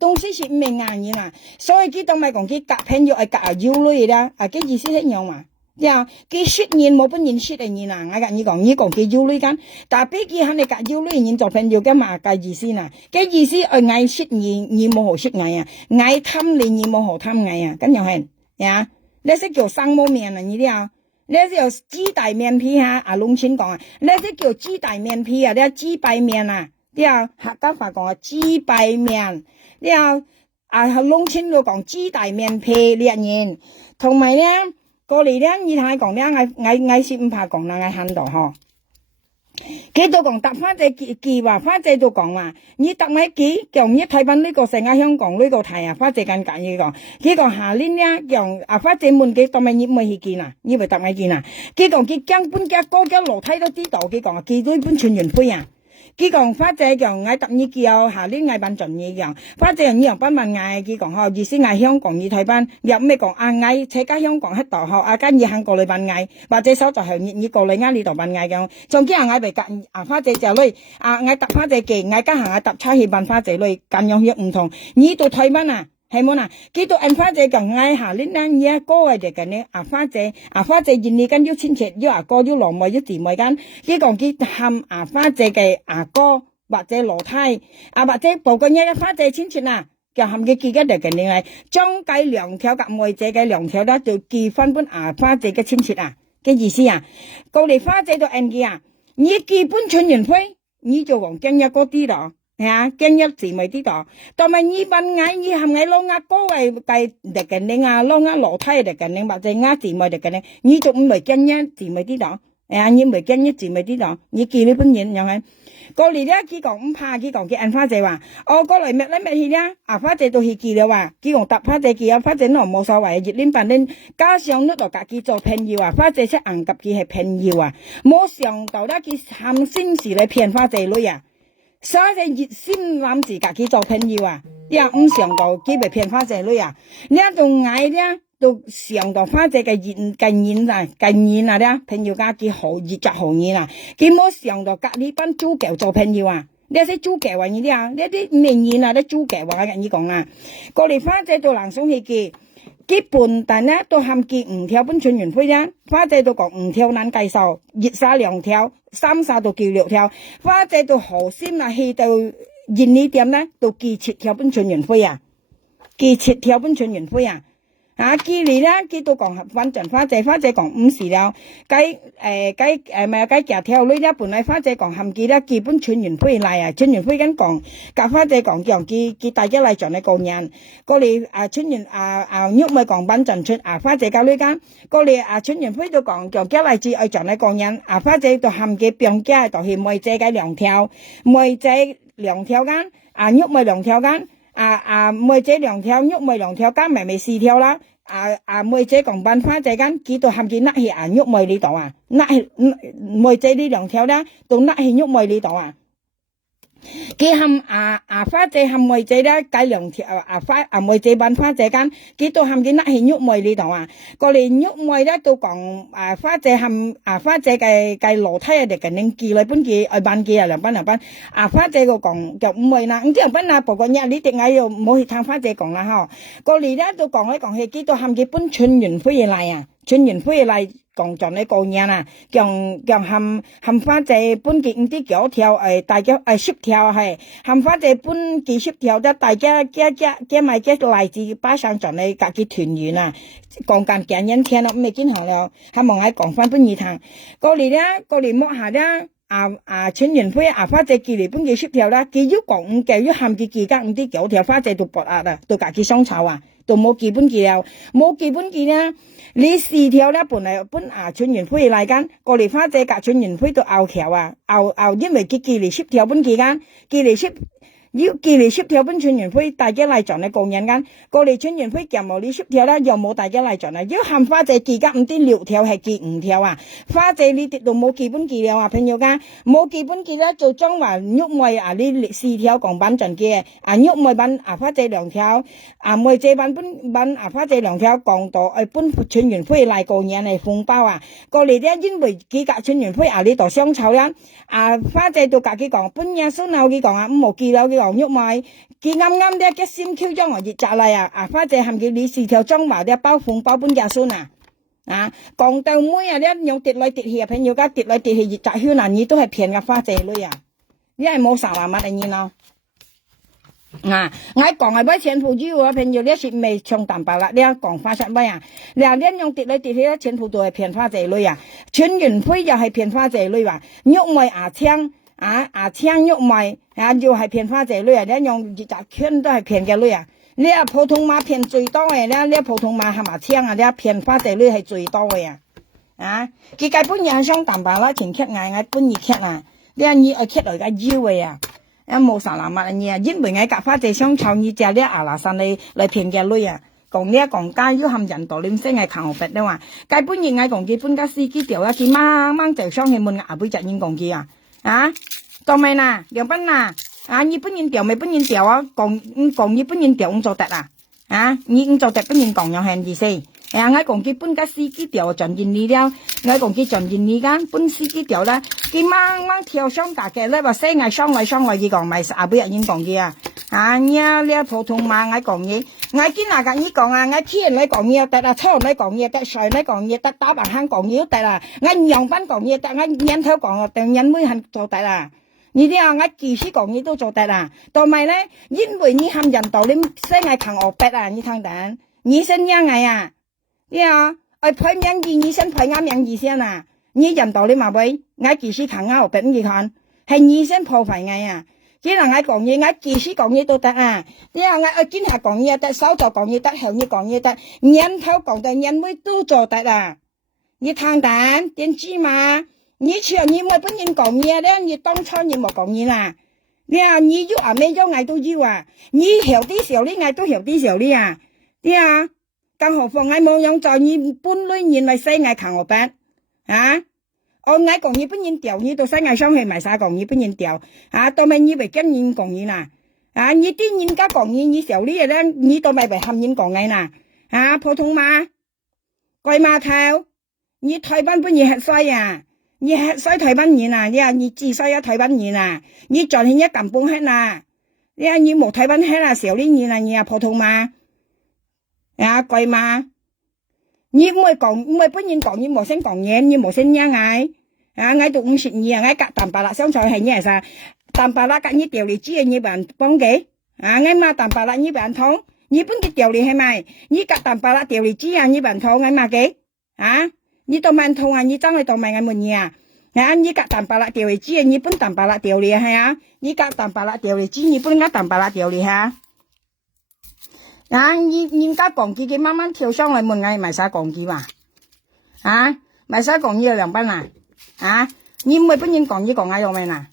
東西是唔係硬嘢所以佢當咪講佢夾朋友係夾腰女啦佢意思係樣嘛佢說人冇本人說嘅人我跟你講佢腰女間但係佢肯定夾腰女人做朋友嘅嘛嘅意思嘅意思係愛說你冇好說愛愛貪你冇好貪愛咁樣係你識叫生冇面你啲那是有鸡大面皮哈，农村講啊，那是叫雞大面皮啊，你雞白面啊，了客家話講雞白面，了農村都講雞大面皮獵人，同埋呢過嚟呢，你睇講呢，我是唔怕講啦，我喊到嗬。佢都講搭花姐記話，花姐都講話，你搭咪記，講一睇翻呢個成個香港呢個題啊，花姐咁講呢個，佢講下年呢，講花姐問佢搭咪你唔去見啊，你咪搭咪見啊，佢講佢根本嘅高嘅樓梯都知道，佢講佢都搬全員灰啊。佢講花姐講嗌搭你叫下年嗌班盡嘢講，花姐你又不問嗌，佢講嗬，意思嗌香港二台班，又咩講啊嗌，車家香港喺度嗬，啊間二行過嚟班嗌，或者手就係你過嚟啱呢度班嗌咁，仲叫嗌嚟夾花姐就嚟嗌搭花姐嘅，嗌家行嗌搭差去班花姐嚟，咁樣樣唔同，呢度台班啊。係冇啦，佢到按花姐講嗌下呢單嘢哥嘅就咁呢，花姐見你跟要親戚要哥要老妹要姊妹間，佢講佢喊花姐嘅哥或者老太或者報個嘢花姐親戚啊，就喊佢記得就咁樣嚟，將計兩條夾妹姐嘅兩條咧就結婚本花姐嘅親戚啊嘅意思啊，過嚟花姐就按佢啊，你結婚全員飛，你就講今日嗰啲咯。今日姊妹啲度，但係你班嗌你係咪攞阿哥嘅計嚟緊你攞阿老太嚟緊你，或者姊妹嚟緊你，你就唔係今日姊妹啲度，你唔係今日姊妹啲度，你記呢本嘢又係過嚟咧，佢講唔怕，佢講嘅按花姐話，我過嚟咩去咧，花姐都去記啦話，佢講搭花姐記花姐都冇所謂，熱戀辦呢，加上呢度自己做朋友花姐出硬夾佢係朋友冇想到咧佢喊先時嚟騙花姐女所以熱心諗住自己做朋友又唔想到佢被騙花姐女你到嗌咧，到上到花姐嘅近年咧，朋友家佢好熱就好熱佢冇上到隔呢班豬腳做朋友你啲豬腳話呢啲呢啲名言啲豬腳話嘅你講過嚟花姐到南松去記。佢本但呢都喊佢5條本全員飛啫，花姐都講5條難計數，熱晒2條，3晒都叫6條，花姐都好心去到現呢點呢，都記7條本全員飛記7條本全員飛佢嚟呢，佢都講反正花姐講50了，計夾條女呢，本來花姐講含佢呢，基本全員飛嚟全員飛緊講，夾花姐講佢大家嚟做呢個人，過嚟全員喐咪講反正出花姐教女間，過嚟全員飛都講叫嚟自愛做呢個人，花姐就含佢變家就係妹姐嘅2條，妹姐2條間，喐咪2條間。妹姐2條，喐妹2條，加埋咪4條啦。妹姐講班花姐間，佢都含佢甩去喐妹呢度妹姐呢2條咧，都甩去喐妹呢度佢含花姐含妹姐咧，計2條妹姐班花姐間，佢都含佢甩去喐妹呢度過嚟喐妹咧都講花姐含花姐計樓梯嚟緊拎記嚟本記愛班記兩班花姐個講就唔會啦，唔知人班報個日你哋嗌又唔好去聽花姐講啦過嚟咧都講去佢都含佢本全員飛嚟全員飛嚟。講咗呢個嘢講含花姐搬幾5啲9條大家10條係含花姐搬幾10條得大家加埋嚟自巴上咗你自己團圓講緊幾人聽咯未見好了希望喺講翻本二堂過嚟摸下咧全員飛花姐寄嚟搬幾10條啦佢要講5條要含佢寄加5啲9條花姐都搏都自己雙炒都冇基本記了冇基本記咧你4條咧本來全員飛嚟間過嚟花姐夾全員飛到拗橋因為佢寄嚟10條本記間寄嚟10條本全員飛大家嚟做呢個人間過嚟全員飛夾冇你10條咧又冇大家嚟做要含花姐寄加5啲6條係寄5條花姐呢啲都冇基本記了朋友間冇基本記咧就將話喐妹呢4條講版盡嘅喐妹版花姐2條妹姐版花姐2條講到本全員飛嚟個人嚟封包過嚟咧因為幾格全員飛呢度相湊啦花姐都自己講本日孫後佢講冇記了講喐妹佢啱啱咧嘅先 Q 將我熱炸嚟花姐含佢呢4條裝埋啲包封包本日孫講到妹咧用跌來跌去朋友家跌來跌去熱炸圈你都係騙嘅花姐女因為冇啥話乜嘢咯啊，我講係俾前鋪主啊，朋友呢是未從淡白啦，呢講法實咩啊？嗱，呢用跌嚟跌去咧，前鋪都係片花這類啊，全元配又係片花這類啊，肉梅牙青牙青肉梅啊，又係片花這類啊，呢用隻圈都係片嘅類啊。呢普通馬片最多嘅呢普通馬係麻青啊，呢片花這類係最多嘅啊。啊，佢基本上上淡白啦，前劇嗌本二劇啊，呢你愛劇來個腰嘅啊。冇啥難乜嘢，因為我夾花在商場呢只呢阿拉山嚟騙嘅女啊，講呢講街要含人道念聲係靠別的話，基本人係講佢本家司機調啊，佢掹掹就上去問牙背責任講佢啊，當咪嗱，楊斌嗱，你本人調咪本人調啊，講你本人調唔做得你唔做得本人講又係意思。我講佢本家司機調盡現你了，我講佢盡現你間本司機調啦，佢掹掹跳上架嘅咧話聲係上來，佢講咪阿妹已經講嘅呢普通話我講嘢，我見哪個你講我天你講嘢得啦，秋你講嘢得，水你講嘢得，打白坑講嘢得啦，我陽班講嘢得，我人頭講嘢得，人妹係做得啦。你啲我技師講嘢都做得啦，同埋咧，因為你含人道你聲係強我逼你聽等，你聲音係我配名字你先配啱名字先你人道你嘛喂，我技師強我逼你看，係你先破壞我只能我講嘢，我技師講嘢都得我今下講嘢得，手就講嘢得，後嘢講嘢得，人頭講得，人妹都做得你聽等，點知嘛？你唱你咪本人講嘢咧，你當初你冇講嘢啦。你要咩要嗌都要你曉啲時候你嗌都曉啲時候你更何況嗌冇用在你本來人咪西嗌強我班我嗌講嘢本人調你到西嗌上去咪晒講嘢本人調到咪你咪跟人講嘢啦你啲人家講嘢你時候呢嘢咧，你到咪含人講嘢啦普通話貴碼頭你台灣本人係衰你衰台灣人你自衰台灣人你賺錢一撳半黑你冇台灣黑時候呢人你普通話貴嘛你唔會講唔會本人講你冇聲講嘢你冇聲音嗌到50年嗌隔淡白啦相菜係咩晒淡白啦隔你調嚟知你俾人幫嘅嗌嘛淡白啦你俾人通你本嘅調嚟係咪你隔淡白啦調嚟知你俾人通嗌嘛嘅你到萬通你爭去到萬嘅門嘢你隔淡白啦調嚟知你本淡白啦調嚟係你隔淡白啦調嚟知你本淡白啦調嚟人家講幾慢慢跳上來問我咪使講幾嘛咪使講嘢兩班你唔係本人講嘢講有咩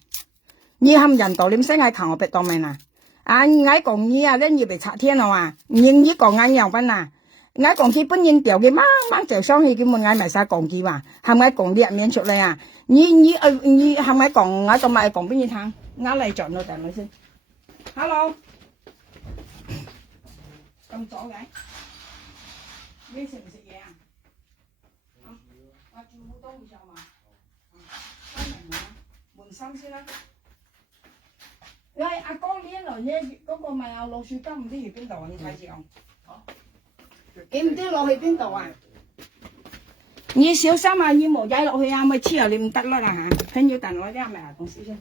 你含人道念聲係靠我逼到咩我講嘢咧要被拆天啦認你講兩班我講佢本人調嘅慢慢就上去佢問我咪使講幾嘛係咪講啲入面出嚟你係咪講我就咪講俾你聽我嚟轉到等你先 Hello咁早嘅？你食唔食嘢我煮好多回上嘛。開門啦，門閂先啦。喂，阿哥呢一輪咧，嗰個咪有老鼠金唔知去邊度你睇住你唔知落去邊度你小心你冇踩落去咪黐入你唔得啦聽要等我啲咪公司先。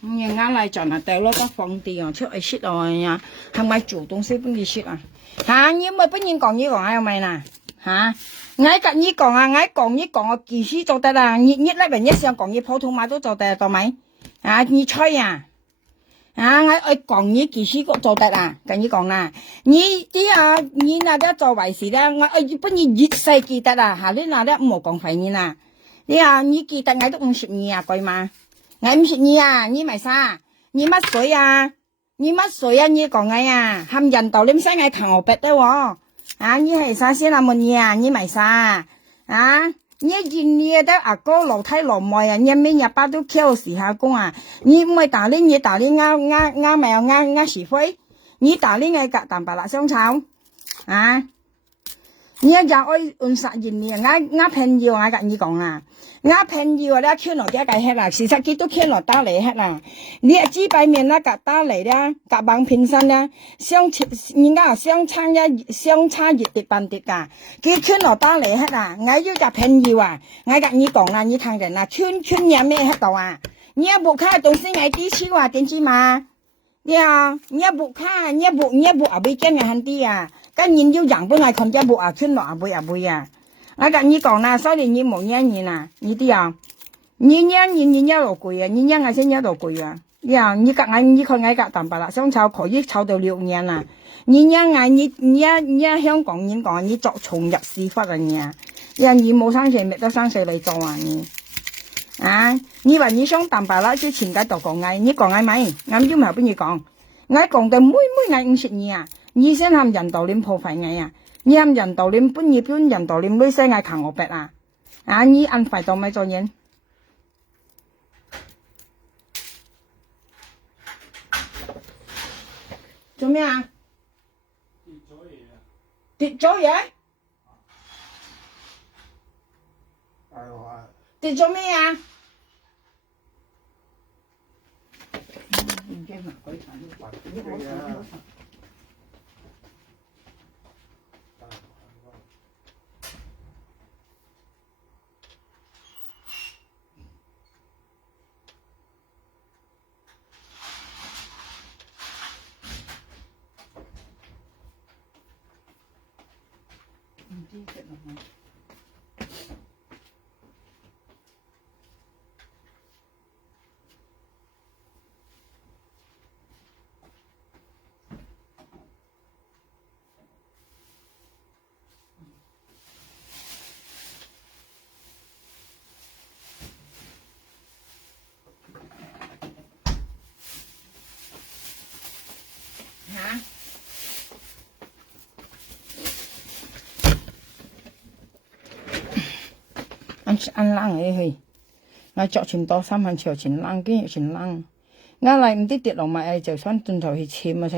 人家嚟轉掉咯，得放啲出去食係咪煮東西幫你食你咪本人講嘢講有咪我跟你講啊，我講你講我繼續做得啦，你那邊一想講你普通話都做得到沒？啊，你吹呀？啊，我講你繼續做得啦，跟你講啦，你那啲做壞事咧，我不你一世記得啦，下你那啲唔好講廢你啦，你記得我都50年啊，貴嘛？我50年啊，你咪啥？你乜水啊？你講我呀？含人道你唔使我扛我白的喎。啊，你係啥先啦？乜嘢啊？你咪啥？啊，你見你的阿哥老太老妹啊，你每日爸都敲時下工啊，你唔係打你，你打你啱咪又啱時輝，你打你嘅格蛋白辣香炒，啊，你一日愛按殺人你啱朋友我跟你講啊。我朋友咧圈落啲計吃啦，事實佢都圈落打嚟吃啦。你幾百面啦，夾打嚟咧，夾棒片身咧，相差熱跌半跌噶。佢圈落打嚟吃啦，我要隻朋友啊，我跟你講啦，你聽人啦，圈有咩喺度啊？你一部卡東西我啲錢話點知嘛？你一部卡，一部阿妹驚嘅很啲啊，跟人要人本嚟看一部啊圈落阿妹啊。我跟你講啦，所以你冇惹人啊，你啲啊，你惹人你惹到貴啊，你惹我先惹到貴啊，你看我夾蛋白辣香炒可以炒到6年啦，你惹我你香港人講你作從入屎忽啊你冇生死咪都生死嚟做啊你，啊，你話你想蛋白辣之前喺度講嗌，你講嗌咪，啱要咪俾你講，我講到每嗌50年啊，你先含人道臉破費嗌啊。你含人道臉搬人道臉女聲嗌扛我白啊！啊，你按快到咪做嘢？做咩啊？跌咗嘢？跌咗咩啊？唔驚啊！佢睇呢個。ăn lăng ấy hơi, ngay chọn chừng to xăm hàng chiều chừng lăng cái chừng lăng, ngay lại một tí tiệt đầu mà giờ xoắn tuần thầu thì chìm mà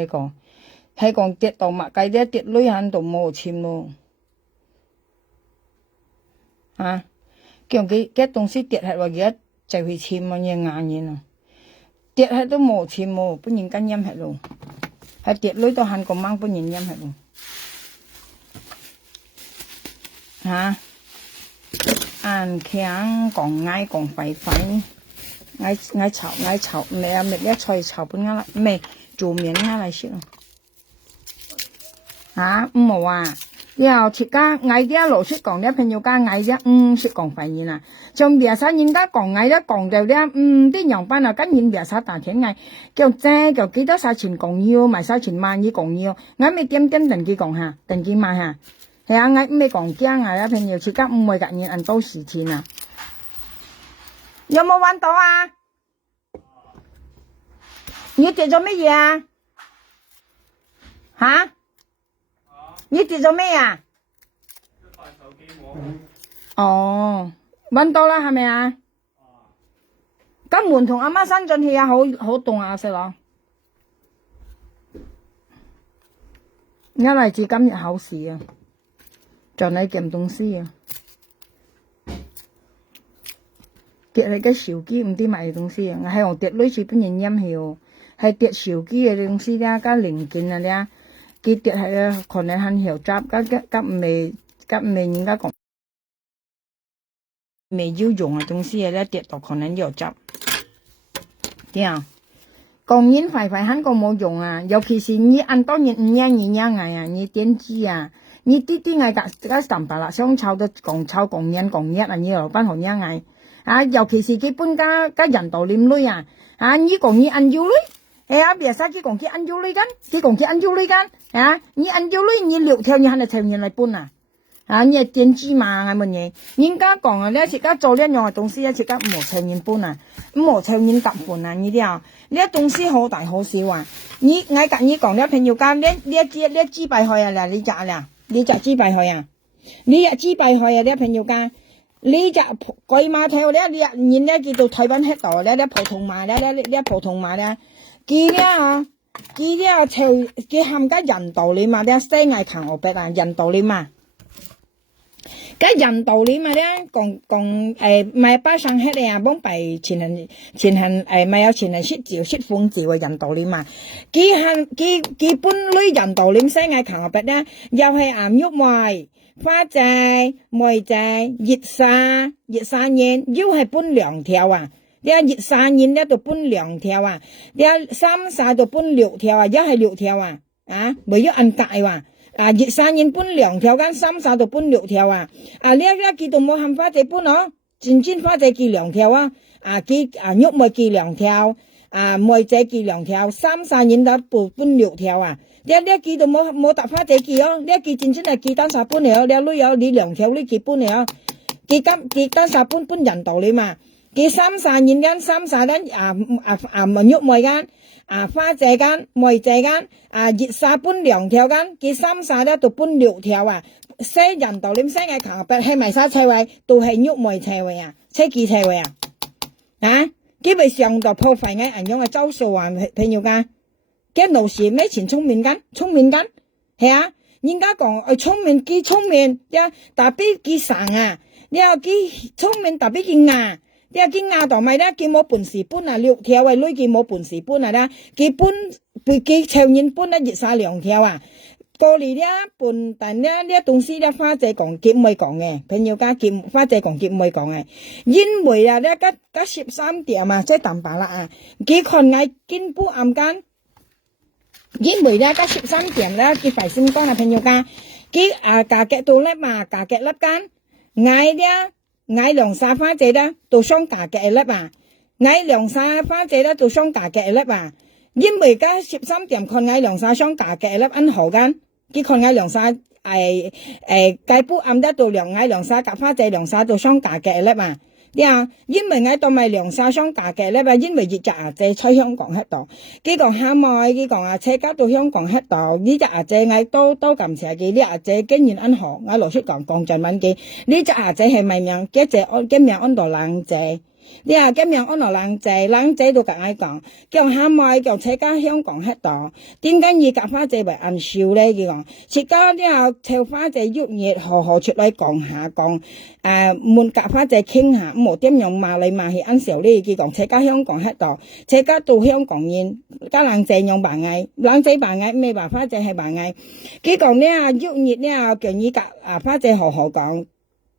thấy còn tiệt đầu mà cái đấy tiệt lưới hắn đầu mồ chìm luôn, hả, kiểu cái東西tiệt hay là cái chạy thì chìm mà như ngàn như nào, tiệt hay都mồ chìm mồ,不然跟音係luôn, hay tiệt lưới都hắn còn mang不然音係luôn, hả? Ăn khéng còn ngay còn phải ngay chảo mẹ biết chơi chảo bên ngay lại mẹ chủ miếng ngay lại xíu hả mồ à giờ thì cả ngay cái lỗ sẽ còn đấy朋友cả ngay đấy sẽ còn phải như nào trong bia sa nhìn ta còn ngay đó còn đều đấy cái nhóm ban nào các nhìn bia sa tàn thiên ngay kiểu xe kiểu幾多sa錢còn nhiều mà sa錢萬二còn nhiều ngay mấy điểm定幾講下定幾萬下係啊，我咩講驚啊！朋友自家唔會夾嘢按到時錢啊！有冇揾到啊？你跌咗乜嘢啊？吓？你跌咗咩啊？哦，揾到啦，係咪啊？咁門同阿媽伸進去啊，好凍啊，細佬。因為至今日考試啊。cho này kiếm東西啊，跌係cái手機唔知買東西啊，係我跌類似本人音hiệu，係跌手機嘅東西啦，加零件啊啦，佢跌係可能很hiệu執，咁未人家講未要用嘅東西咧，跌到可能hiệu執，點啊？講人快很個冇用啊，尤其是你按多人唔讓人家啊，你點知啊？你啲嗌夾淡白啦，想炒到共一啊，你老闆好樣嗌啊，尤其是基本家人道念女啊，啊，你講你ăn vô女，啊，別使佢講佢ăn vô女間，佢講佢ăn vô女間，啊，你ăn vô女，你六條你係咪條人嚟搬啊？啊，你係電子嘛，係乜嘢？人家講啊，你一時間做呢樣嘅東西，一時間唔好條人搬啊，唔好條人夾搬啊，呢啲啊，呢啲東西好大好小啊。你我跟你講，你朋友間，你支幣去啊啦，你隻啦，你隻支幣去啊，你隻支幣去啊，你朋友間，你隻鬼馬頭咧，你人咧叫做台灣黑道咧，普通話咧，普通話咧，佢咧啊，佢咧條佢冚家人道理嘛，咧西藝強我白啊，人道理嘛。cái dần tàu lý mà đấy còn mày ba sang hết này à bóng bài truyền hành mày ở truyền hành shit phương chiều dần tàu lý mà cái bún lưới dần tàu lý sáng ngày khẳng bật đó giao hay ảm nhúc mồi pha trái mồi trái dịch xa nhiên yêu hay bún lượng theo à đeo dịch xa nhiên đeo tụ bún lượng theo à đeo xăm xa tụ bún liệu theo à giao hay liệu theo à bởi do ăn tại à dịch xa nhiên bún lượng theo gan xăm xa tụ bún liệu theo à liếc kỳ tụ mô hàm pha trái bún nó chính pha trái kỳ lượng theo kỳ nhúc mồi kỳ lượng theo mồi trái kỳ lượng theo xăm xa nhiên đã bún liệu theo đeo kỳ tụ mô tập pha trái kỳ đeo kỳ chính là kỳ tan xa bún này đeo lưới lý lượng theo lưới kỳ bún này kỳ tan xa bún人道理嘛kỳ xăm xa nhiên gan xăm xa đến nhúc mồi gan花蔗間、梅蔗間、熱沙搬糧條間，佢三沙咧就搬6條西人道念西嘅球白係咪沙車位，都係喐梅車位車機車位基本上就破壞嘅人樣嘅招數朋友間，嘅老師咩前聰明係人家講聰明幾聰明特別幾神你又幾聰明特別幾硬。啲佢壓到咪咧，佢冇本事搬6條女佢冇本事搬啦，佢搬佢朝人搬熱晒2條過嚟咧搬，但咧呢東西咧花姐講佢唔會講嘅，朋友家佢花姐講佢唔會講嘅，因為咧家13點即係淡白啦佢看嗌見不啱間，因為咧家13點咧佢快先講朋友家，佢價格到咧嘛，價格粒間嗌咧。嗌兩沙花姐啦，到雙價嘅粒嗌兩沙花姐啦，到雙價嘅粒因為而家13點看嗌兩沙雙價嘅粒按好間，佢看嗌兩沙計不暗得到嗌兩沙夾花姐兩沙到雙價嘅粒因為嗌到咪兩沙雙價嘅粒因為熱隻姐喺香港喺度，佢講下咪佢講車家到香港喺度，呢隻姐嗌都咁邪嘅，呢姐竟然按好，嗌落出講盡文嘅，呢隻姐係咪名？嘅名按到冷姐。你今日安落冷仔都咁嗌講，叫下咪叫車家香港喺度，點解要夾花姐為暗笑咧？佢講，車家呢條花姐喐熱何出嚟講下講，悶夾花姐傾下，冇點樣罵嚟罵去暗笑咧？佢講車家香港喺度，車家到香港人，加冷仔用白嗌，冷仔白嗌咩白花姐係白嗌，佢講呢喐熱呢叫你夾花姐何講。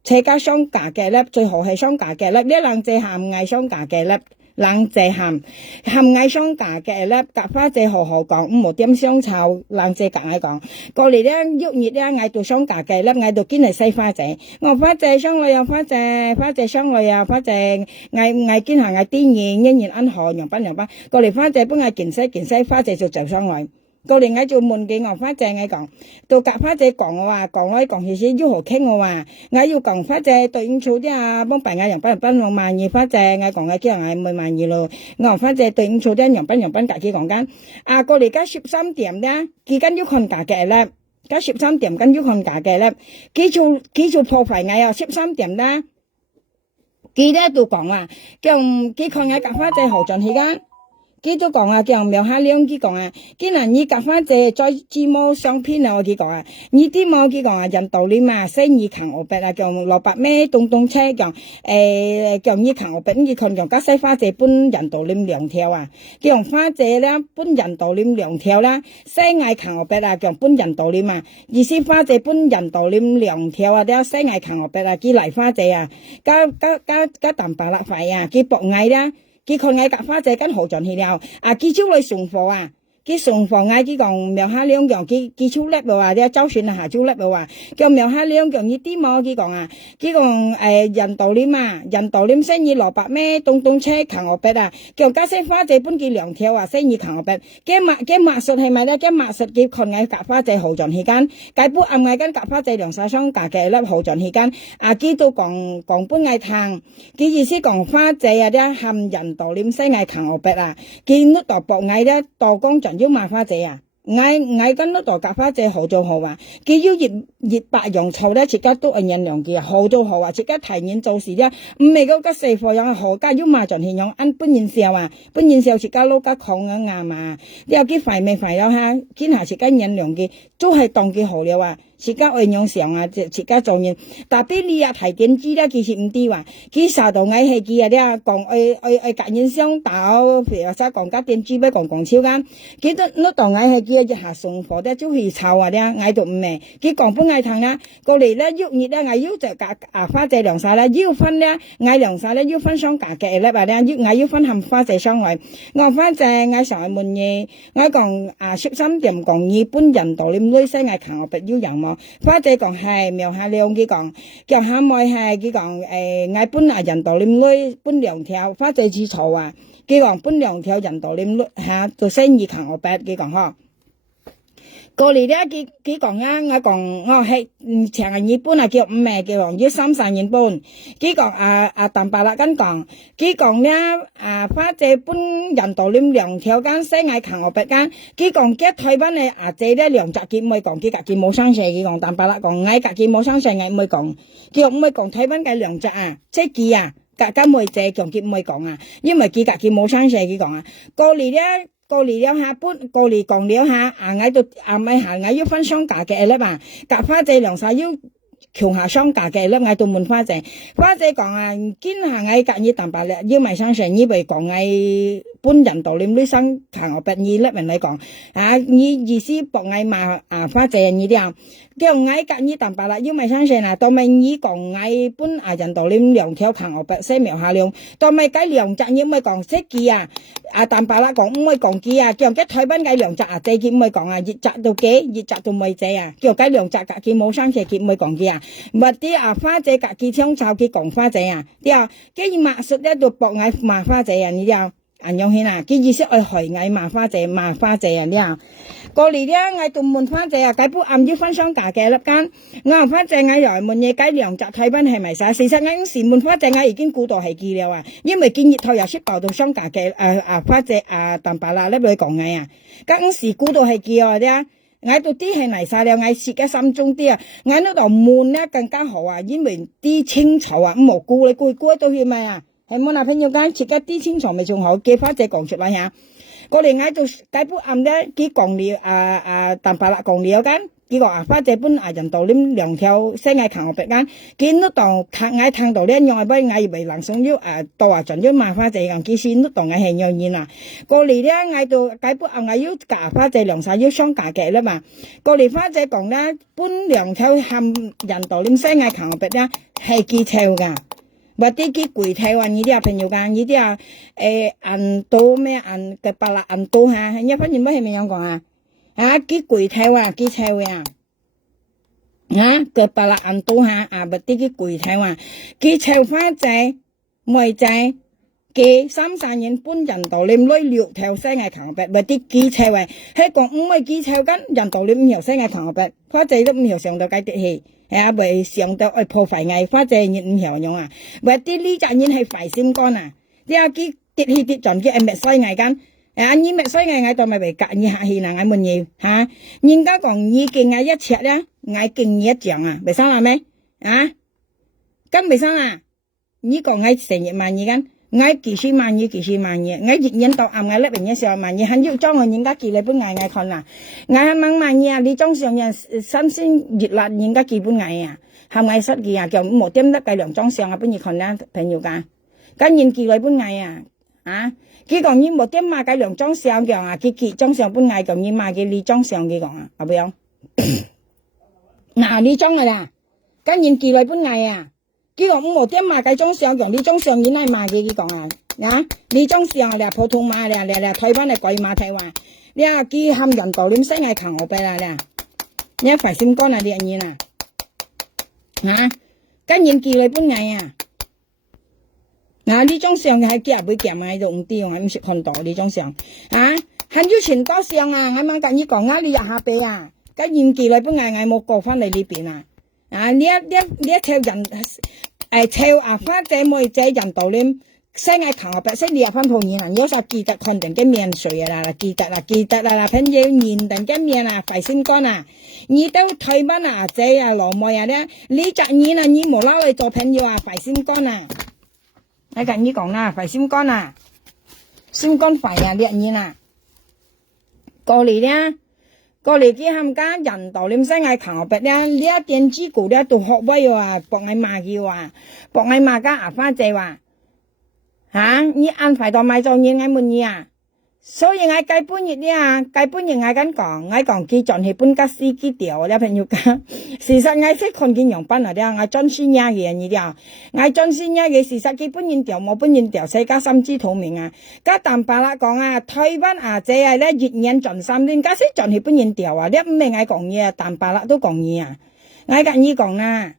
車家雙價嘅粒，最好係雙價嘅粒。呢冷姐鹹嗌雙價嘅粒，冷姐鹹嗌雙價嘅粒。夾花姐何講，冇點相湊，冷姐夾嗌講。過嚟咧，喐熱咧嗌到雙價嘅粒，嗌到堅係西花姐。我花姐雙女啊，花姐雙女啊，花姐嗌堅係嗌癲現，仍然安河，洋班。過嚟花姐幫嗌件西，花姐就雙女。過嚟嗌做悶嘅我花姐嗌講，到夾花姐講講起先要好傾嗌要講花姐對應錯啲幫辦嗌洋班我萬二花姐嗌講叫人嗌唔萬二咯，我花姐對應錯啲洋班隔佢講緊，過嚟家13點咧，佢跟要看價嘅咧，家13點跟要看價嘅咧，佢做破壞嗌13點咧，佢咧都講叫佢看嗌夾花姐何盡起間。佢都講叫苗下亮佢講既然你夾翻隻再字幕相片佢講你啲幕佢講人道理嘛，生意強我白叫老白咩東車講叫你強我白你看用加西花姐搬人道理2條叫用花姐咧搬人道理2條啦，西藝強我白叫搬人道理嘛，意思花姐搬人道理2條啲西藝強我白佢嚟花姐加淡白辣費佢博藝啦。佢看嗌夾花姐跟何盡去了，佢招來送貨佢送貨嗌佢講苗下兩樣，佢超叻嘅話，啲周旋下超叻嘅話，叫苗下兩樣呢啲麼？佢講啊，佢講人道念啊，人道念生意蘿蔔咩？東車扛我筆啊，叫加些花仔搬佢兩條啊，生意扛我筆，嘅馬術係咪咧？嘅馬術佢群嗌夾花仔好盡時間，解不暗嗌跟夾花仔兩晒雙夾嘅粒好盡時間，佢都講搬嗌탕，佢意思講花仔啊啲含人道念生嗌扛我筆啊，佢呢度博嗌咧道光盡要賣花仔啊。嗌跟呢度夾花仔好做好啊！佢要熱白洋醋咧，自家都係人良嘅，好做好啊！自家提前做事啫，唔係嗰個四貨樣好家要賣盡係用按半年銷啊，半年銷自家撈家抗啊啱嘛！你有幾快未快咗哈？見下自家人良嘅，都係當佢好了啊！自家愛用上啊，自家做人，但俾你啊提點知咧，其實唔啲話，佢殺到嗌係佢啊啲講愛隔音箱打，譬如話講家電珠俾講超間，佢都呢度嗌係佢一下送貨咧，就去炒啊啲嗌到唔明，佢講本嗌糖啦，過嚟咧喐熱咧嗌要就價花仔涼晒啦，要分咧嗌涼晒咧要分雙價嘅咧話咧，嗌要分含花仔雙位，我花仔嗌上去問嘢，我講小心點講日本人道念女聲嗌求我不要人喎。花仔講係苗下兩佢講，腳下妹係佢講嗌搬人道念女搬兩條，花仔煮草啊，佢講搬兩條人道念女嚇做生意求我不佢講呵。過嚟咧，佢講啊，我講我係長日本啊叫唔係叫要30年半，佢講淡白啦跟講，佢講咧花仔搬人道念兩條間西嗌求我不間，佢講嘅台灣嘅姐咧兩隻佢唔會講，佢自己冇生勢，佢講淡白啦講，嗌自己冇生勢，嗌唔會講，佢唔會講台灣嘅兩隻即係佢家妹姐講佢唔會講因為佢自己冇生勢，佢講過嚟咧。過嚟了下搬，過嚟講了下，嗌到咪下嗌要分雙價嘅啦嘛，夾花仔涼晒要橋下雙價嘅啦，嗌到問花仔，花仔講堅下嗌隔熱淡白咧，要咪生上以為講嗌搬人道念女生行我不意咧，人嚟講你意思博嗌嘛花仔你啲叫嗌隔熱淡白啦，要咪生上到咪你講嗌搬人道念兩條行我不西苗下量，到咪計兩隻要咪講識記淡白啦講唔可以講記叫嘅台灣計兩隻仔佢唔可以講熱雜到幾熱雜到咪仔叫計兩隻佢冇生蛇佢唔可以講記或啲花仔隔佢槍炒佢講花仔啲跟住馬術咧度博嗌麻花仔你啲用起佢意思愛害嗌麻花仔啲過嚟咧嗌到問花仔計不暗要分雙價嘅粒間我花仔嗌來問嘢計兩隻台灣係咪晒？事實嗌時問花仔嗌已經估到係記了因為見熱頭又識爆到雙價嘅花仔淡白啦，呢度講嗌嗰時估到係記啲嗌到啲係嚟晒了，嗌切嘅心中啲嗌呢度悶咧更加好因為啲清楚蘑菇你估到係咪係冇男朋友間切嘅啲清楚咪仲好，嘅花仔講出嚟過嚟嗌到解不暗咧，佢講了淡白啦講了間，佢話花仔搬人道念兩條西嗌求我別間，見呢度嗌聽到咧，用係俾嗌為能送要到盡要賣花仔嘅，其實呢度嗌係有嘢過嚟咧嗌到解不暗嗌要價花仔涼晒要雙價嘅啦嘛，過嚟花仔講咧搬兩條含人道念西嗌求我別咧係幾臭噶。或啲幾攰睇呢啲朋友間呢啲銀刀咩銀嘅白啦銀刀一分錢乜係咪樣講幾攰睇幾臭嘅白啦銀刀或啲幾攰睇幾臭花仔妹仔嘅30年搬人道念女6條西嗌求白或啲幾臭係講唔係幾臭緊人道念5條西嗌求白花仔都5條上到計啲氣為上到破壞藝花仔熱5條用或啲呢隻煙係壞心肝啲幾跌氣跌盡嘅滅衰藝間你滅衰藝到咪為隔熱下氣嗌乜嘢人家講意見一尺咧嗌勁一丈未生啦咩咁未生啦呢個嗌成日萬二間嗌幾千萬二嗌熱引到嗌甩平一時萬二肯要裝我人家幾你本嗌困嗌掹萬二你裝上人新鮮熱辣人家幾本嗌係咪失嘅叫冇點得計量裝上本熱困啦朋友間跟人幾你本嗌佢講你冇點買計量裝上嘅佢幾裝上本嗌咁你買嘅你裝上嘅講係咪樣你裝嘅啦跟人幾你本嗌佢講冇點買計裝上嘅你裝上應該買嘅佢講你裝上嚟普通買嚟台灣嚟貴買台灣你啊佢含人道點生嗌扛我俾啦你phải xin con là điện gì nè hả cái nhìn kỳ lại bốn ngày đi trong sòng hay kia với kia mà dùng tiêu hay mình còn tỏ đi trong sòng hả hắn yêu chuyện có sòng hay mang cái như còn đi hạ bê cái nhìn kỳ lại bốn ngày một cổ phân này đi biển đi theo人theo phát這每這人道點生嗌扛我俾識你分同人有啥記得看定嘅面水記得啦朋友認定嘅面phải xin con你都台灣這羅妹咧你責任你無啦啦做朋友phải xin con你跟你講phải xin con xin con phải điện nhiên過嚟咧過嚟佢冚家人道點生嗌扛我俾咧呢一電子股咧都學威博嗌罵佢博嗌罵家花姐你安排到買做嘢嗌滿意所以嗌計半日計半日嗌緊講佢盡係半家司機調咧朋友家事實嗌識看見樣班嗌真先嘢嘅你啲嗌真先嘢嘅事實佢半日調冇半日調世家心知肚明家淡白啦講台灣這係咧熱眼盡心啲家識盡係半日調你唔明嗌講嘢淡白啦都講嘢嗌緊你講啦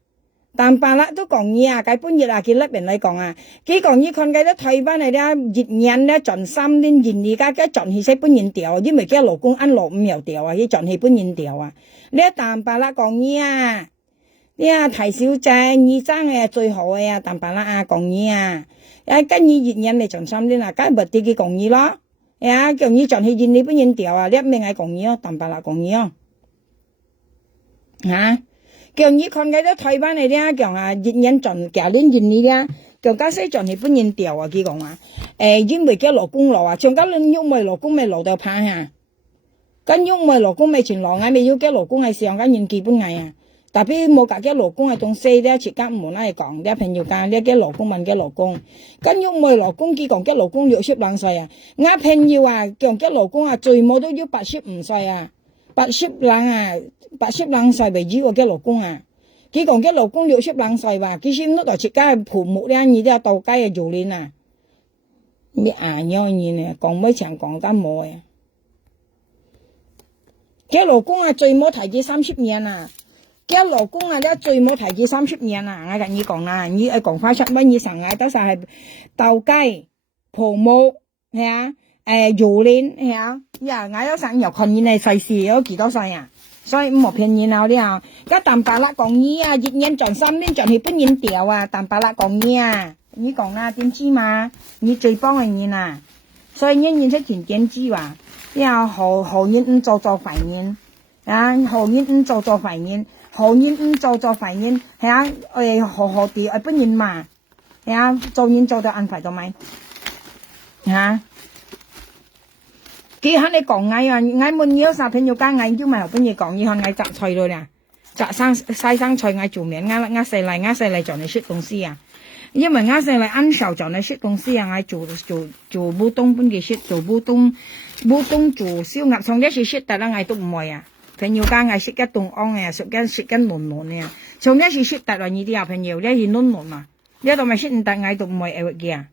淡白啦都講嘢計半日佢甩人嚟講佢講嘢看計得台灣嚟咧熱眼咧盡心啲現而家嘅盡係識半日調因為佢老公安樂唔又調佢盡係半日調你淡白啦講嘢你提小姐你爭嘅最好嘅淡白啦講嘢跟你熱眼嚟盡心啲梗係咪啲佢講嘢咯叫你盡係現你半日調你明係講嘢淡白啦講嘢叫你看計得台灣嚟咧叫熱眼盡夾鏈現你咧叫家姐盡係半日調佢講因為佢老公老像家恁喐咪老公咪老到怕跟喐咪老公咪全老咪要佢老公係上緊現基本特別冇夾佢老公係仲細咧，切間唔嚟講啲朋友間呢嘅老公問嘅老公，跟喐咪老公佢講嘅老公60歲我朋友講嘅老公最冇都要85歲80歲為止嘅老公佢講嘅老公60歲佢先都到切間父母咧，你都要到街做練你樣呢講咩長講得冇佢老公最冇提至30年佢老公咧最冇提至30年我跟你講你講翻出乜嘢成都係到街父母做練我有成又看見你細事有幾多歲所以唔好騙人啲家淡白啦講嘢熱眼盡心啲盡係半日調淡白啦講嘢你講點知嘛你最幫人所以人出錢點知好人做反應好人做反應好人做反應好啲半日嘛做人做到安排到咪佢喺你講嗌滿腰啥朋友間嗌要咪半日講嘢嗌摘菜咯摘西生菜嗌做面嗌細嚟做你識東西因為啱先嚟按手就嚟識公司我做烏冬本嘅識做烏冬做燒鴨從一時識得啦我都唔會朋友間我識一凍安識緊嫩從一時識得啦呢啲朋友呢係嫩呢度咪識唔得我都唔會嘅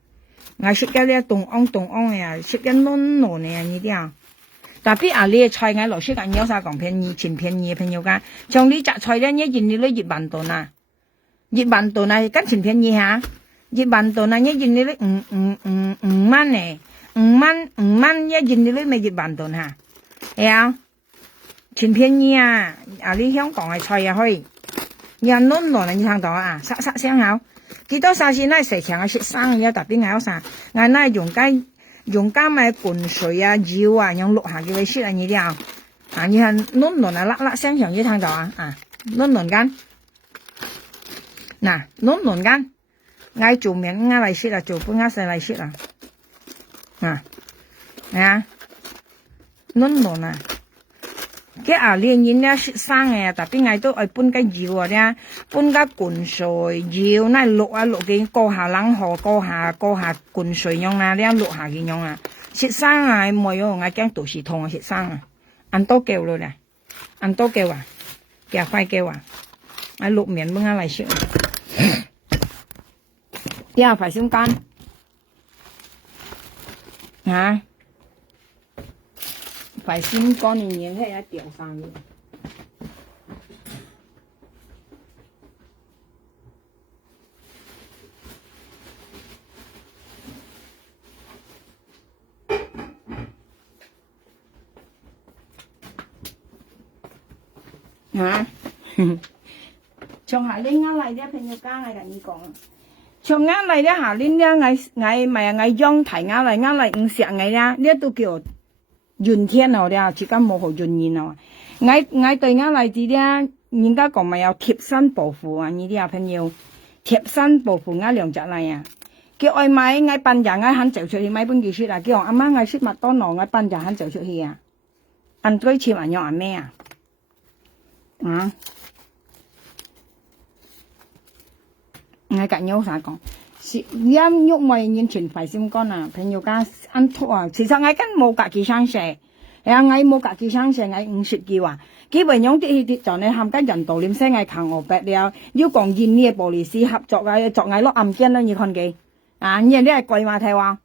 我識緊呢凍安識緊嫩呢啲特別你嘅菜我落識緊有啥講便宜錢便宜朋友間從呢摘菜呢一件你都2萬噸2萬噸跟錢便宜2萬噸一件你都5蚊5蚊一件你都咪2萬噸錢便宜你香港嘅菜可以人嫩你聽到沙聲口幾多沙先食長食生特別咬啥我用家咪滾水搖用落下叫你雪你啲你看嫩辣聲長你聽到嫩間嫩間我做面我嚟雪做半我細嚟雪嫩cái liên nhiên nha sang tapi ngày tôi ở pun cái dừa nha pun cái cuốn sồi dừa này lụa cái cô hà lăng hồ cô hà cuốn sồi nhông na đeo lụa hà cái nhông xịt sang ngày mỗi ngày cái tổ sĩ thông xịt sang ăn tô kêu rồi nè ăn tô kêu kẹo khoai kêu lụa miếng bưng lại xịt phải xung can phải xin con thì nhìn thấy nó tiểu sang luôn hả chồng Hải Linh ngắt lại đấy朋友家嚟你講chồng ngắt lại đấy Hải Linh咧ngày咪ngày央提ngắt lại50ngày啦呢都叫潤天咯咧只間冇好潤現咯ngày對ngắt lại啲咧人家講咪有貼身保護啊呢啲朋友貼身保護ngắt兩隻嚟啊叫外賣ngày半日ngày肯走出去買本幾書啊叫阿媽ngày食麥當勞ngày半日肯走出去啊ăn tối chiều ăn nhỏ咩啊à ngay cạnh nhau sao con em nhúc mày nhìn chuyện phải xem con à朋友家ăn thuốc啊其實我跟冇隔幾生蛇係我冇隔幾生蛇我50幾話基本上啲就你喊跟人道念聲我扛我白了要講現呢個玻璃師合作啊作藝落暗間啦你看幾啊呢啲係貴馬睇話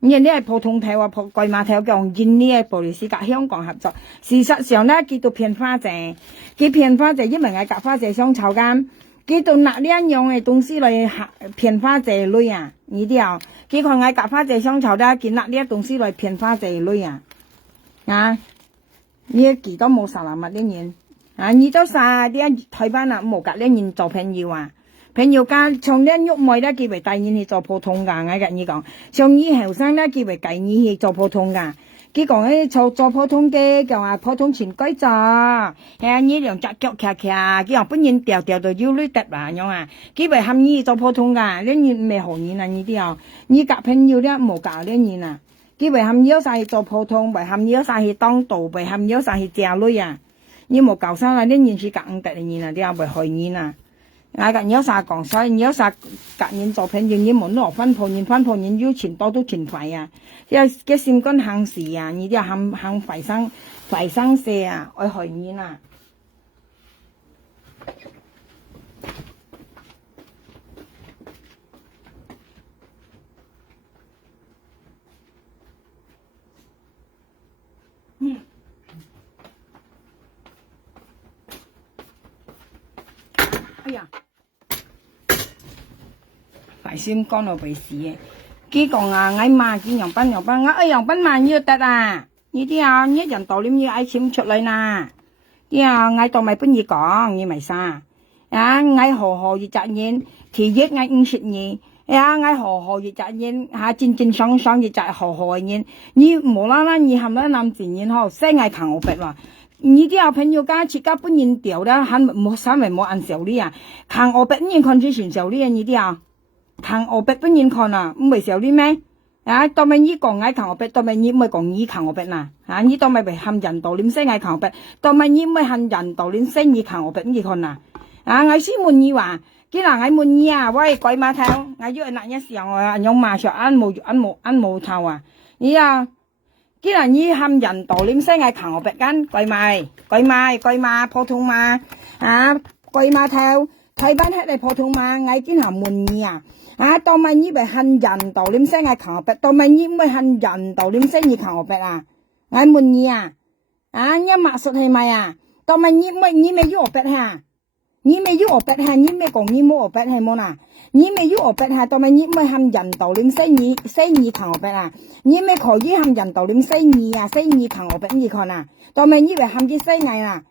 呢啲係普通睇話貴馬睇講現呢個玻璃師隔香港合作事實上咧叫做片花謝佢片花謝因為我隔花謝相湊間佢到拿呢一樣嘅東西嚟片花謝類啊呢啲啊佢看我隔花謝相湊咧佢拿呢一東西嚟片花謝類啊啊呢幾多冇實物呢年啊呢都晒啲台灣啊冇隔呢年做朋友啊朋友家從呢喐妹咧佢為第二去做普通噶我跟你講從以後生咧佢為第二去做普通噶佢講咧做普通嘅就話普通前規則係啊呢兩隻腳騎騎佢話本人掉到腰裏得啦樣啊佢為含呢做普通噶呢年未學年啊呢啲啊呢夾朋友咧冇夾呢年啊佢為含腰晒做普通為含腰晒去當道為含腰晒去借女啊呢冇教生啊呢年是夾五得年啊啲啊為學年啊我隔有啥講，所以有啥隔年做朋友，你冇攞分鋪人要錢多都錢快啊！因為嘅先幹行事啊，你啲行快生社啊，愛學年啊。哎呀！phải xem con nó phải xí cái còn ngay mà cái nhộng bánh ngã ơi nhộng bánh mà như tết à như thế nào nhớ dần tổ liếm như ai chim chuột lại nè cái ngay tổ mày bánh gì có như mày xa ngay hồ gì chạy nhiên thì giết ngay ứng sự nhỉ ngay hồ gì chạy nhiên chín song gì chạy hồ nhiên như冇啦啦như hầm đó làm gì nhiên ho sẽ ngay thằng ô bẹt mà你啲朋友家自家本人掉啦，肯冇稍微冇按手呢啊，行我本人看之前手呢啊，你啲啊，行我本人看啊，唔係手呢咩？啊，當咪呢講嗌行我本，當咪呢唔係講呢行我本呐，啊，呢當咪為含人道念聲嗌行我本，當咪呢唔係含人道念聲呢行我本呢看呐，啊，我先問你話，既然我問你啊，喂，鬼馬頭，我要那一時候我用馬上按冇頭啊，你啊。既然你含人道念聲係行我別間貴賣普通嘛啊貴碼頭台灣係嚟普通嘛我經常問你啊當咪你為含人道念聲係行我別當咪你唔係含人道念聲而行我別啊我問你啊你馬術係咪啊當咪你未要我別嚇你未要我別嚇你未講你冇我別係冇啦你未要我別嚇當咪你唔係含人道念聲而行我別啊你咪可以含人道念西二啊，西二行我俾你看啊，當咪以為含啲西藝啦，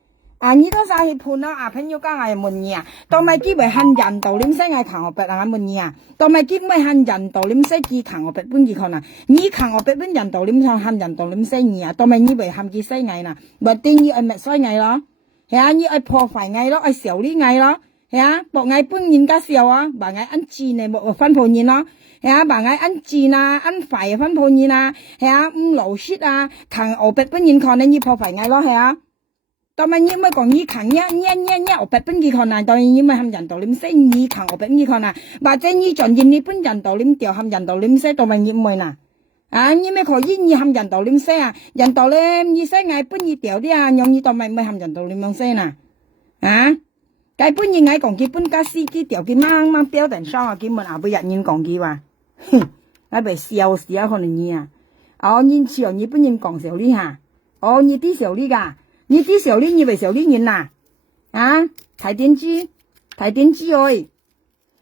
你都晒去判啦，朋友家我問你啊，當咪以為含人道念西藝行我俾我問你啊，當咪以為含人道念西二行我俾本你看啊，你行我俾本人道念上含人道念西二啊，當咪以為含啲西藝啦，咪定義係咪西藝咯，係啊，你係破壞藝咯，係小啲藝咯，係啊，博藝本人家笑啊，話藝按字嚟冇分判人咯。係啊，話嗌按字啊，按快分判人啊，係啊，唔流血啊，行我別本人看你破壞嗌咯，係啊。當咪你咪講你行我別本人看啊，當然你咪含人道念西你行我別本人看啊，或者你盡現你本人道念掉含人道念西，當咪你唔會嗱。你咪可以你含人道念西啊，人道念你西嗌本人掉啲啊，用你當咪咪含人道念西嗱。佢本人嗌講佢本家司機掉佢掹標定雙啊，佢問阿妹日人講佢話。我被笑死啊！可能你啊，你笑你本人講笑你哈，哦，你弟小丽噶，你弟小丽，你为小丽人呐？啊，睇電視ơi，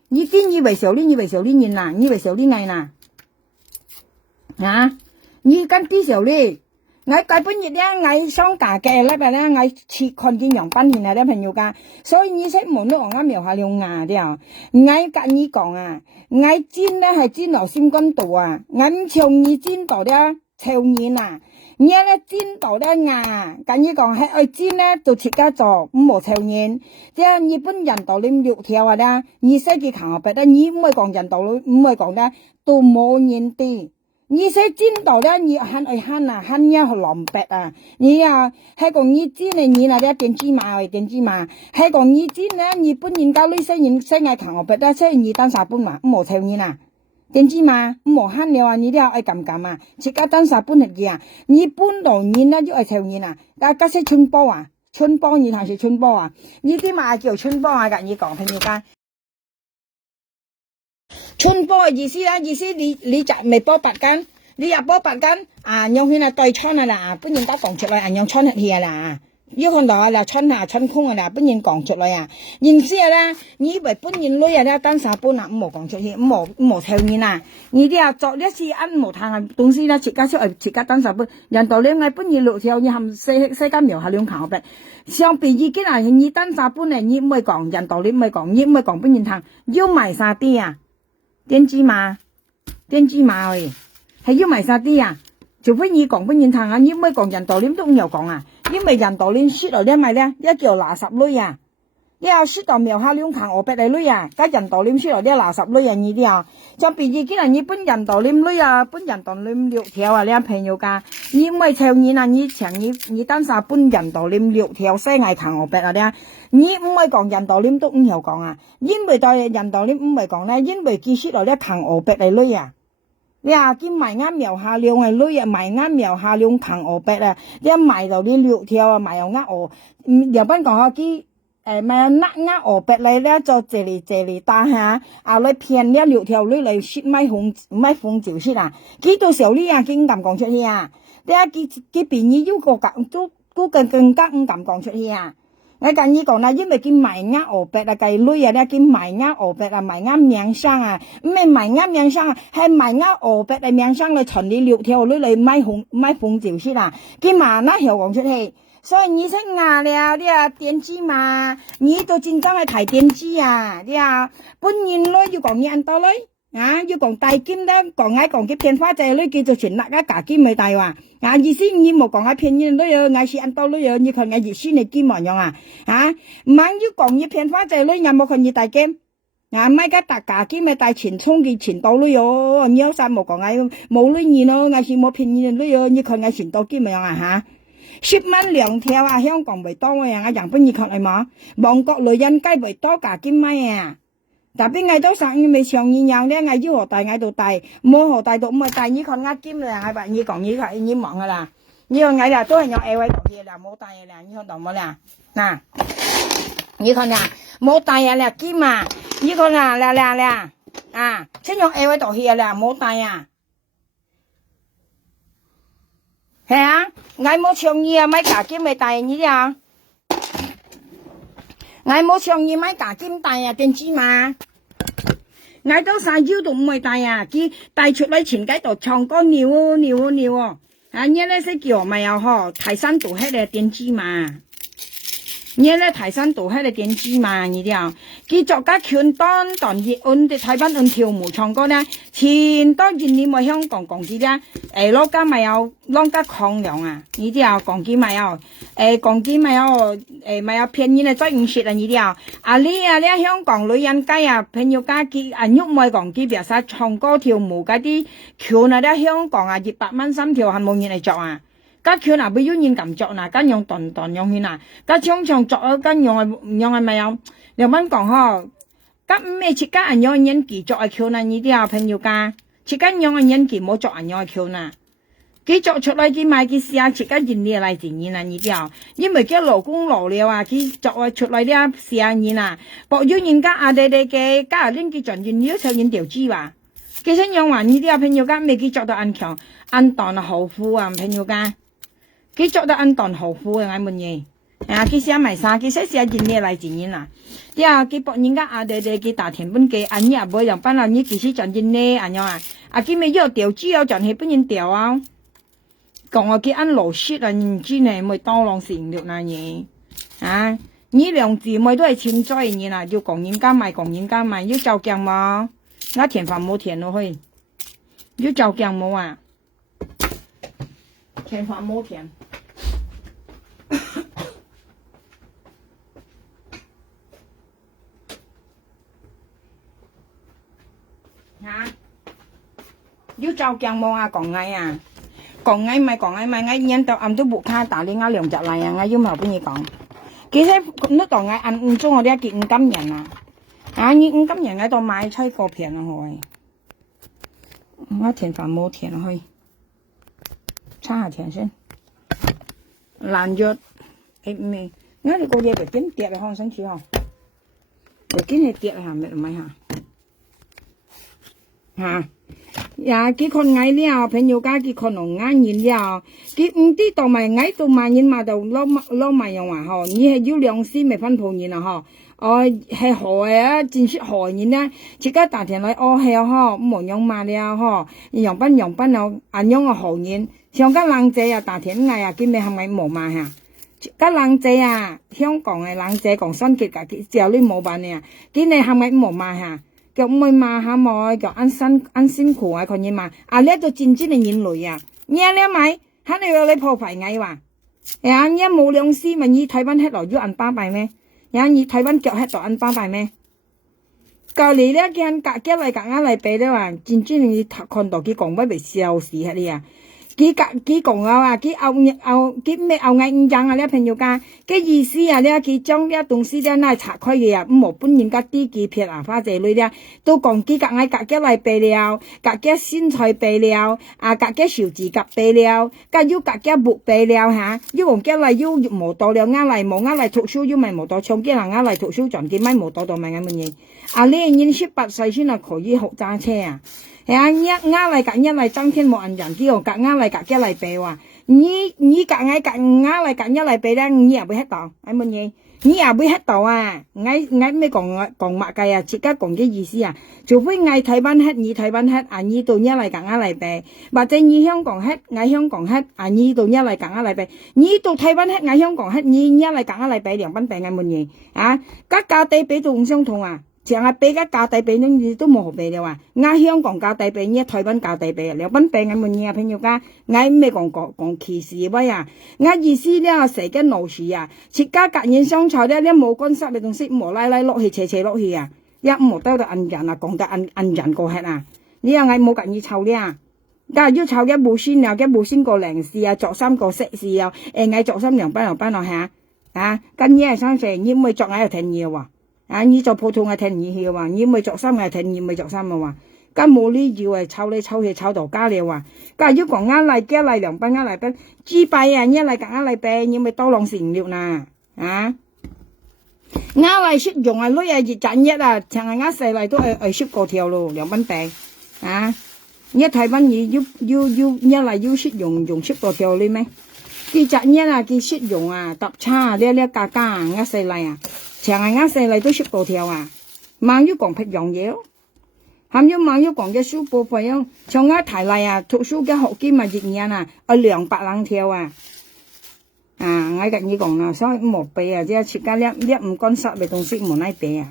你弟你為小麗，你為小麗人呐？你為小麗嗌呐？啊，你跟弟小麗，我改本日咧，我上架嘅禮拜咧，我去看見楊班現在咧朋友家，所以你識門都我描下兩牙啲，我跟你講啊，我煎咧係煎落心肝度啊，我唔像你煎到咧臭面啊。你咧煎到咧牙，跟你講係愛煎咧就切家做，唔冇臭面。即係日本人道你六條啊啦，你識佢行學白咧，你唔會講人道，唔會講咧都冇面啲。你識煎到咧，你หั่愛หั่啊，หั่一藍白啊，你啊係講你煎咧，你那啲電芝麻，係講你煎咧，日本人家女識人識愛行學白咧，識你單沙半嘛，唔冇臭面啊。電芝麻唔好慳了啊！你都要愛撳撳啊！切家單沙半日嘅啊！你半度年啦就愛臭年啊！但係識春波啊，春波你還是春波啊？你啲嘛叫春波啊？跟你講朋友間，春波嘅意思啦，意思你就未波八斤，你又波八斤啊！用去那對穿啊啦，不然得講出來，用穿去啦。要看到啦，穿下穿空啊啦，本人講出來啊，然之後咧，你以為本人女啊咧單沙半啊，唔好講出去，唔好臭面啊，你啲啊做一次按冇談嘅東西咧，切家單沙半，人道咧我本人六條，你含世間描下兩行白，相比已經係你單沙半咧，你唔會講人道你唔會講，你唔會講本人談，要賣啥啲啊？電芝麻喂，係要賣啥啲啊？除非你講本人談啊，你唔會講人道你都唔有講啊。因為人道你輸落啲咪咧，一叫垃圾女啊，一有輸到苗下兩行我俾你女啊，加人道你輸落啲垃圾女啊呢啲啊，就變異嘅你本人道你女啊，本人道你六條啊，你朋友家，你唔係長年啊，你長你單晒本人道你六條西藝行我俾啊啲，你唔係講人道你都唔有講啊，因為對人道你唔係講咧，因為佢輸落啲行我俾你女啊。你啊，見賣啱苗下兩係女啊，賣啱苗下兩行鵝白啊，一賣到啲六條啊，賣又鵝，又賓講下啲賣鵝白嚟咧，就這裡打下，啊嚟騙呢六條女嚟説買紅照説啊，幾到時候呢啊，佢唔敢講出去啊，你啊佢便宜要個都更加唔敢講出去啊。我跟你講啦，因為佢賣啱鵝白啊，計女啊咧，佢賣啱鵝白啊，賣啱名聲啊，唔係賣啱名聲啊，係賣啱鵝白嘅名聲嚟傳你六條女嚟買紅照先啊，佢賣那條講出去，所以你識牙了，你啊電視嘛，你都真正係睇電視啊，你啊本人女要講你按到女。啊，要講大金咧，講佢騙花仔女叫做全辣嘅假金咪大話，啊意思你冇講騙人女啊，我是按到女啊，你看我熱書你金乜樣啊？啊，唔要講你騙花仔女，有冇看你大金？啊，買個大假金咪大錢衝嘅錢到女哦，你有啥冇講我冇女兒咯，我是冇騙人女啊，你看我錢到金乜樣啊？嚇，10萬兩條啊，香港未多啊，我日本你看係嘛？韓國女人雞未多假金買啊？特別嗌到生意未上現樣咧，嗌要何大嗌到大，冇何大到唔係大，你看啱兼啦，係咪？你講你睇你望噶啦，你個嗌啦都係有 A 位度嘢啦，冇大嘢啦，你看到冇啦？嗱，你看啦，冇大嘢啦兼啊，你看啦，啊，先用 A 位度嘢啦，冇大啊，係啊，嗌冇長意啊，買假兼咪大你啲啊。我冇倡議買假金帶啊，電芝麻。我都晒腰都唔係帶啊，佢帶出嚟前街度唱歌尿哦。啊，你咧識叫咪有嗬，台山度喺度電芝麻。你咧台山度喺度電芝麻，你啲啊，佢作家權當熱按啲台灣按跳舞唱歌咧，前當然你冇香港講啲咧，攞家咪有攞家抗量啊，你啲啊講啲咪有，講啲咪有，咪有騙人嚟再唔説啊，你啲啊，你香港女人街啊，朋友家佢喐咪講啲別晒唱歌跳舞嗰啲橋啊，咧香港啊200蚊3條係冇人嚟作啊。家橋嗱，俾union咁作嗱，跟用斷用去嗱，家唱作啊，跟用係咪有2蚊講嗬？家咩切家人用人機作啊橋嗱，呢啲啊朋友家切家用人機冇作人用橋嗱，佢作出來佢買佢試下切家人啲嚟自然啊呢啲啊，因為佢勞工勞了啊，佢作出來啲啊試下人啊，博 union 家啊哋嘅家下啲佢盡願要求人調資話，其實用話呢啲啊朋友家未佢作到按強按當啊好苦啊朋友家。佢做得安當好苦嘅我問嘢，佢寫埋衫，佢寫人嘢嚟錢啦，佢博人家阿弟弟佢打田本嘅，阿你也冇人班啦，你其實賺人嘢，安樣佢咪要調主要賺係本人調啊，講我佢按老師啊，認真係咪當浪成了那嘢，你兩姊妹都係欠債嘅啦，要講人家賣，要照鏡嘛，我田飯冇田落去，要照鏡冇啊，田飯冇田。要照鏡冇啊，講嗌咪，嗌引到暗都冇卡打你兩隻嚟啊，我要冇俾你講。其實呢度嗌暗唔中我哋一件5金人啊，你5金人喺度買吹個片啊，我田飯冇田落去，叉下田先。爛咗，咩？我哋個嘢就點跌啊？看身處嗬，就點係跌啊？係咪佢看矮了，朋友家佢看濃矮了，佢唔知道咪矮到萬人嘛就攞埋用話嗬，你係要良心咪分鋪人啊嗬，係害啊，真係害人啊！自家大田嚟係嗬，冇用嘛了嗬，樣品啊，按樣個害人，像個冷仔啊，大田嗌啊，佢咪係咪冇嘛嚇？個冷仔啊，香港嘅冷仔講新結㗎，佢之後你冇辦呢，佢你係咪冇嘛嚇？叫唔會嘛下冇叫安辛苦啊！佢嘢嘛，呢度真正嘅人類啊！你咪，肯定要你破壞嗌話，你冇良心咪你睇翻喺度要按巴閉咩？你睇翻腳喺度按巴閉咩？舊年咧見隔嚟俾你話，真正你看到佢講乜咪笑死喺你啊！佢講啊，佢咩拗嗌唔爭啊！呢朋友家嘅意思啊，佢將呢東西咧拉拆開嘅啊，冇本人家啲幾撇啊花仔女咧，都講佢隔嚟備了，隔嘅鮮菜備了，隔嘅小指甲備了，隔要隔嘅木備了嚇，要講嘅嚟要冇到了冇嚟讀書要咪冇到，唱嘅人嚟讀書仲幾咪冇到到咪咁嘅嘢，你18歲先可以學揸車啊！一嚟增添冇人啲喎，嚟嚟俾話，你嚟嚟俾咧，你又會喺度，係乜嘢？你又會喺度啊？咩講乜計啊？即刻講嘅意思啊！除非嗌睇班黑，你睇班黑，你到嚟俾，或者你香港黑，香港黑，你到嚟俾，你到睇班黑，香港黑，你嚟俾兩班病係乜嘢？價地比都唔相同啊！淨係俾個價地俾你都冇好俾你話，香港價地俾你台灣價地俾，兩班病嘅乜嘢啊？朋友家，咩講歧視喂啊？意思咧成間老鼠啊，切家隔遠相菜咧，冇乾濕嘅東西無拉落去斜落去啊，一冇兜到按人啊，講得按人過吃啊，你又冇隔意臭咧啊？但係要臭嘅冇先啊，嘅冇先個零事啊，作3個色事啊，作3兩班落下跟嘢係生成，你唔會作又停嘢喎。你做普通嘅聽耳氣嘅話，你咪作衫嘅聽耳咪作衫嘅話，咁冇呢要係抽你抽氣抽到家你話，咁如果講嚟嘅嚟兩班嚟班，豬幣啊，一嚟夾嚟俾，你咪多浪成了呐，嚟識用啊，女啊熱賺一啊，成日細嚟都係識過條路兩班幣，一睇翻嘢要一嚟要識用識過條你咩？佢賺一啊，佢識用啊，搭叉呢價細嚟啊。成日細嚟都識過條啊，猛要講僻樣嘢，含要猛要講嘅書報費啊，像提嚟啊，讀書嘅學金啊，熱嘢啊，200兩條啊，我跟你講啦，所以冇俾啊，即係設家呢唔乾濕嘅東西冇嚟俾啊，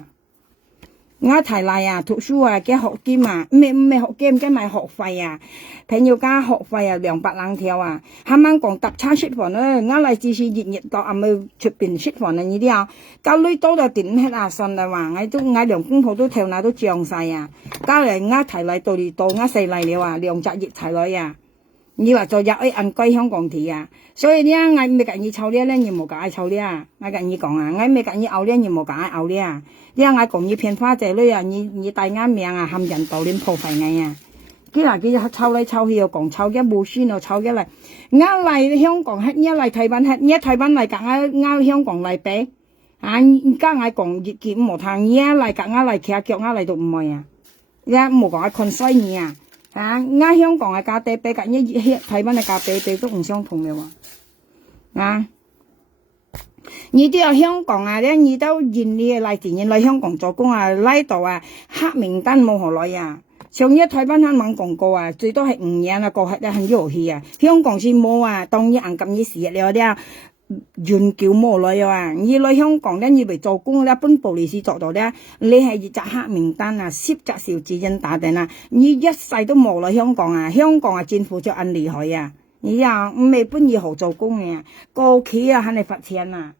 提嚟啊，讀書啊嘅學金啊，咩學金嘅買學費啊，朋友家學費啊200兩條啊，啱啱講搭叉識房咧，嚟只是熱到咪出邊識房啊呢啲啊，教女多就點hết啊，信啊話兩公婆都跳奶都漲晒啊，家嚟提嚟到細嚟了啊，兩隻熱提嚟啊，你話就入去按歸香港地啊，所以呢咪近意臭呢你冇解臭呢，近意講啊，咪近意嘔呢你冇解嘔呢，講你騙花仔女啊，你大啱命啊，陷人道亂破費藝啊！佢抽嚟抽去又講抽嘅冇孫又抽嘅嚟，嚟香港黑，嚟台灣黑，台灣嚟夾香港嚟比，家講熱結冇談，嚟夾嚟騎腳嚟到唔係啊，冇講困衰你啊，香港嘅價地比夾台灣嘅價地都唔相同嘅喎，啊！你都要香港啊，你都印尼嚟自然嚟香港做工啊，嚟到啊黑名單冇何來啊！上一台灣香港廣告啊，最多係5年啊，過去咧很遊戲啊，香港先冇啊，當然硬咁啲事了啲原叫冇來啊！你嚟香港咧，你嚟做工咧，本部利是做到咧，你係一隻黑名單啊，10隻小指印打定啊，你一世都冇嚟香港啊，香港啊政府就咁厲害啊！你啊唔係本意好做工嘅，過期啊肯定罰錢啊！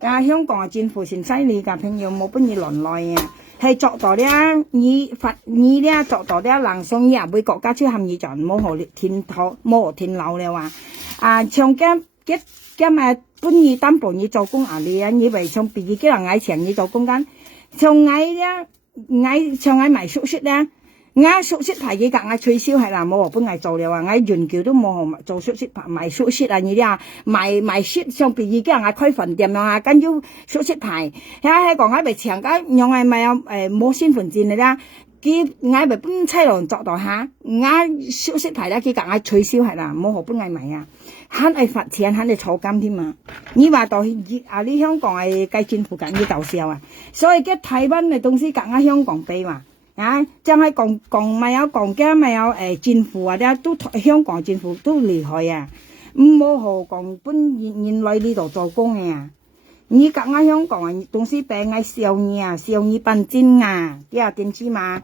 啊，香港嘅政府先犀利㗎，朋友冇本意亂來嘅，係做到咧，你咧做到咧，人上嘢每國家出含義就冇好天頭冇好天樓了話，啊，像今日本意擔保你做工啊，你為像別嘅人嗌錢你做工間，像嗌賣宿舍咧。我宿舍牌嘅格我取消係啦，冇本嚟做了啊！我原叫都冇學做宿舍牌賣宿舍啊！你啲啊賣宿上邊已經係開飯店啊，跟住宿舍牌，喺講喺咪長家用係咪有冇身份證嚟啦？佢我咪搬車郎作到下，我宿舍牌咧佢格我取消係啦，冇學本嚟賣啊！肯係罰錢，肯係坐監添嘛！你話到啊？你香港係計政府緊要搞笑啊！所以嘅台灣嘅東西格我香港俾嘛。啊，就係講咪有講嘅咪有政府或者都香港政府都厲害啊！冇好講本人來呢度做工嘅啊！你講啊香港啊東西俾我少你半斤啊！啲啊點知嘛？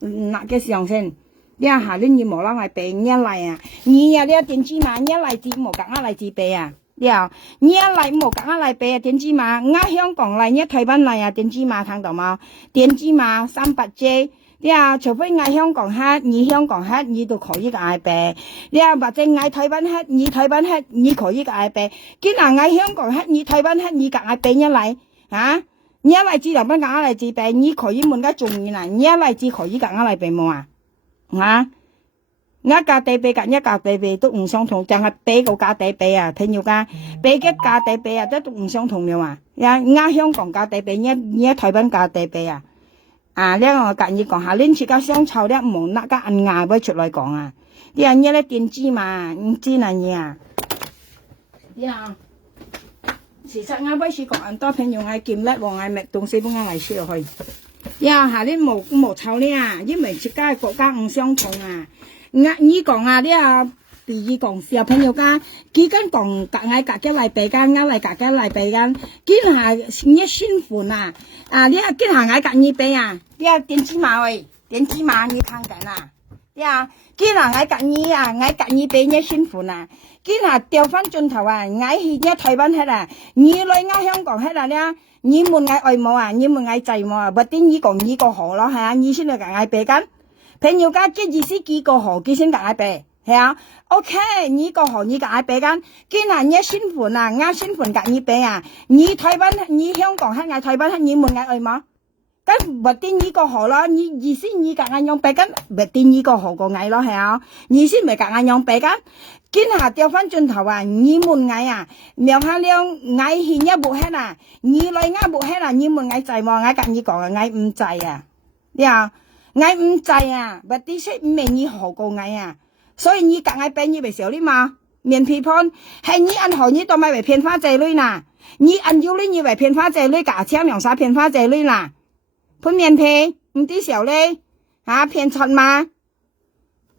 那嘅上先，啲啊下年你冇啦係俾你嚟啊！你啊啲點知嘛？你嚟自冇講啊嚟自俾啊！啲你嚟冇講啊嚟俾啊點知嘛？我香港嚟你台灣嚟啊點知嘛？聽到冇？點知嘛？300J。除非嗌香港黑，你香港黑，你都可以個嗌俾。或者嗌台灣黑，你台灣黑，你可以個嗌俾。既然嗌香港黑，你台灣黑，你個嗌俾一嚟，啊？你一嚟自台灣個嗌嚟自俾，你可以問個中意啦。你一嚟自可以個嗌嚟俾冇啊？啊？一價地俾一價地俾都唔相同，淨係俾個價地俾啊，朋友家俾嘅價地俾啊，都唔相同嘅嘛。嗌香港價地俾，你台灣價地俾啊？啊！呢我建議講下，恁自家商籌咧冇那個銀牙會出來講啊！啲人咧電子嘛，唔知乜嘢啊！啲啊，其實我開始講很多朋友係見叻喎，係咪東西幫我嚟燒落去？呀，下啲冇籌咧啊！因為自家國家唔相同啊！你講啊啲啊，第二講小朋友家，幾間講隔嗌隔嘅嚟俾間，嗌嚟隔嘅嚟俾間，見下一新款啊！啊！你啊，見下嗌隔你俾啊！你啊電子碼喂，電子碼你看緊啊！你啊，見下嗌隔你啊，嗌隔你俾一新款啊！見下調翻轉頭啊，嗌去一台灣hết啊！你嚟嗌香港hết啊！你啊，你問嗌外母啊，你問嗌仔母啊，或者你講你個河咯係啊，你先嚟嗌俾緊，朋友家嘅意思幾個河，佢先嗌俾。係啊 ，OK， 你個行你個嗌俾緊，見下你新款啊，啱新款隔你俾啊，你台灣你香港喺嗌台灣喺你問嗌外冇，咁或者你個河咯，你意思你隔嗌用俾緊，或者你個河個嗌咯係啊，你先咪隔嗌用俾緊，見下調翻轉頭啊，你問嗌啊，苗下亮嗌現一部hết啊，你嚟嗌部hết啊，你問嗌制喎，嗌隔你講啊，嗌唔制啊，你啊，嗌唔制啊，或者識唔明你河個嗌啊。所以你隔嗌俾你咪少啲嘛，面皮盤係你銀行你都咪為騙花仔女啦，你銀要你為騙花仔女假槍用啥騙花仔女啦，盤面皮唔啲時候咧嚇騙柒嘛，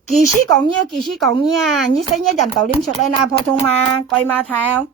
技師講嘢啊，你聲音人道點出嚟啦，普通嘛貴嘛頭。